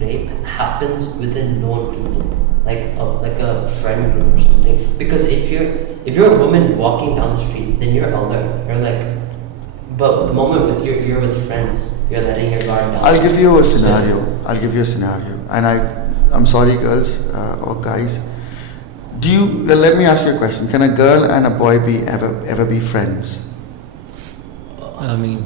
rape happens within known people, like a friend group or something. Because if you're a woman walking down the street, then you're alert. You're like, but the moment you're with friends, you're letting your guard down. I'll give you a scenario. And I'm sorry, girls or guys. Let me ask you a question. Can a girl and a boy ever be friends? I mean,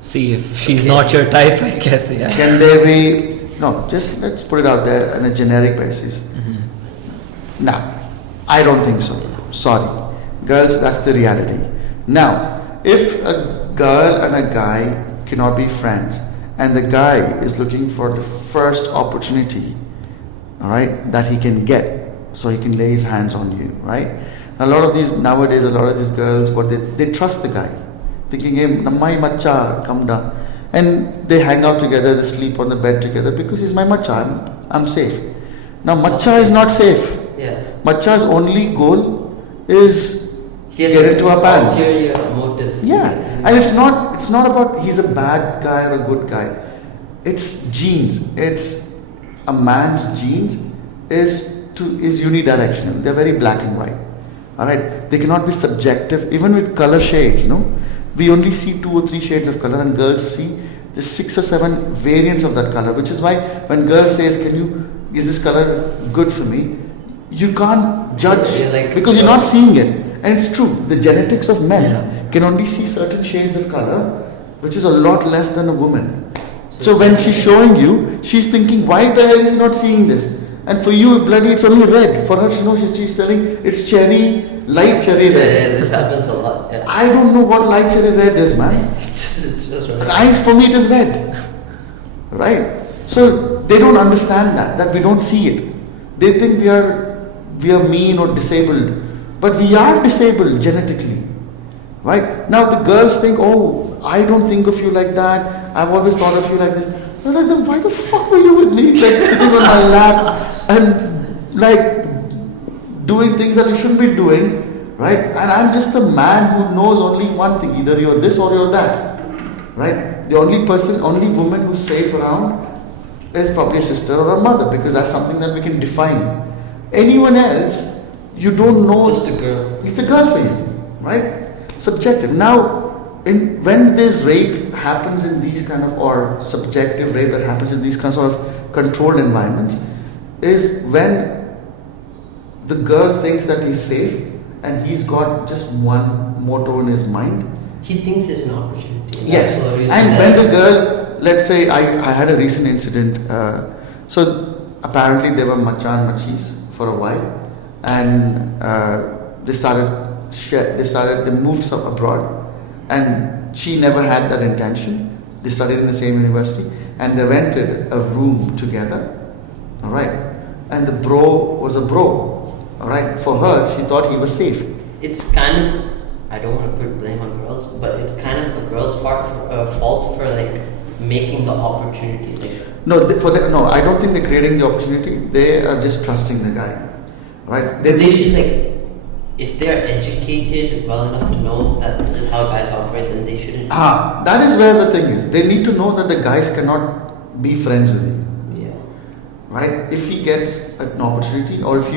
see, if she's not your type, I guess, yeah. Can they be? No, just let's put it out there on a generic basis. Mm-hmm. Now, I don't think so. Sorry. Girls, that's the reality. Now, if a girl and a guy cannot be friends, and the guy is looking for the first opportunity, all right, that he can get, so he can lay his hands on you, right? Nowadays, a lot of these girls, but they trust the guy, thinking, hey, my macha, come down. And they hang out together, they sleep on the bed together because he's my macha, I'm safe. Now, macha is not safe. Macha's only goal is He has get into our pants. ulterior motive. Yeah, and it's not about he's a bad guy or a good guy. It's genes. It's a man's genes is unidirectional. They're very black and white. All right, they cannot be subjective. Even with color shades, no, we only see 2 or 3 shades of color, and girls see the 6 or 7 variants of that color. Which is why when girl says, is this color good for me? You can't judge because you're not seeing it. And it's true, the genetics of men can only see certain shades of color, which is a lot less than a woman. So when she's showing you, she's thinking, why the hell is he not seeing this? And for you, bloody, it's only red. For her, she's telling it's cherry, light cherry red. Yeah, this happens a lot. Yeah. I don't know what light cherry red is, man. It's just right. For me, it is red. Right? So they don't understand that we don't see it. They think we are mean or disabled. But we are disabled genetically. Right? Now the girls think, oh, I don't think of you like that. I've always thought of you like this. They're like, then why the fuck were you with me? Like sitting on my lap and like doing things that you shouldn't be doing. Right? And I'm just a man who knows only one thing. Either you're this or you're that. Right? The only woman who's safe around is probably a sister or a mother, because that's something that we can define. Anyone else, you don't know. Just a girl. It's a girl for you, right? Subjective. Now, when this rape happens in these kind of, or subjective rape that happens in these kind of controlled environments, is when the girl thinks that he's safe and he's got just one motto in his mind. He thinks it's an opportunity. Yes, and when the girl, let's say I had a recent incident. So apparently there were macha and machis for a while. And they moved abroad, and she never had that intention. They studied in the same university, and they rented a room together. All right, and the bro was a bro. All right, for her, she thought he was safe. It's kind of, I don't want to put blame on girls, but it's kind of a girl's fault for like making the opportunity. Like, No, I don't think they're creating the opportunity. They are just trusting the guy. Right? They should, like, if they're educated well enough to know that this is how guys operate, then they shouldn't. That is where the thing is. They need to know that the guys cannot be friends with you. Yeah. Right? If he gets an opportunity, or if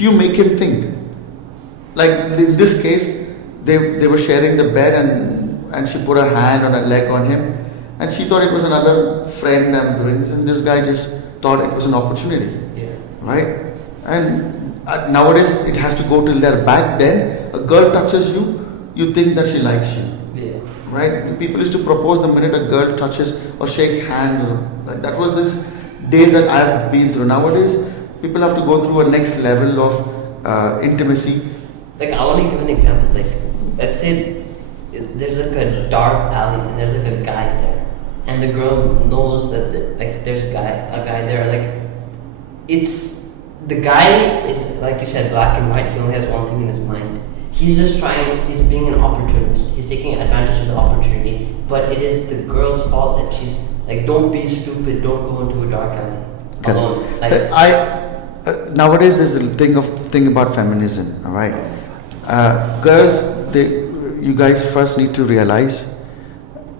you make him think. Like in this case, they were sharing the bed, and she put her hand on a leg on him, and she thought it was another friend I'm doing this, and this guy just thought it was an opportunity. Yeah. Right? And nowadays it has to go till there. Back then, a girl touches you, you think that she likes you. Yeah. Right? People used to propose the minute a girl touches or shake hands. Like that was the days that I've been through. Nowadays, people have to go through a next level of intimacy. Like, I want to give an example. Like, let's say there's like a dark alley and there's like a guy there, and the girl knows that like there's a guy there. Like, the guy is, like you said, black and white. He only has one thing in his mind. He's being an opportunist. He's taking advantage of the opportunity. But it is the girl's fault that she's like, don't be stupid, don't go into a dark alley alone. Like, nowadays there's a thing about feminism, alright? Girls, you guys first need to realize,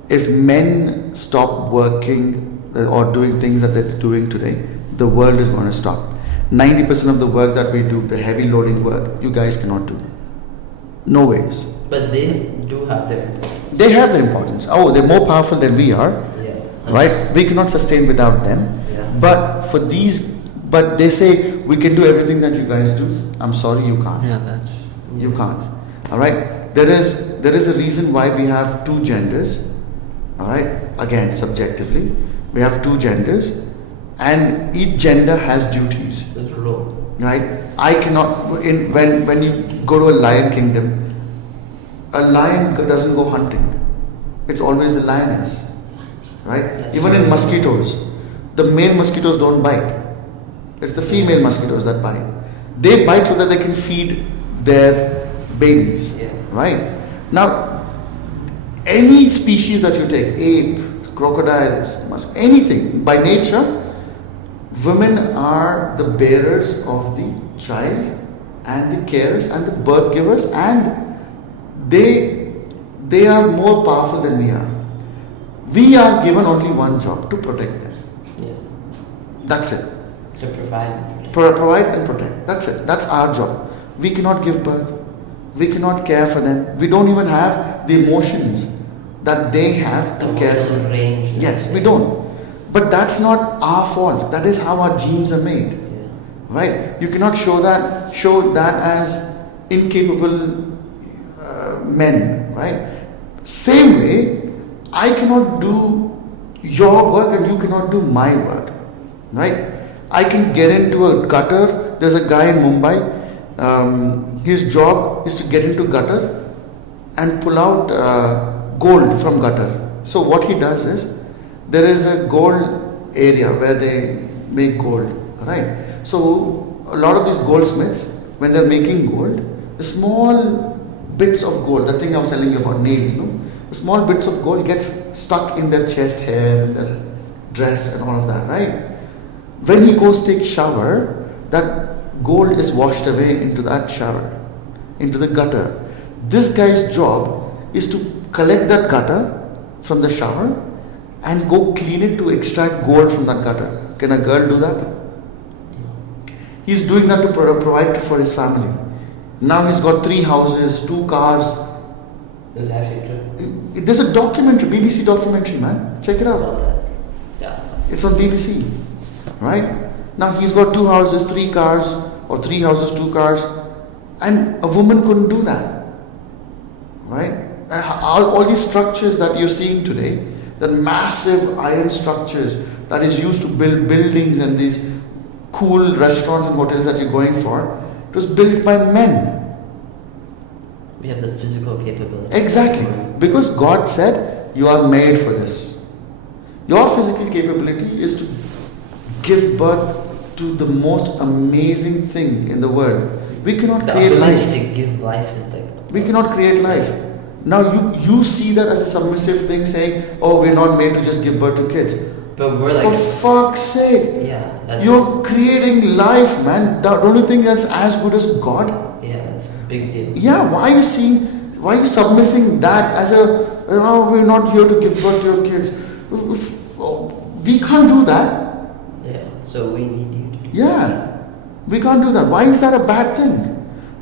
if men stop working or doing things that they're doing today, the world is going to stop. 90% of the work that we do, the heavy loading work, you guys cannot do. No ways. But they do have their importance. They have their importance. Oh, they're more powerful than we are. Yeah. Right? We cannot sustain without them. Yeah. But they say we can do everything that you guys do. I'm sorry, you can't. Yeah, You can't. Alright? There is a reason why we have 2 genders. Alright? Again, subjectively. We have 2 genders. And each gender has duties. There's a role. Right? I cannot, when you go to a lion kingdom, a lion doesn't go hunting. It's always the lioness. Right? That's Even true. in mosquitoes, the male mosquitoes don't bite. It's the female mosquitoes that bite. They bite so that they can feed their babies. Yeah. Right? Now, any species that you take, ape, crocodiles, anything, by nature, women are the bearers of the child and the carers and the birth givers, and they are more powerful than we are. We are given only one job: to protect them. Yeah. That's it. To provide. Provide and protect. That's it. That's our job. We cannot give birth. We cannot care for them. We don't even have the emotions that they have to care for them. Range. Yes, we don't. But that's not our fault. That is how our genes are made. Yeah. Right? You cannot show that as incapable men. Right? Same way, I cannot do your work and you cannot do my work. Right? I can get into a gutter. There's a guy in Mumbai. His job is to get into gutter and pull out gold from gutter. So what he does is, there is a gold area where they make gold. Right? So a lot of these goldsmiths, when they're making gold, the small bits of gold, the thing I was telling you about nails, no? The small bits of gold gets stuck in their chest hair and their dress and all of that, right? When he goes to take shower, that gold is washed away into that shower, into the gutter. This guy's job is to collect that gutter from the shower and go clean it to extract gold from that gutter. Can a girl do that? He's doing that to provide for his family. Now he's got 3 houses, 2 cars. That's actually true. There's a documentary, BBC documentary, man. Check it out. About that. Yeah. It's on BBC. Right? Now he's got 2 houses, 3 cars, or 3 houses, 2 cars, and a woman couldn't do that. Right? And all these structures that you're seeing today, the massive iron structures that is used to build buildings and these cool restaurants and hotels that you're going for, it was built by men. We have the physical capability. Exactly. Because God said, you are made for this. Your physical capability is to give birth to the most amazing thing in the world. We cannot create life. To give life is like. We cannot create life. Now you see that as a submissive thing, saying, "Oh, we're not made to just give birth to kids." But we're like. For fuck's sake! Yeah. You're creating life, man. Don't you think that's as good as God? Yeah, that's a big deal. Yeah. Why are you submissing that as a? Oh, we're not here to give birth to your kids. We can't do that. Yeah. So we need you to. Yeah, we can't do that. Why is that a bad thing?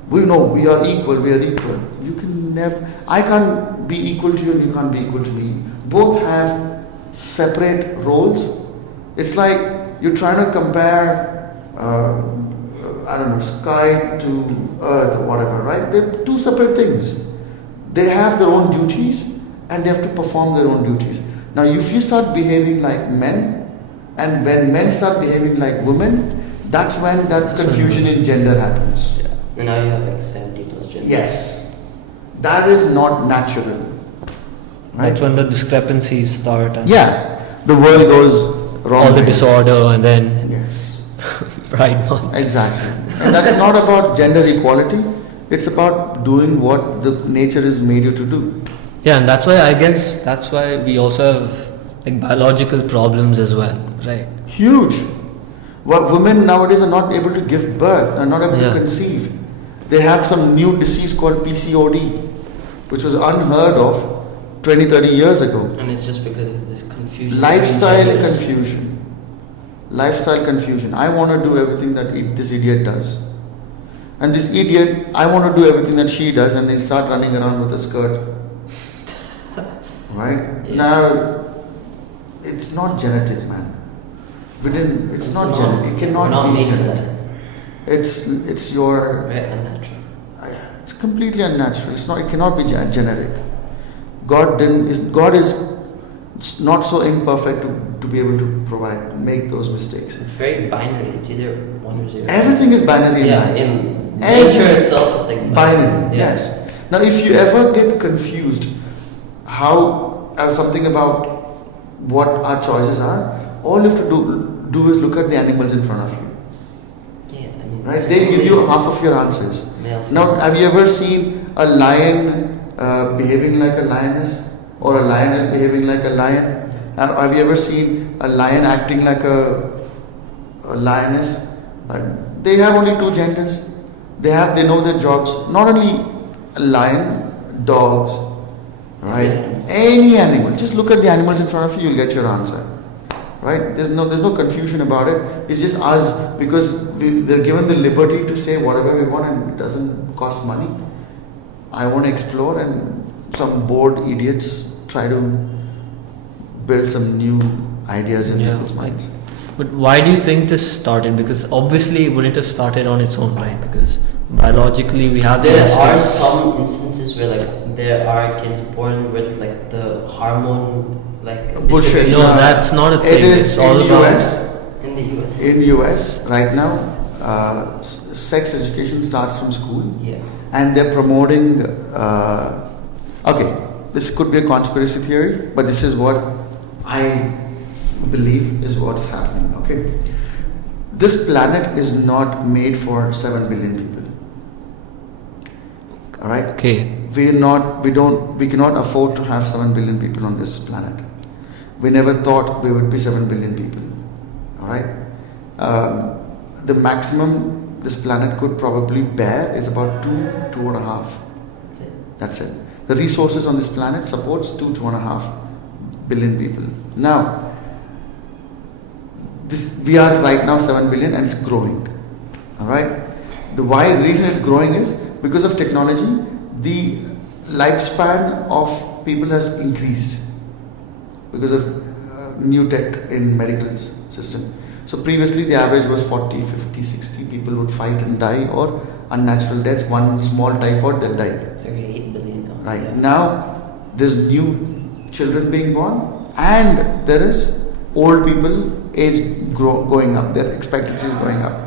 We know we are equal. We are equal. You can never. I can't be equal to you, and you can't be equal to me. Both have separate roles. It's like you're trying to compare. I don't know, sky to earth or whatever. Right? They're 2 separate things. They have their own duties, and they have to perform their own duties. Now, if you start behaving like men, and when men start behaving like women, that's when that confusion in gender happens. Yeah. And now you have like 70 plus genders. Yes. That is not natural. Right? That's when the discrepancies start. And Yeah. The world goes wrong. all the ways. disorder and then Yes. Pride Month. Exactly. And that's not about gender equality. It's about doing what the nature has made you to do. Yeah, and that's why I guess that's why we also have like biological problems as well, right? Huge. Well, women nowadays are not able to give birth, are not able to conceive. They have some new disease called PCOD, which was unheard of 20, 30 years ago. And it's just because of this confusion. Lifestyle confusion. Lifestyle confusion. I want to do everything that this idiot does. And this idiot, I want to do everything that she does, and they'll start running around with a skirt. Right? Yeah. Now, it's not genetic, man. It's not genetic. It We're cannot not be made for genetic. that. It's your. Very unnatural. It's completely unnatural. It cannot be genetic. God is not so imperfect to be able to make those mistakes. It's very binary. It's either 1 or 0. Everything is binary in life. In Everything. nature itself is like Binary, Yeah. yes. Now, if you ever get confused something about what our choices are, all you have to do is look at the animals in front of you. Yeah, I mean. Right? They'll give you half of your answers. Male. Now, have you ever seen a lion behaving like a lioness, or a lioness behaving like a lion? Have you ever seen a lion acting like a lioness, they have only two genders. They know their jobs. Not only a lion, dogs, right? Any animal. Just look at the animals in front of you, you'll get your answer. Right? There's no confusion about it. It's just us, because they're given the liberty to say whatever we want, and it doesn't cost money. I want to explore, and some bored idiots try to build some new ideas in people's minds. But why do you think this started? Because obviously it wouldn't have started on its own, right? Because biologically we have there are some instances where like there are kids born with like the hormone like bullshit. No, that's not a thing. It is it's all in about US. In the US. In US right now, sex education starts from school. Yeah. And they're promoting. Okay, this could be a conspiracy theory, but this is what I believe is what's happening. Okay, this planet is not made for 7 billion people. All right. Okay. We cannot afford to have 7 billion people on this planet. We never thought we would be 7 billion people. All right. The maximum this planet could probably bear is about 2.5. That's it. The resources on this planet supports 2.5 billion people. Now, we are right now 7 billion and it's growing. All right. The reason it's growing is because of technology. The lifespan of people has increased because of new tech in medical system. So previously the average was 40, 50, 60 people would fight and die, or unnatural deaths. One small typhoid, they'll die. 8 billion now. Right. Yeah. Now there's new children being born, and there is old people age going up. Their expectancy is going up.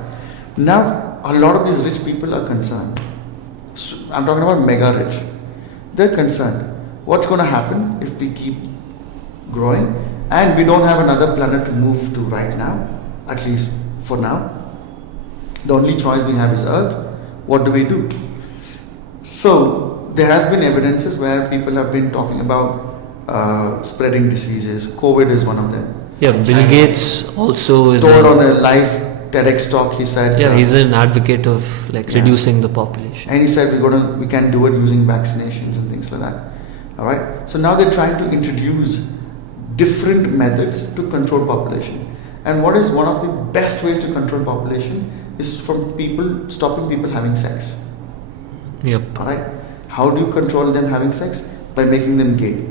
Now a lot of these rich people are concerned. So I'm talking about mega rich. They're concerned. What's going to happen if we keep growing and we don't have another planet to move to right now? At least for now, the only choice we have is Earth. What do we do? So there has been evidences where people have been talking about spreading diseases. COVID is one of them. Yeah, Bill Gates also is told on a live TEDx talk. He said, yeah, he's an advocate of like reducing the population. And he said we can do it using vaccinations and things like that. All right. So now they're trying to introduce different methods to control population. And what is one of the best ways to control population is from stopping people having sex. Yep. All right. How do you control them having sex? By making them gay.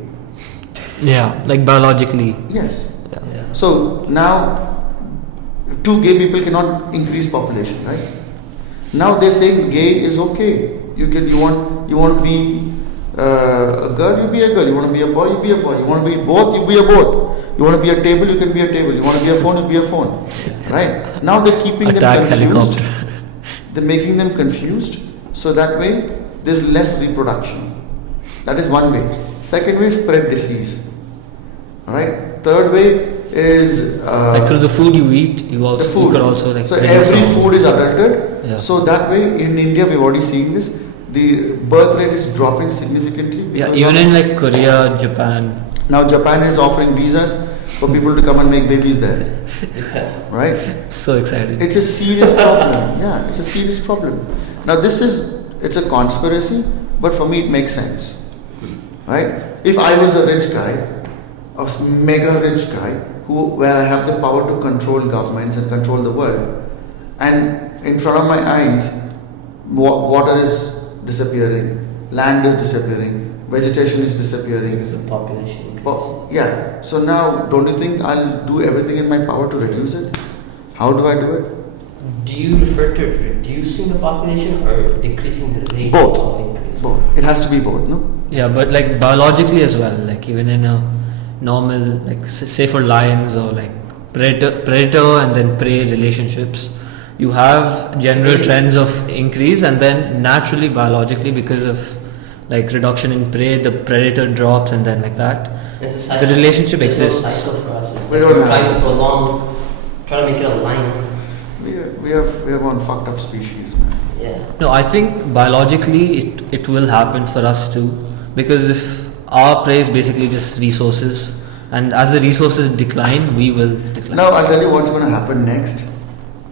Yeah, like biologically. Yes. Yeah. So now, two gay people cannot increase population, right? Now they're saying gay is okay. You want to be a girl, you be a girl. You want to be a boy, you be a boy. You want to be both, you be a both. You want to be a table, you can be a table. You want to be a phone, you be a phone. Right? Now they're keeping them confused. They're making them confused, so that way there's less reproduction. That is one way. Second way is spread disease. All right. Third way is like through the food you eat, you could also like. So every food is adulterated. Yeah. So that way, in India, we've already seen this. The birth rate is dropping significantly. Yeah, even in like Korea, Japan. Now Japan is offering visas for people to come and make babies there. Right? So excited. It's a serious problem. Yeah, it's a serious problem. Now it's a conspiracy, but for me it makes sense. Right? If I was a rich guy, a mega rich guy, where I have the power to control governments and control the world, and in front of my eyes, water is disappearing, land is disappearing, vegetation is disappearing. Because of population. Yeah. So now, don't you think I'll do everything in my power to reduce it? How do I do it? Do you refer to reducing the population or decreasing the rate Both. of increase? Both. It has to be both, no? Yeah, but like biologically as well, like even in a normal, like say for lions or like predator and then prey relationships, you have general trends of increase, and then naturally biologically because of like reduction in prey, the predator drops, and then like that the relationship exists. No cycle for us. It's We like don't we're have trying to prolong, trying to make it a line. We are one fucked up species, man. Yeah. No, I think biologically it will happen for us too, because if our prey is basically just resources, and as the resources decline, we will decline. Now I'll tell you what's going to happen next.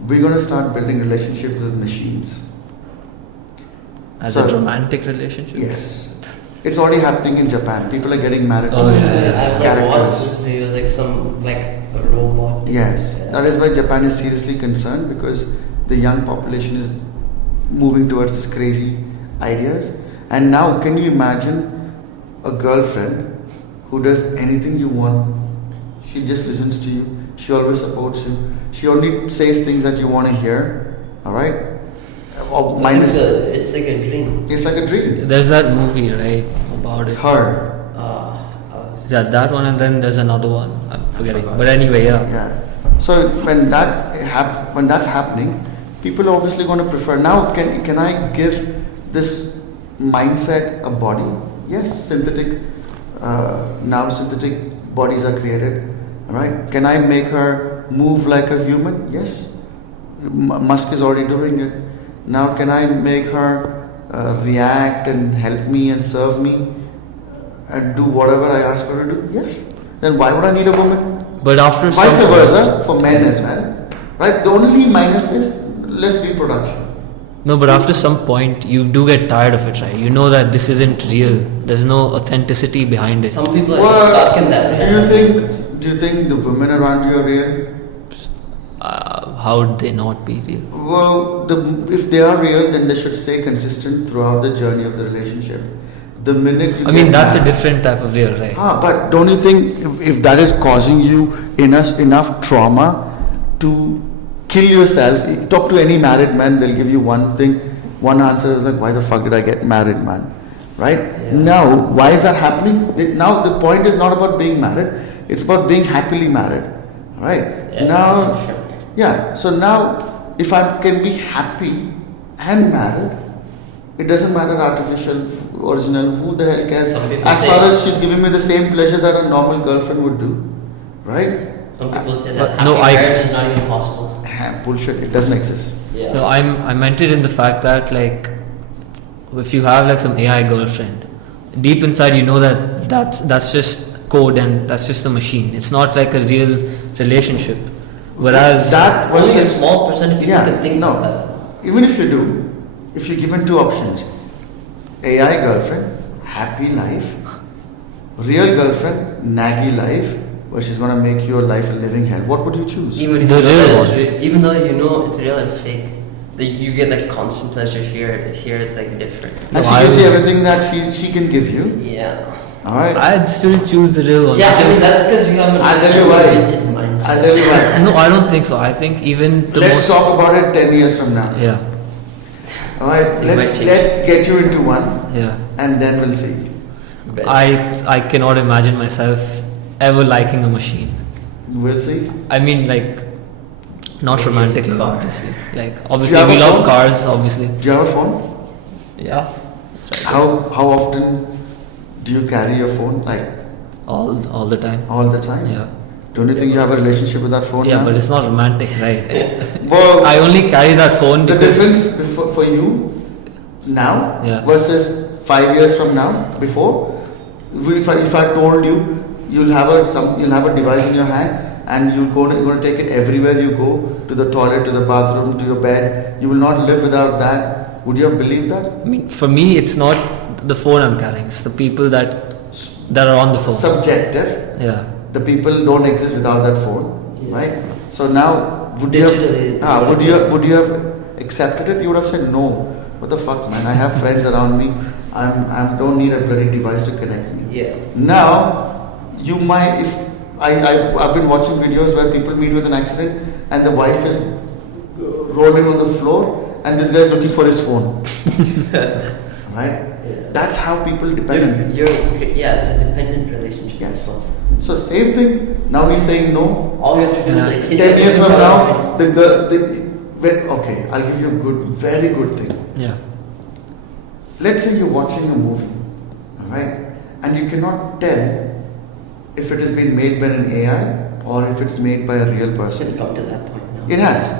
we're going to start building relationships with machines. As a romantic relationship? Yes. It's already happening in Japan. People are getting married to I've characters. watched videos like some like a robot. Yes. Yeah. That is why Japan is seriously concerned, because the young population is moving towards this crazy ideas. And now, can you imagine a girlfriend who does anything you want? She just listens to you. She always supports you. She only says things that you want to hear. All right. It's like a dream. It's like a dream. There's that movie, right, about it. Her. Yeah, that one, and then there's another one. I'm forgetting. But anyway, yeah. Yeah. So when that's happening, people are obviously going to prefer. Now, can I give this mindset a body? Yes, synthetic. Now synthetic bodies are created. All right. Can I make her move like a human? Yes. Musk is already doing it. Now, can I make her react and help me and serve me and do whatever I ask her to do? Yes. Then why would I need a woman? But after Vice versa for men as well, right? The only minus is less reproduction. No, but after some point, you do get tired of it, right? You know that this isn't real. There's no authenticity behind it. Some people are just stuck in that. Do you think the women around you are real? How would they not be real? Well, if they are real, then they should stay consistent throughout the journey of the relationship. The minute you that's a different type of real, right? But don't you think if that is causing you enough trauma to kill yourself? Talk to any married man, they'll give you one answer is like, why the fuck did I get married, man? Right? Yeah. Now, why is that happening? Now the point is not about being married, it's about being happily married. Right? Yeah, so now if I can be happy and married, it doesn't matter artificial, original, who the hell cares? As far as she's giving me the same pleasure that a normal girlfriend would do. Right? Some people say that marriage is not even possible. Bullshit, it doesn't exist. Yeah. No, I meant it in the fact that like, if you have like some AI girlfriend, deep inside you know that that's just code and that's just a machine. It's not like a real relationship. Whereas that was only a small percentage of people can think of that. Even if you do, if you're given two options, AI girlfriend, happy life, real girlfriend, naggy life, where she's gonna make your life a living hell, what would you choose? Even if even though you know it's real and fake, you get like constant pleasure here. Here is like different. And she gives you everything that she can give you. Yeah. Alright. I'd still choose the real one. Yeah, that's because you have an I'll tell you why. No, I don't think so. I think even let's talk about it 10 years from now. Yeah. Alright, let's get you into one. Yeah. And then we'll see. I cannot imagine myself ever liking a machine. We'll see. I mean, like, not romantically, obviously. Like, obviously we love cars, obviously. Do you have a phone? Yeah. Right. How often do you carry your phone? Like all the time. All the time? Yeah. Don't you think you have a relationship with that phone? Yeah, now? but it's not romantic, right? Well, I only carry that phone the because difference for you now versus 5 years from now, before, if I told you you'll have a device in your hand and you're going to take it everywhere you go, to the toilet, to the bathroom, to your bed, you will not live without that, would you have believed that? I mean, for me, it's not the phone I'm carrying, it's the people that are on the phone. Subjective. Yeah. The people don't exist without that phone, right? So now, would you have accepted it? You would have said no. What the fuck, man? I have friends around me. I don't need a bloody device to connect me. Yeah. Now, you might. If I've been watching videos where people meet with an accident and the wife is rolling on the floor and this guy's looking for his phone, right? Yeah. That's how people depend. It's a dependent relationship. Yes. So same thing. Now he's saying no. All you have to do is like 10 years from now, the girl. Okay, I'll give you a very good thing. Yeah. Let's say you're watching a movie, all right, and you cannot tell if it has been made by an AI or if it's made by a real person. It's come to that point now. It has,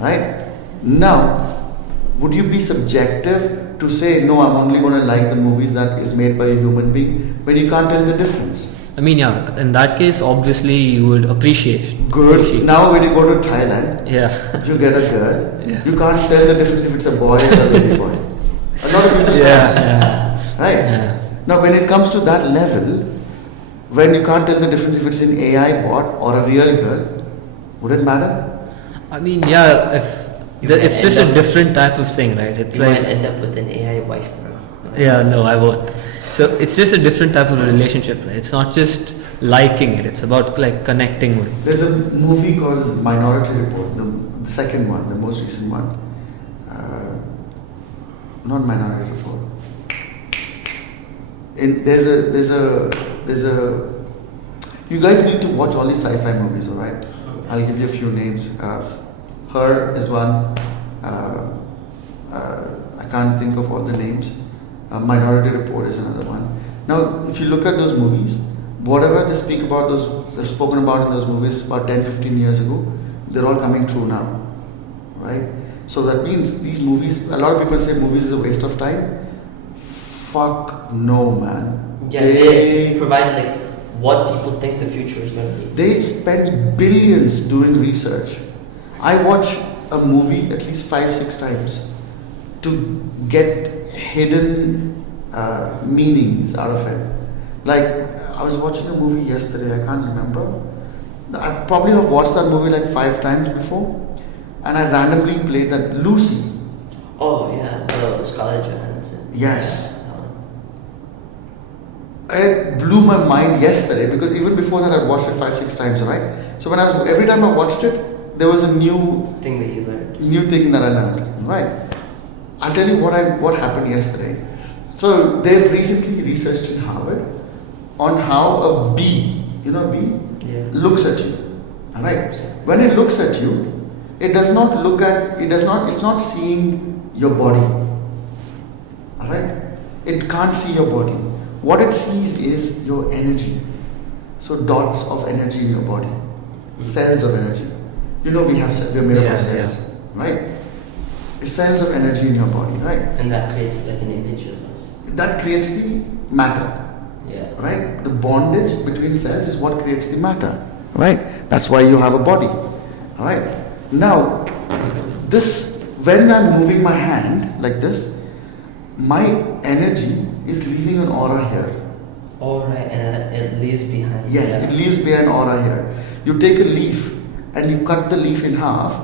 right? Now, would you be subjective to say no? I'm only going to like the movies that is made by a human being when you can't tell the difference. I mean, yeah, in that case, obviously you would appreciate. Good. Now when you go to Thailand, Yeah. you get a girl, Yeah. you can't tell the difference if it's a boy or a lady boy. A lot of people Yeah. right? Yeah. Now when it comes to that level, when you can't tell the difference if it's an AI bot or a real girl, would it matter? I mean, yeah, if You might it's just end a up- different type of thing, right? It's You like, might end up with an AI wife, bro. yeah, no, I won't. So it's just a different type of relationship, right? It's not just liking it; it's about like connecting with. There's a movie called Minority Report, the second one, the most recent one. Not Minority Report. There's a. You guys need to watch all these sci-fi movies, alright? I'll give you a few names. Her is one. I can't think of all the names. Minority Report is another one. Now, if you look at those movies, whatever they speak about they've spoken about in those movies about 10, 15 years ago, they're all coming true now, right? So that means these movies, a lot of people say movies is a waste of time. Fuck no, man. Yeah, they provide like what people think the future is going to be. They spend billions doing research. I watch a movie at least 5-6 times to get hidden meanings out of it. Like I was watching a movie yesterday, I can't remember. I probably have watched that movie like 5 times before, and I randomly played that Lucy. Oh yeah, the Scarlett Johansson. Yes. It blew my mind yesterday because even before that I watched it 5-6 times, right? So every time I watched it, there was a new Thing that you learned. thing that I learned, right? I'll tell you what happened yesterday. So they've recently researched in Harvard on how a bee, you know, a bee, Yeah. looks at you. Alright? When it looks at you, it's not seeing your body. Alright? It can't see your body. What it sees is your energy. So dots of energy in your body. Cells of energy. You know we're made up of cells. Right? Cells of energy in your body, right? And that creates like an image of us. That creates the matter. Yeah. Right? The bondage between cells is what creates the matter. Right? That's why you have a body. Alright? Now, when I'm moving my hand like this, my energy is leaving an aura here. All right, and it leaves behind. Yes, it leaves behind aura here. You take a leaf and you cut the leaf in half.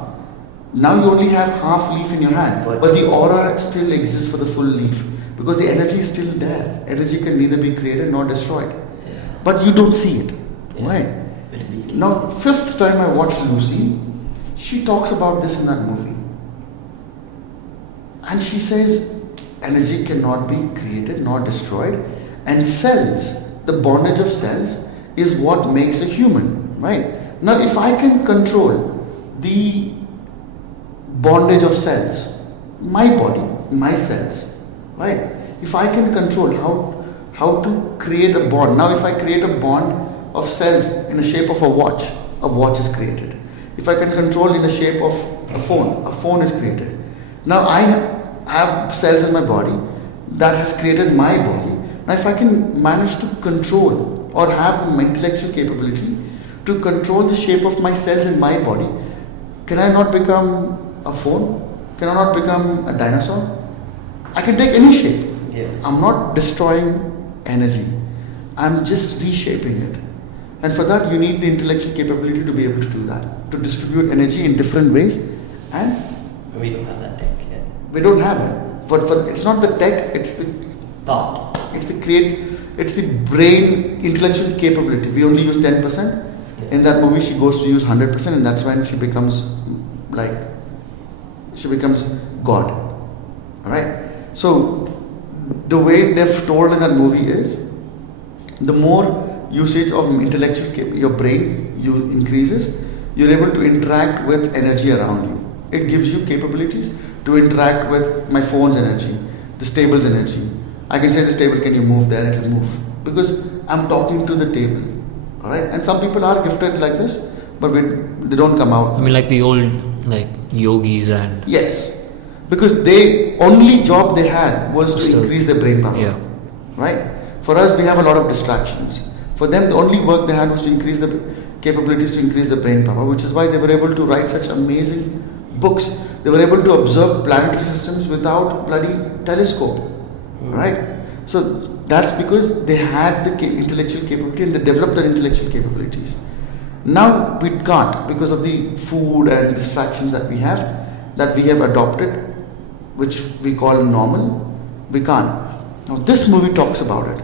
Now you only have half leaf in your hand, but the aura still exists for the full leaf because the energy is still there. Energy can neither be created nor destroyed. Yeah. But you don't see it. Yeah. Right? But it be- Now, 5th time I watched Lucy, she talks about this in that movie. And she says energy cannot be created nor destroyed, and cells, the bondage of cells, is what makes a human. Right? Now, if I can control the bondage of cells, my body, my cells, right? If I can control how to create a bond. Now, if I create a bond of cells in the shape of a watch is created. If I can control in the shape of a phone is created. Now, I have cells in my body that has created my body. Now, if I can manage to control or have the intellectual capability to control the shape of my cells in my body, can I not become a phone? Can I not become a dinosaur? I can take any shape. Yeah. I'm not destroying energy. I'm just reshaping it. And for that, you need the intellectual capability to be able to do that, to distribute energy in different ways. And We don't have that tech yet. we don't have it. But it's not the tech, it's the Thought. it's the brain intellectual capability. We only use 10%. In that movie, she goes to use 100%, and that's when she becomes God. Alright? So, the way they've told in that movie is the more usage of intellectual your brain increases, you're able to interact with energy around you. It gives you capabilities to interact with my phone's energy, the table's energy. I can say this table, can you move there? It will move. Because I'm talking to the table. Alright? And some people are gifted like this, but they don't come out. I mean, like the old like yogis and Yes. Because the only job they had was to Still. increase their brain power. Yeah. Right? For us, we have a lot of distractions. For them, the only work they had was to increase the capabilities, to increase the brain power, which is why they were able to write such amazing books. They were able to observe planetary systems without bloody telescope, right? So that's because they had the intellectual capability and they developed their intellectual capabilities. Now we can't, because of the food and distractions that we have adopted, which we call normal. We can't. Now this movie talks about it,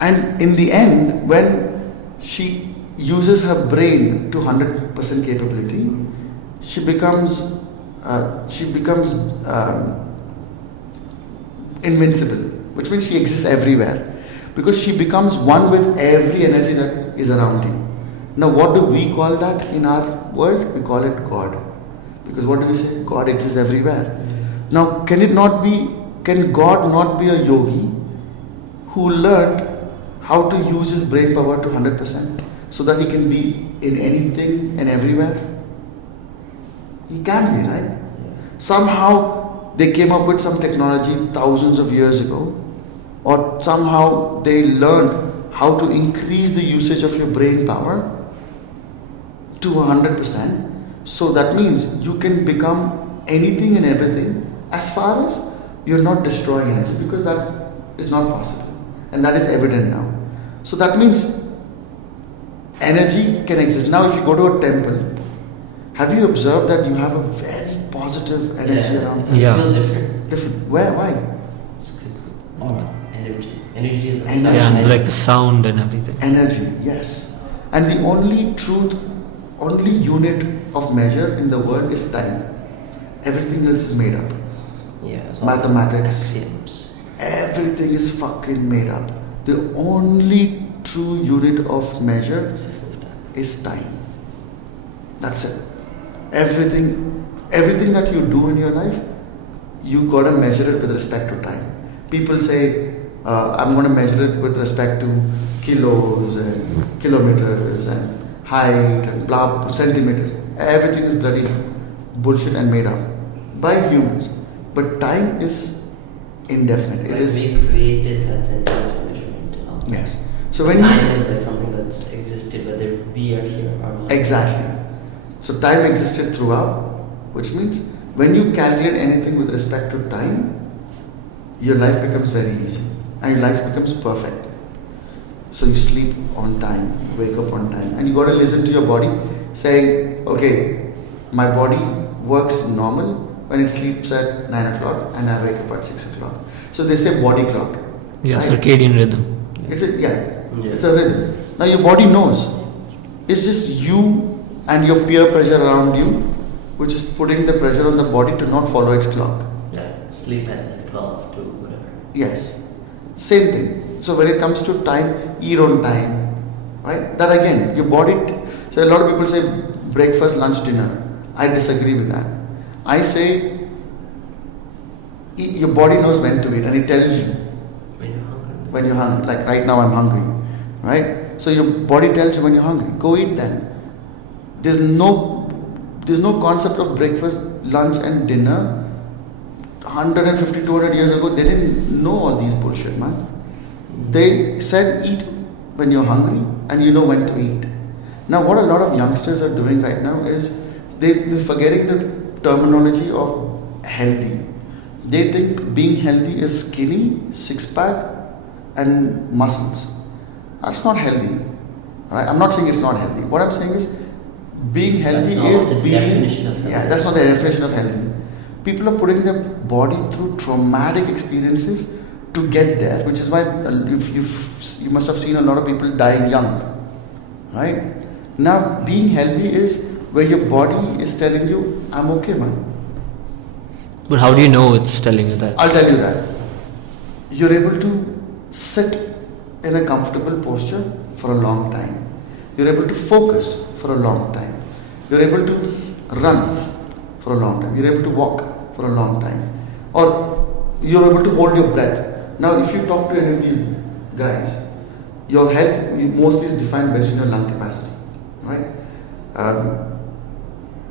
and in the end, when she uses her brain to 100% capability, she becomes invincible, which means she exists everywhere, because she becomes one with every energy that is around you. Now, what do we call that in our world? We call it God, because what do we say? God exists everywhere. Now, can God not be a yogi who learned how to use his brain power to 100% so that he can be in anything and everywhere? He can be, right? Somehow they came up with some technology thousands of years ago, or somehow they learned how to increase the usage of your brain power to 100%. So that means you can become anything and everything as far as you're not destroying energy, because that is not possible, and that is evident now. So that means energy can exist. Now if you go to a temple, have you observed that you have a very positive energy around you? You feel different. Different. Where? Why? It's because energy. Energy. And like the sound and everything. Energy, yes. And the only unit of measure in the world is time. Everything else is made up. Yeah. Mathematics. Axioms. Everything is fucking made up. The only true unit of measure is time. That's it. Everything that you do in your life, you gotta measure it with respect to time. People say, I'm gonna measure it with respect to kilos and kilometers and height and blah, centimeters. Everything is bloody bullshit and made up by humans. But time is indefinite. Like it is. We created that intelligent measurement. Yes. So when time is like something that's existed whether we are here or not. Exactly. So time existed throughout, which means when you calculate anything with respect to time, your life becomes very easy and your life becomes perfect. So you sleep on time, you wake up on time, and you got to listen to your body saying, okay, my body works normal when it sleeps at 9 o'clock and I wake up at 6 o'clock. So they say body clock. Yeah, right? circadian rhythm. It's a rhythm. Now your body knows. It's just you and your peer pressure around you, which is putting the pressure on the body to not follow its clock. Yeah, sleep at 12 to whatever. Yes, same thing. So when it comes to time, eat on time, right? That again, your body. So a lot of people say breakfast, lunch, dinner. I disagree with that. I say your body knows when to eat, and it tells you When you're hungry. when you're hungry. Like right now, I'm hungry, right? So your body tells you when you're hungry. Go eat then. There's no concept of breakfast, lunch and dinner. 150, 200 years ago, they didn't know all these bullshit, man. They said eat when you're hungry and you know when to eat. Now what a lot of youngsters are doing right now is they're forgetting the terminology of healthy. They think being healthy is skinny, six-pack and muscles. That's not healthy. Right? I'm not saying it's not healthy. What I'm saying is being healthy is being. Definition of healthy. Yeah, that's not the definition of healthy. People are putting their body through traumatic experiences to get there, which is why you must have seen a lot of people dying young. Right? Now, being healthy is where your body is telling you, I'm okay, man. But how do you know it's telling you that? I'll tell you that. You're able to sit in a comfortable posture for a long time. You're able to focus for a long time. You're able to run for a long time. You're able to walk for a long time. Or you're able to hold your breath. Now, if you talk to any of these guys, your health mostly is defined based on your lung capacity. Right?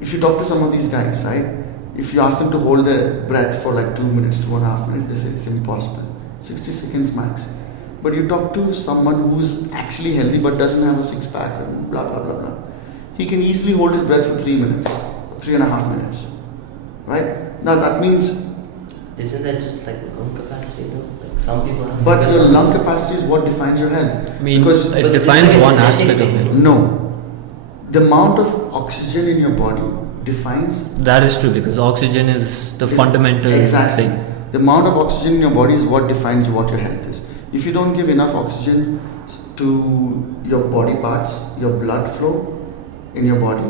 If you talk to some of these guys, right? If you ask them to hold their breath for like 2 minutes, 2.5 minutes, they say it's impossible. 60 seconds max. But you talk to someone who's actually healthy but doesn't have a six pack and blah blah blah blah. He can easily hold his breath for 3 minutes, 3.5 minutes, right? Now that means. Isn't that just like lung capacity though? Like some people have. But your lung capacity is what defines your health. I mean, because it defines one aspect of it. no, the amount of oxygen in your body defines. That is true because oxygen is the fundamental exactly. thing. The amount of oxygen in your body is what defines what your health is. If you don't give enough oxygen to your body parts, your blood flow in your body,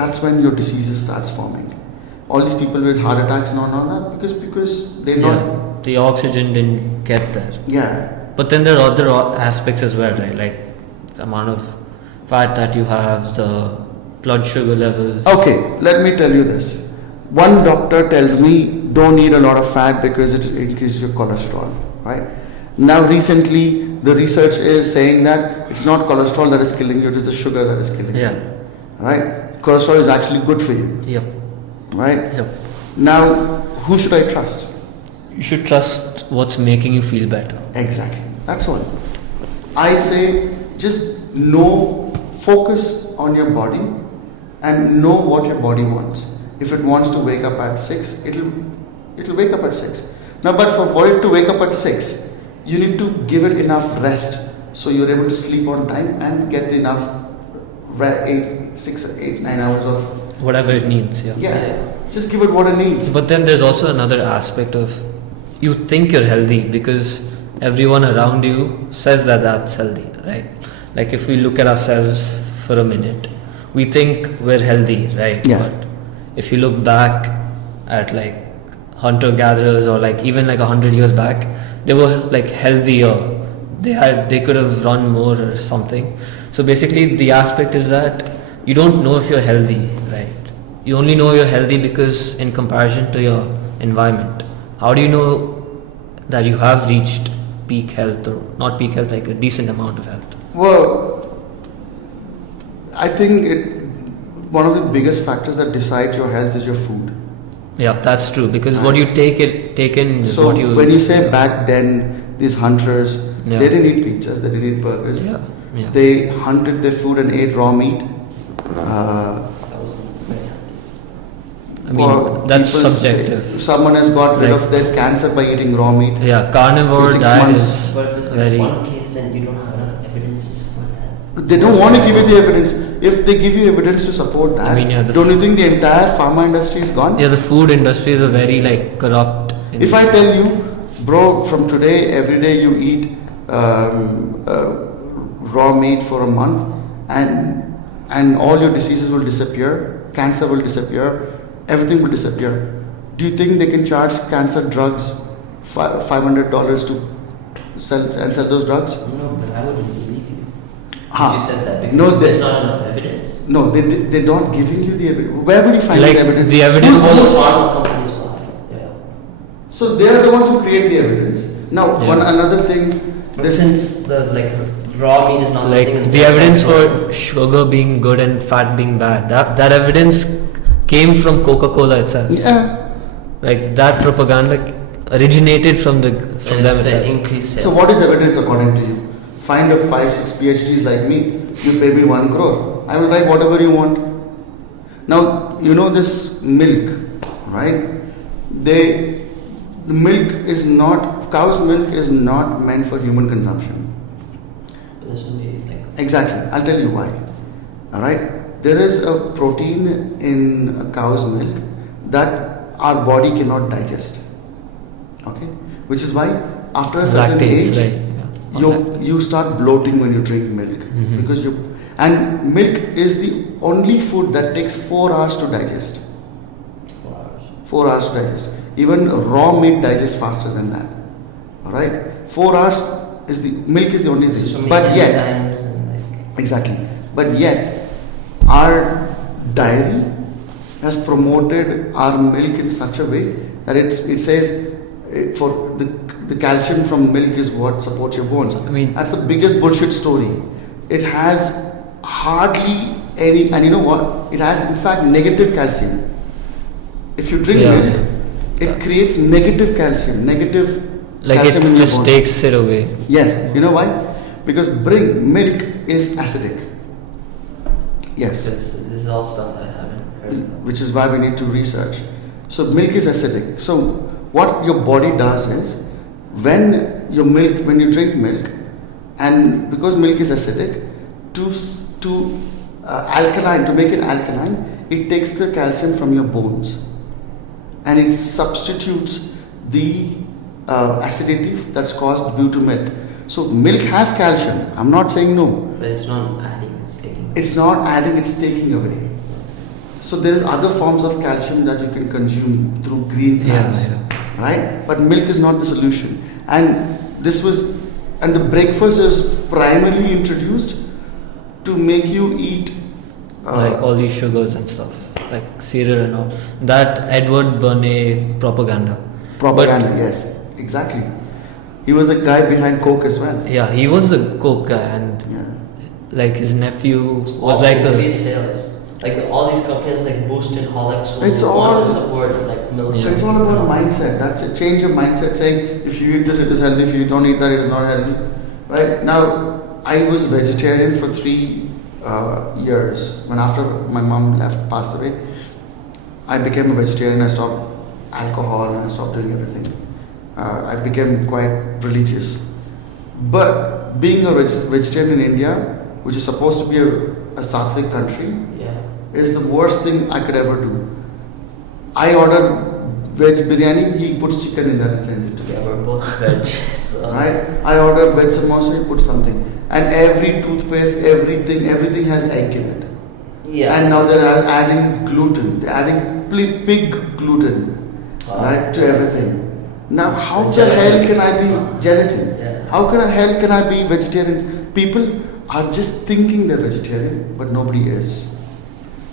that's when your diseases starts forming. All these people with heart attacks and all that because they're not. The oxygen didn't get there. Yeah. But then there are other aspects as well, right? Like the amount of fat that you have, the blood sugar levels. Okay, let me tell you this. One doctor tells me don't eat a lot of fat because it increases your cholesterol, right? Now recently the research is saying that it's not cholesterol that is killing you, it is the sugar that is killing you. Right? Cholesterol is actually good for you. Yep. Right? Yep. Now, who should I trust? You should trust what's making you feel better. Exactly. That's all. I say just focus on your body and know what your body wants. If it wants to wake up at 6, it'll wake up at 6. Now, but for it to wake up at 6, you need to give it enough rest so you're able to sleep on time and get enough 8, 9 hours of whatever sleep. it needs. Yeah. Just give it what it needs. But then there's also another aspect of you think you're healthy because everyone around you says that that's healthy, right? Like if we look at ourselves for a minute, we think we're healthy, right? Yeah. But if you look back at like hunter-gatherers or like even like 100 years back, they were like healthier. They could have run more or something. So basically the aspect is that you don't know if you're healthy, right? You only know you're healthy because in comparison to your environment. How do you know that you have reached peak health or not peak health, like a decent amount of health? Well, I think one of the biggest factors that decides your health is your food. Yeah, that's true because what you take in is so what you. When you say back then, these hunters, they didn't eat pizzas, they didn't eat burgers. Yeah. They hunted their food and ate raw meat. That was very healthy. I mean, that's people subjective. Say, someone has got rid of their cancer by eating raw meat. Yeah, carnivore In 6 diet months. is But if it's like very. one case, then you don't have enough evidence to support that. They don't want to give you the evidence. If they give you evidence to support that, I mean, don't you think the entire pharma industry is gone? Yeah, the food industry is a very like corrupt. If I tell you, bro, from today, every day you eat raw meat for a month, and all your diseases will disappear, cancer will disappear, everything will disappear. Do you think they can charge cancer drugs $500 to sell those drugs? No, but I wouldn't believe you. Huh. You said that because No, there's not enough evidence. No, they're not giving you the evidence. Where will you find Like this evidence? the evidence- Most pharma companies lie. Yeah. So they are the ones who create the evidence. Now, another thing. But since the raw meat is not Like something the evidence for sugar being good and fat being bad, that evidence came from Coca-Cola itself. Yeah. Like that propaganda originated from them itself. increased sales. So what is evidence according to you? Find a 5-6 PhDs like me. You pay me 1 crore. I will write whatever you want. Now you know this milk, right? The milk is not, cow's milk is not meant for human consumption. But this would be like Exactly. I'll tell you why. Alright? There is a protein in a cow's milk that our body cannot digest. Okay? Which is why after a certain Lactase, age, right? Yeah. you start bloating when you drink milk. Because and milk is the only food that takes 4 hours to digest. 4 hours. 4 hours to digest. Even raw meat digests faster than that. Alright? 4 hours milk is the only thing. So many But yet, enzymes and exactly. But yet, our dairy has promoted our milk in such a way that it says for the calcium from milk is what supports your bones. I mean, that's the biggest bullshit story. It has hardly any, and you know what? It has in fact negative calcium. If you drink milk, it creates negative calcium, negative Like calcium in it your just bones. takes it away. Yes, you know why? Because milk is acidic. Yes, This is all stuff I haven't heard of. which is why we need to research. So milk is acidic. So what your body does is when you drink milk, and because milk is acidic, to make it alkaline, it takes the calcium from your bones, and it substitutes the acidity that's caused due to milk. So milk has calcium. I'm not saying no. But it's not adding, it's taking. It's not adding, it's taking away. So there is other forms of calcium that you can consume through green plants, right? But milk is not the solution. And the breakfast is primarily introduced to make you eat Like all these sugars and stuff, like cereal and all. That Edward Bernays propaganda. propaganda. Yes, exactly. He was the guy behind Coke as well. Yeah, he was the Coke guy, and Yeah. like his nephew was All like increased sales. Like all these companies like Boost and Horlicks It's will all- want to support like milk. Yeah. It's all about mindset. That's it. Change your mindset. Saying if you eat this, it is healthy. If you don't eat that, it is not healthy. Right now, I was vegetarian for 3 years. When after my mom passed away, I became a vegetarian. I stopped alcohol and I stopped doing everything. I became quite religious. But being a vegetarian in India, which is supposed to be a sattvic country, Yeah. is the worst thing I could ever do. I ordered veg biryani, he puts chicken in that and sends it to me. Yeah, we're both veg. So. Right? I ordered veg samosa, he puts something. And every toothpaste, everything has egg in it. Yeah. And now they're adding gluten. They're adding pig gluten, right, to everything. Now, how the hell can I be gelatin? Yeah. How hell can I be vegetarian? People are just thinking they're vegetarian, but nobody is.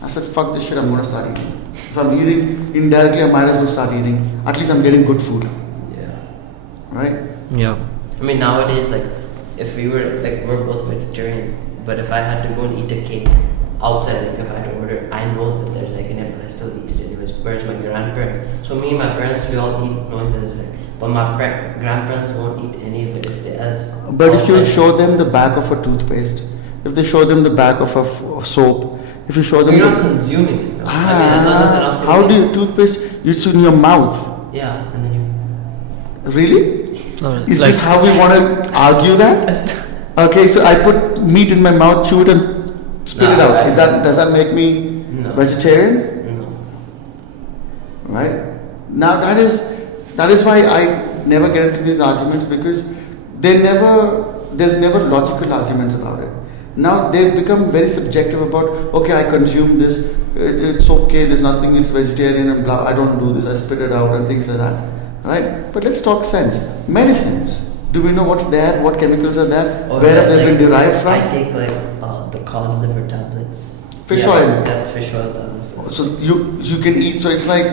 I said, fuck this shit, I'm going to start eating. If I'm eating indirectly, I might as well start eating. At least I'm getting good food, Yeah. right? Yeah. I mean, nowadays, like, if we were, like, we're both vegetarian, but if I had to go and eat a cake outside, like, if I had to order, I know that there's egg in it, but I still eat it anyways. Whereas my grandparents, so me and my parents, we all eat knowing there's egg. But my grandparents won't eat any of it if they as. But if you outside. show them the back of a toothpaste, if they show them the back of a soap, if you show them You're the, not consuming it. No? I mean, as long as they're not how putting do you toothpaste? It's in your mouth. Yeah, and then you. Really? Is this how we want to argue that? Okay, so I put meat in my mouth, chew it, and spit it Nah, out. right. Does that make me No. vegetarian? No. Right? Now that is why I never get into these arguments, because there's never logical arguments about it. Now they become very subjective about, okay, I consume this, it's okay, there's nothing, it's vegetarian and blah, I don't do this, I spit it out and things like that. Right? But let's talk sense. Medicines. Do we know what's there? What chemicals are there? Or Where have that, they been like, derived I from? take like the cod liver tablets. Fish Yeah, oil. That's fish oil tablets. So you can eat. So it's like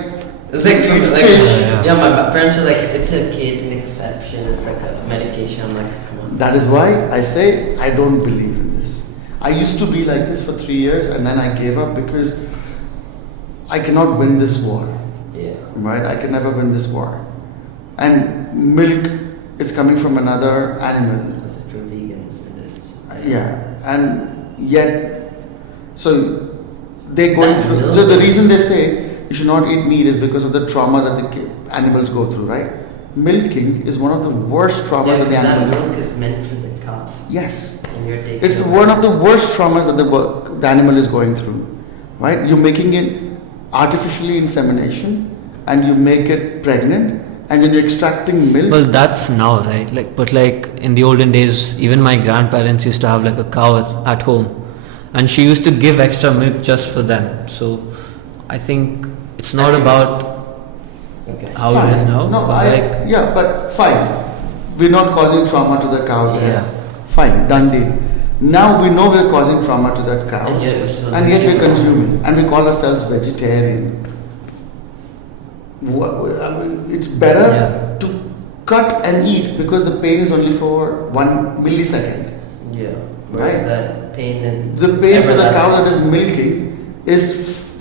It's like you eat like, fish. Yeah, my parents are like, it's okay, it's an exception, it's like a medication. I'm like, come on. That is why I say I don't believe in this. I used to be like this for 3 years, and then I gave up because I cannot win this war. Yeah. Right? I can never win this war. And milk is coming from another animal. It's for vegans and it's. Yeah, and yet, so they going That through. milk So the is- reason they say you should not eat meat is because of the trauma that the animals go through, right? Milking is one of the worst traumas Yeah, that the because that animal. milk is meant for the calf. Yes, And you're taking. it's one of the worst traumas that the animal is going through, right? You're making it artificially insemination, and you make it pregnant, and then you're extracting milk. Well, that's now, right? Like, but like in the olden days, even my grandparents used to have like a cow at home, and she used to give extra milk just for them. So, I think it's not about Okay. how it is now. No, but like, yeah, but fine. We're not causing trauma to the cow there. Yeah. Fine, done deal. Now we know we're causing trauma to that cow, And yet we're still and yet we're consuming. consuming, and we call ourselves vegetarian. It's better Yeah. to cut and eat because the pain is only for 1 millisecond. Yeah. Whereas Right. that pain is. The pain for the cow everlasting. that is milking is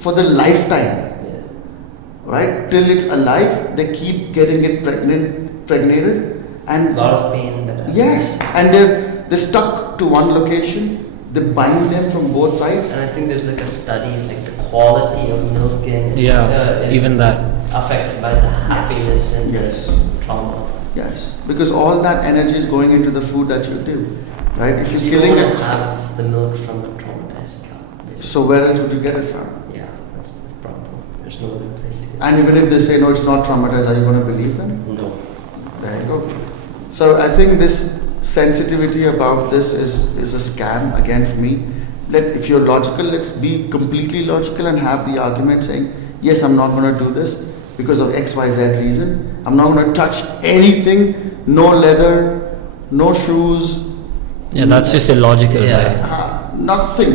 for the lifetime. Yeah. Right, till it's alive, they keep getting it pregnated, and A lot of pain that yes, and they're stuck to one location. They bind them from both sides. And I think there's like a study, like the quality of milking is even that. affected by the happiness and Yes. trauma. Yes, because all that energy is going into the food that you do, right? If So you're you killing don't it, have the milk from the traumatized cow. basically. so where else would you get it from? Yeah, that's the problem. There's no other place to get And even if they say no, it's not traumatized, are you going to believe them? it. No. There you go. So I think this sensitivity about this is a scam again for me. If you're logical, let's be completely logical and have the argument saying, yes, I'm not going to do this because of XYZ reason. I'm not going to touch anything, no leather, no shoes, Yeah, that's just illogical, Yeah. right? nothing.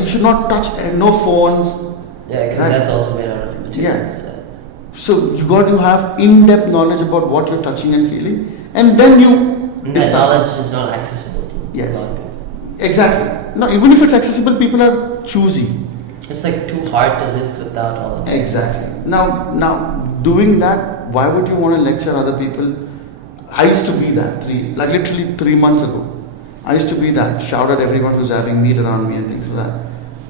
You should not touch no phones. Yeah, because Right. that's also made out of materials. So you got to have in-depth knowledge about what you're touching and feeling, and then you And that decide. knowledge is not accessible to Yes. a lot of people. Exactly. No, even if it's accessible, people are choosy. It's like too hard to live without all of that. Exactly. Now, doing that, why would you want to lecture other people? I used to be that literally 3 months ago. I used to be that, shout at everyone who's having meat around me and things like that.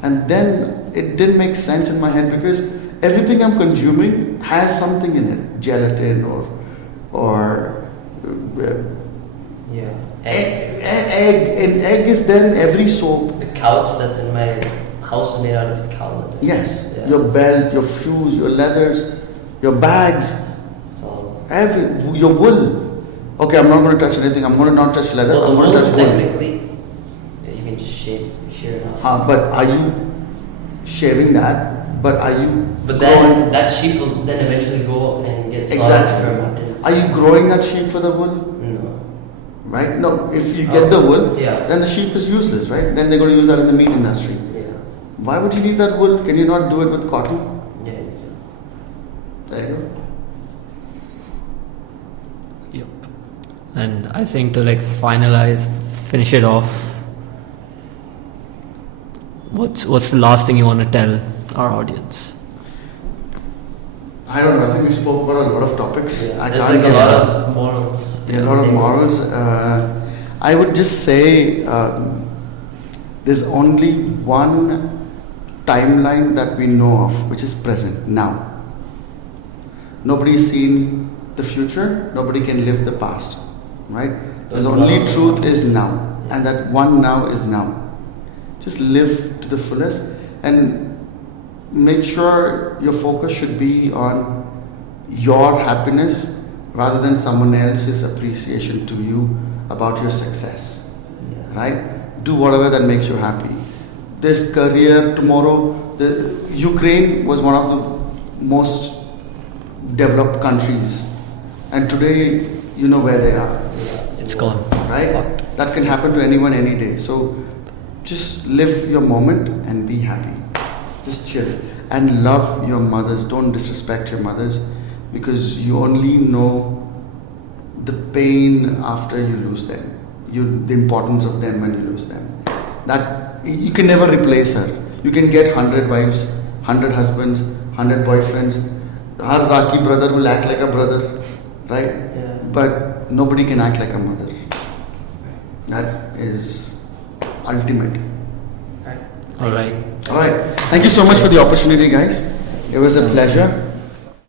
And then it didn't make sense in my head because everything I'm consuming has something in it, gelatin or Yeah. egg. And egg is there in every soap. The couch that's in my house is made out of cow leather. Yes, Yeah. your belt, your shoes, your leathers, your bags, So, your wool. Okay, I'm not going to touch anything. I'm going to not touch leather. well, I'm the going to wool touch wool. technically, you can just shear it off. But are you shaving that? But are you But growing? then that sheep will then eventually go and get slaughtered Exactly. for mutton. Are you growing that sheep for the wool? No. Right? No. If you get the wool, Yeah. then the sheep is useless, right? Then they're going to use that in the meat industry. Yeah. Why would you need that wool? Can you not do it with cotton? Yeah. You can. There you go. Yep. And I think to finish it off, what's the last thing you want to tell our audience? I don't know. I think we spoke about a lot of topics. Yeah. I There's can't like a get lot of morals. Yeah, a lot of morals. I would just say there's only one timeline that we know of, which is present now. Nobody's seen the future. Nobody can live the past, right? There's only truth is now, and that one now is now. Just live to the fullest and make sure your focus should be on your happiness rather than someone else's appreciation to you about your success, right? Do whatever that makes you happy. This career tomorrow, the Ukraine was one of the most developed countries, and today you know where they are, It's gone. right? That can happen to anyone any day. So just live your moment and be happy. Just chill and love your mothers. Don't disrespect your mothers because you only know the pain after you lose them. The importance of them when you lose them. That you can never replace her. You can get 100 wives, 100 husbands, 100 boyfriends. Her Raki brother will act like a brother, right? Yeah. But nobody can act like a mother. That is ultimate. All right. All right. Thank you so much for the opportunity, guys. It was a pleasure.